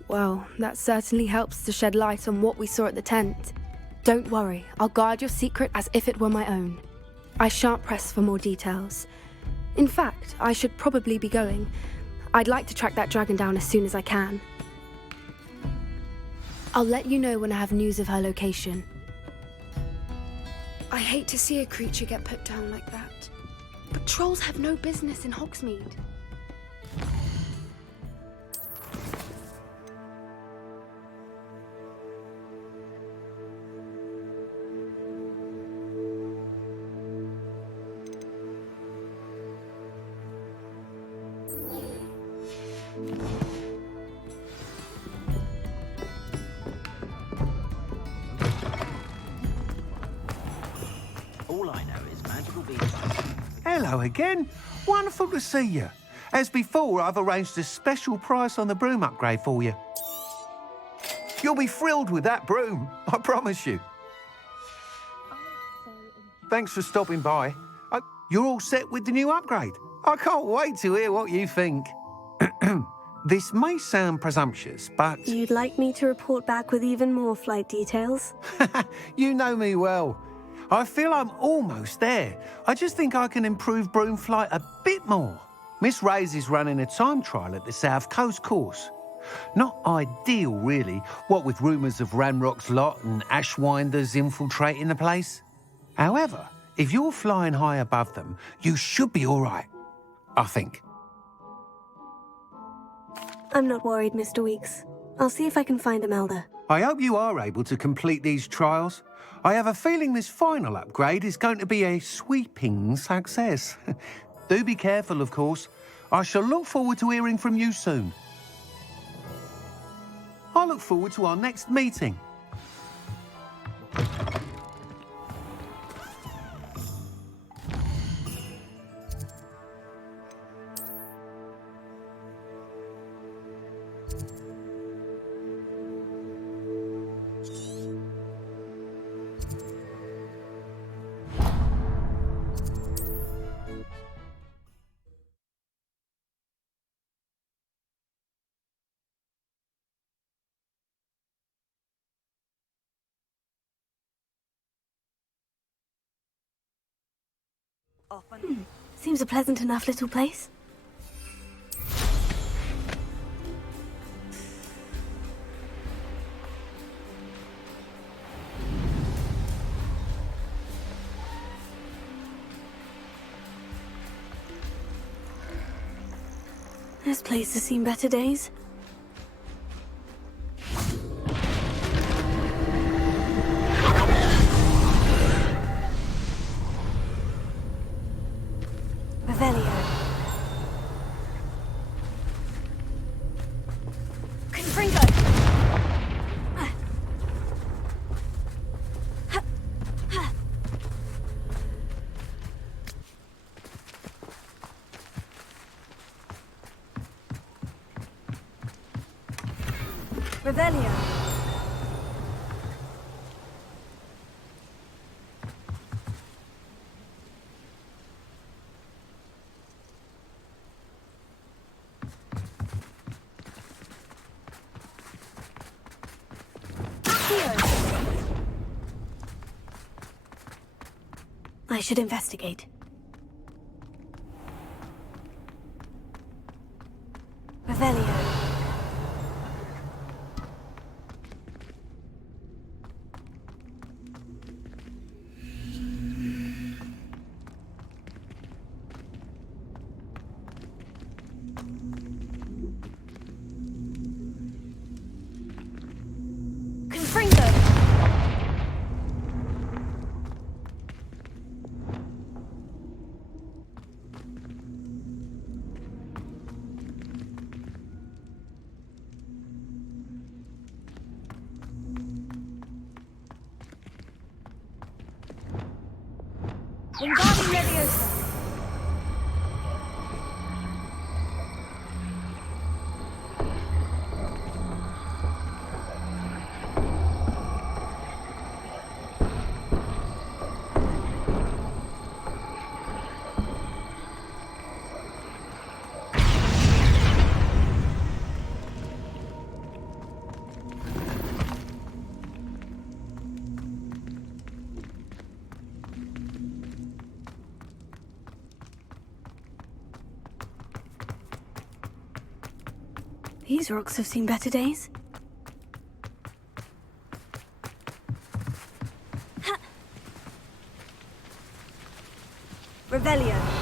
Well, that certainly helps to shed light on what we saw at the tent. Don't worry, I'll guard your secret as if it were my own. I shan't press for more details. In fact, I should probably be going. I'd like to track that dragon down as soon as I can. I'll let you know when I have news of her location. I hate to see a creature get put down like that. But trolls have no business in Hogsmeade. All I know is magical bees. Hello again. Wonderful to see you. As before, I've arranged a special price on the broom upgrade for you. You'll be thrilled with that broom, I promise you. Thanks for stopping by. You're all set with the new upgrade. I can't wait to hear what you think. This may sound presumptuous, but... You'd like me to report back with even more flight details? You know me well. I feel I'm almost there. I just think I can improve broom flight a bit more. Miss Ray's is running a time trial at the South Coast course. Not ideal, really, what with rumours of Ranrock's lot and Ashwinders infiltrating the place. However, if you're flying high above them, you should be all right, I think. I'm not worried, Mr. Weeks. I'll see if I can find Imelda. I hope you are able to complete these trials. I have a feeling this final upgrade is going to be a sweeping success. Do be careful, of course. I shall look forward to hearing from you soon. I look forward to our next meeting. Seems a pleasant enough little place. This place has seen better days. Revelio. I should investigate. Revelio. Wingardium Leviosa. These rocks have seen better days. Revelio.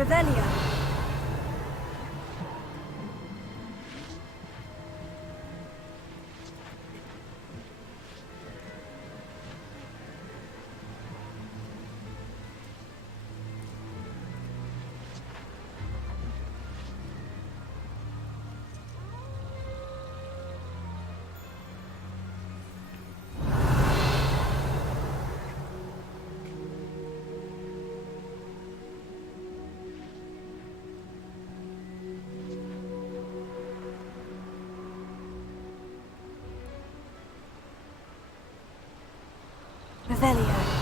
Revelio. Revelio.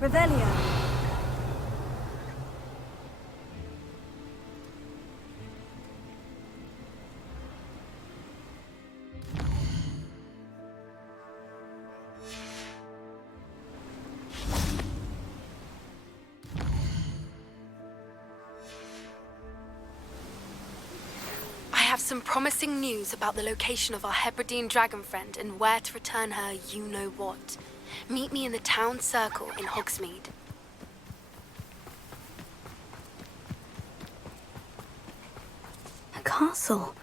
Revelio. I have some promising news about the location of our Hebridean dragon friend and where to return her you-know-what. Meet me in the town circle in Hogsmeade. A castle.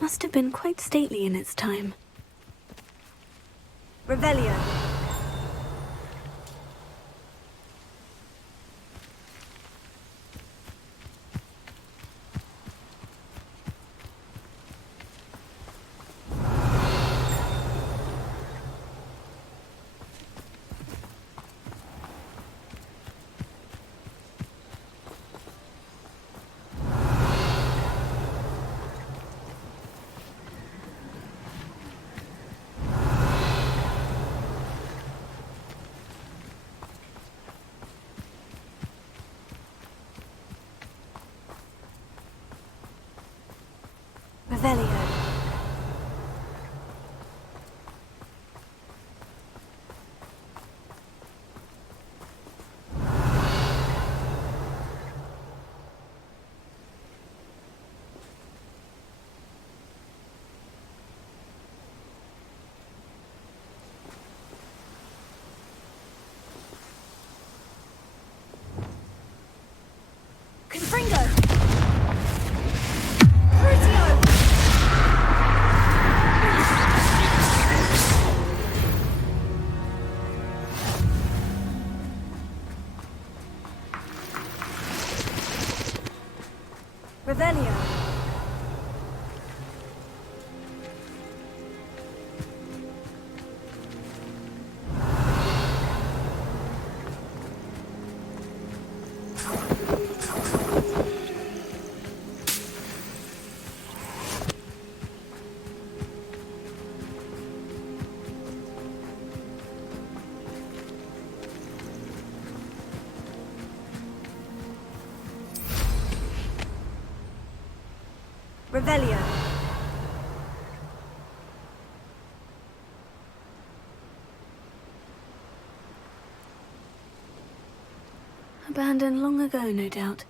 Must have been quite stately in its time. Revelio. Revelio. Confringo! Crucio! Revelio. Revelio. Abandoned long ago, no doubt.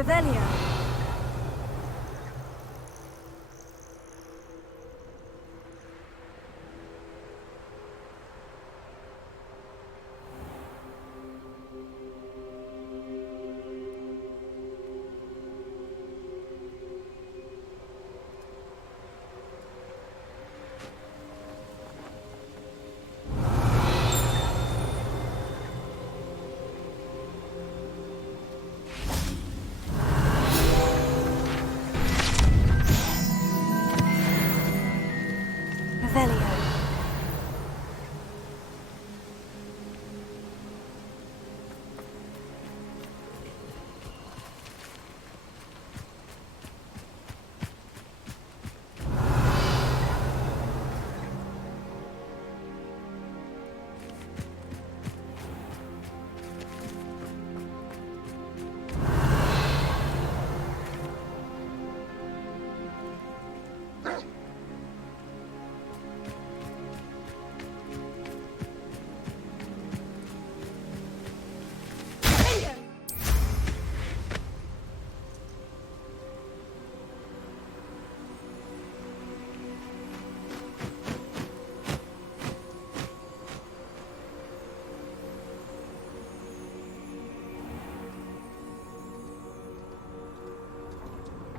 Revelio. Revelio.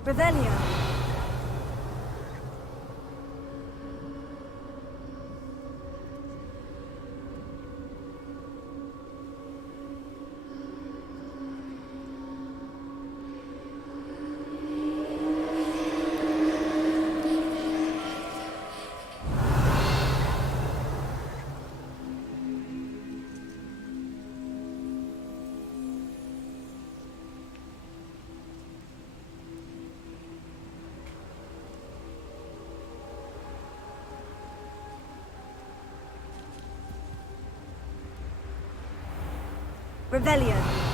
Revelio. Revelio.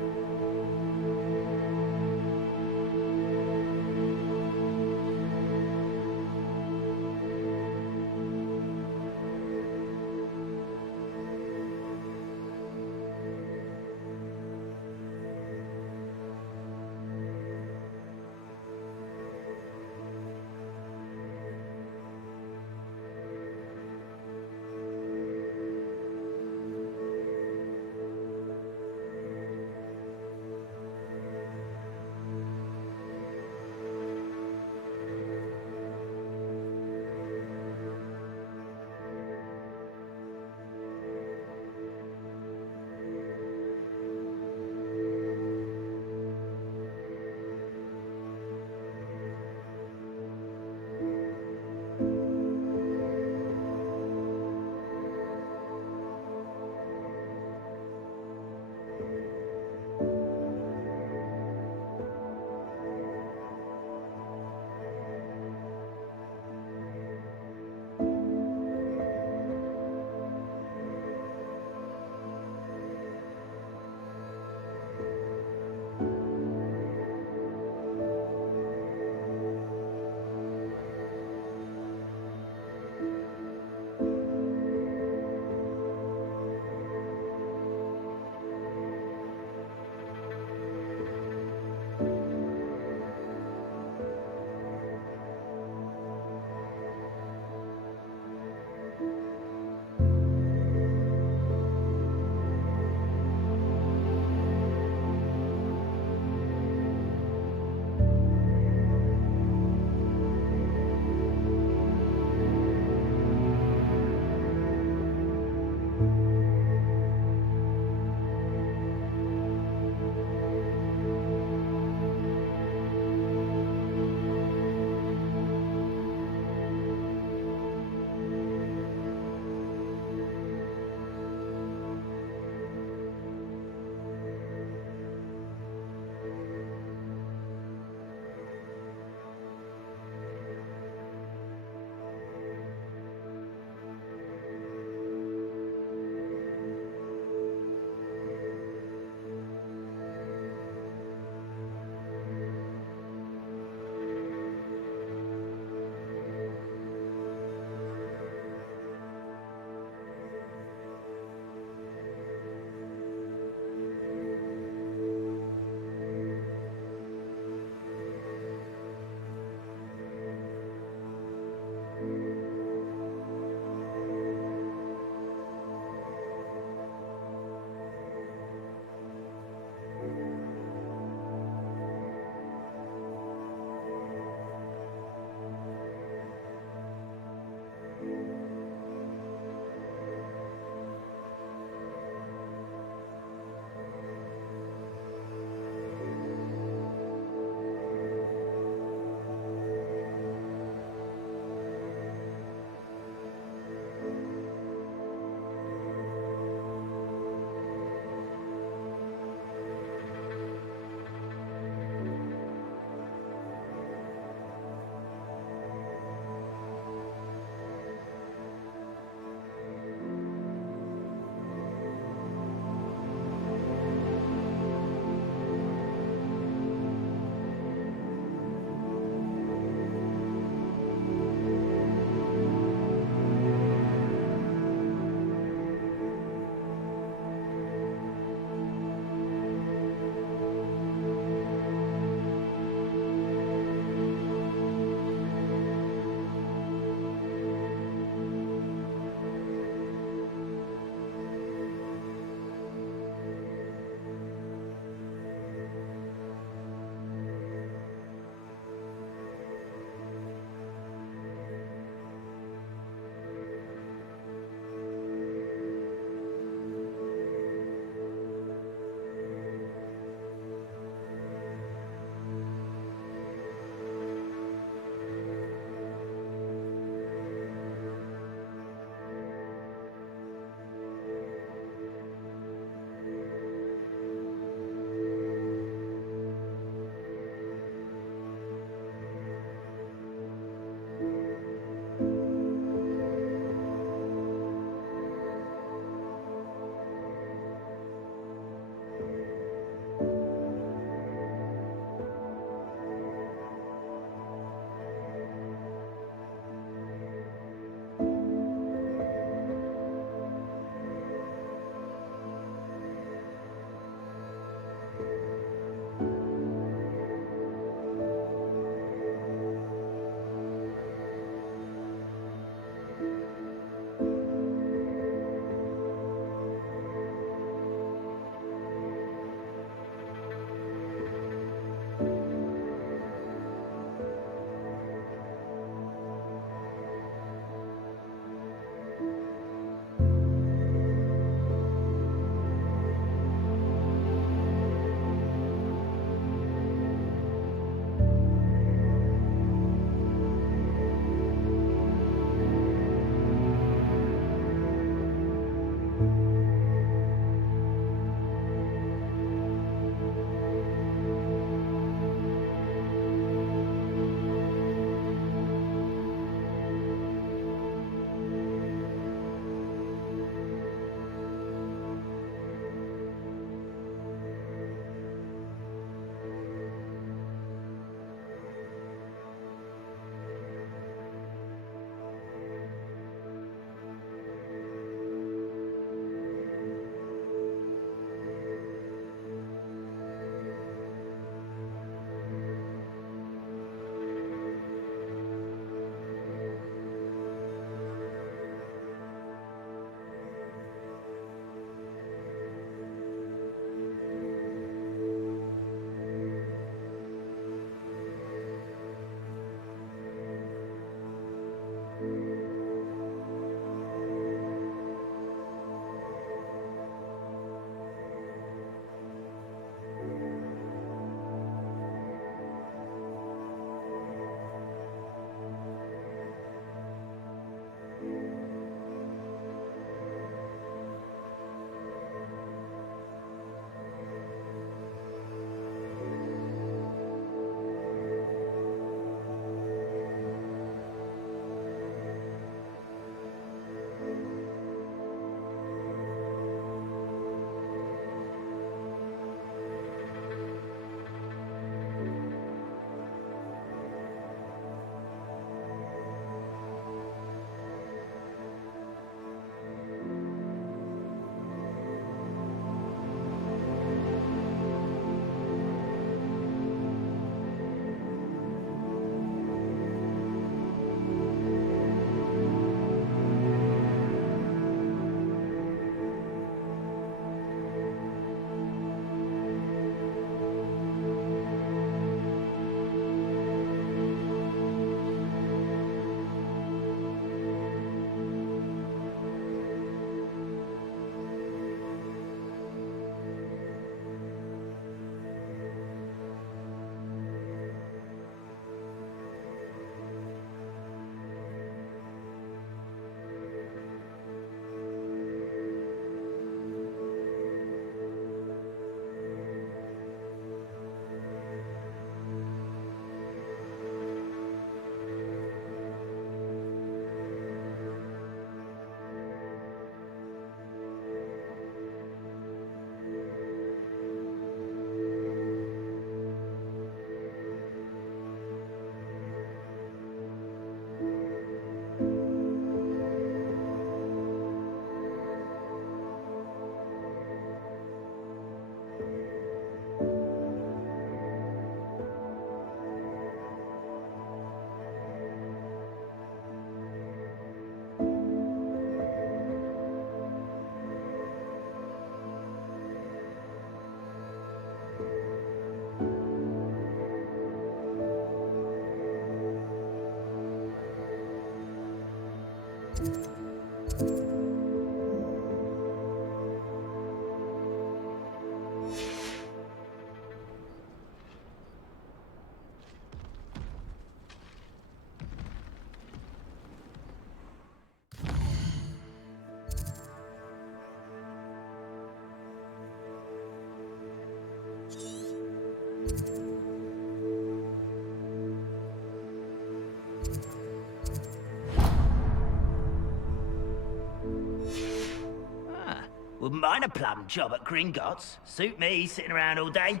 Wouldn't mind a plum job at Gringotts. Suit me, sitting around all day.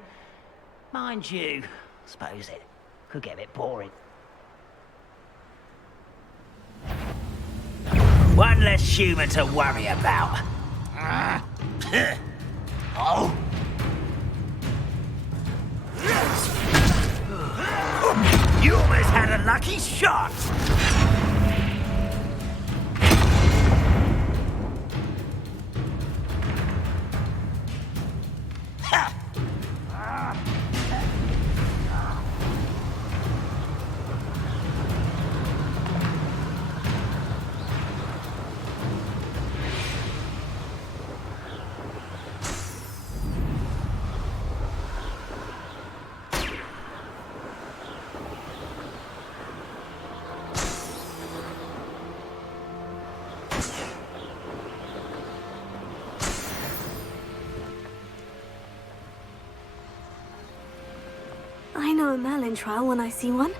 Mind you, suppose it could get a bit boring. One less human to worry about. Oh! You almost had a lucky shot! I know a Merlin trial when I see one.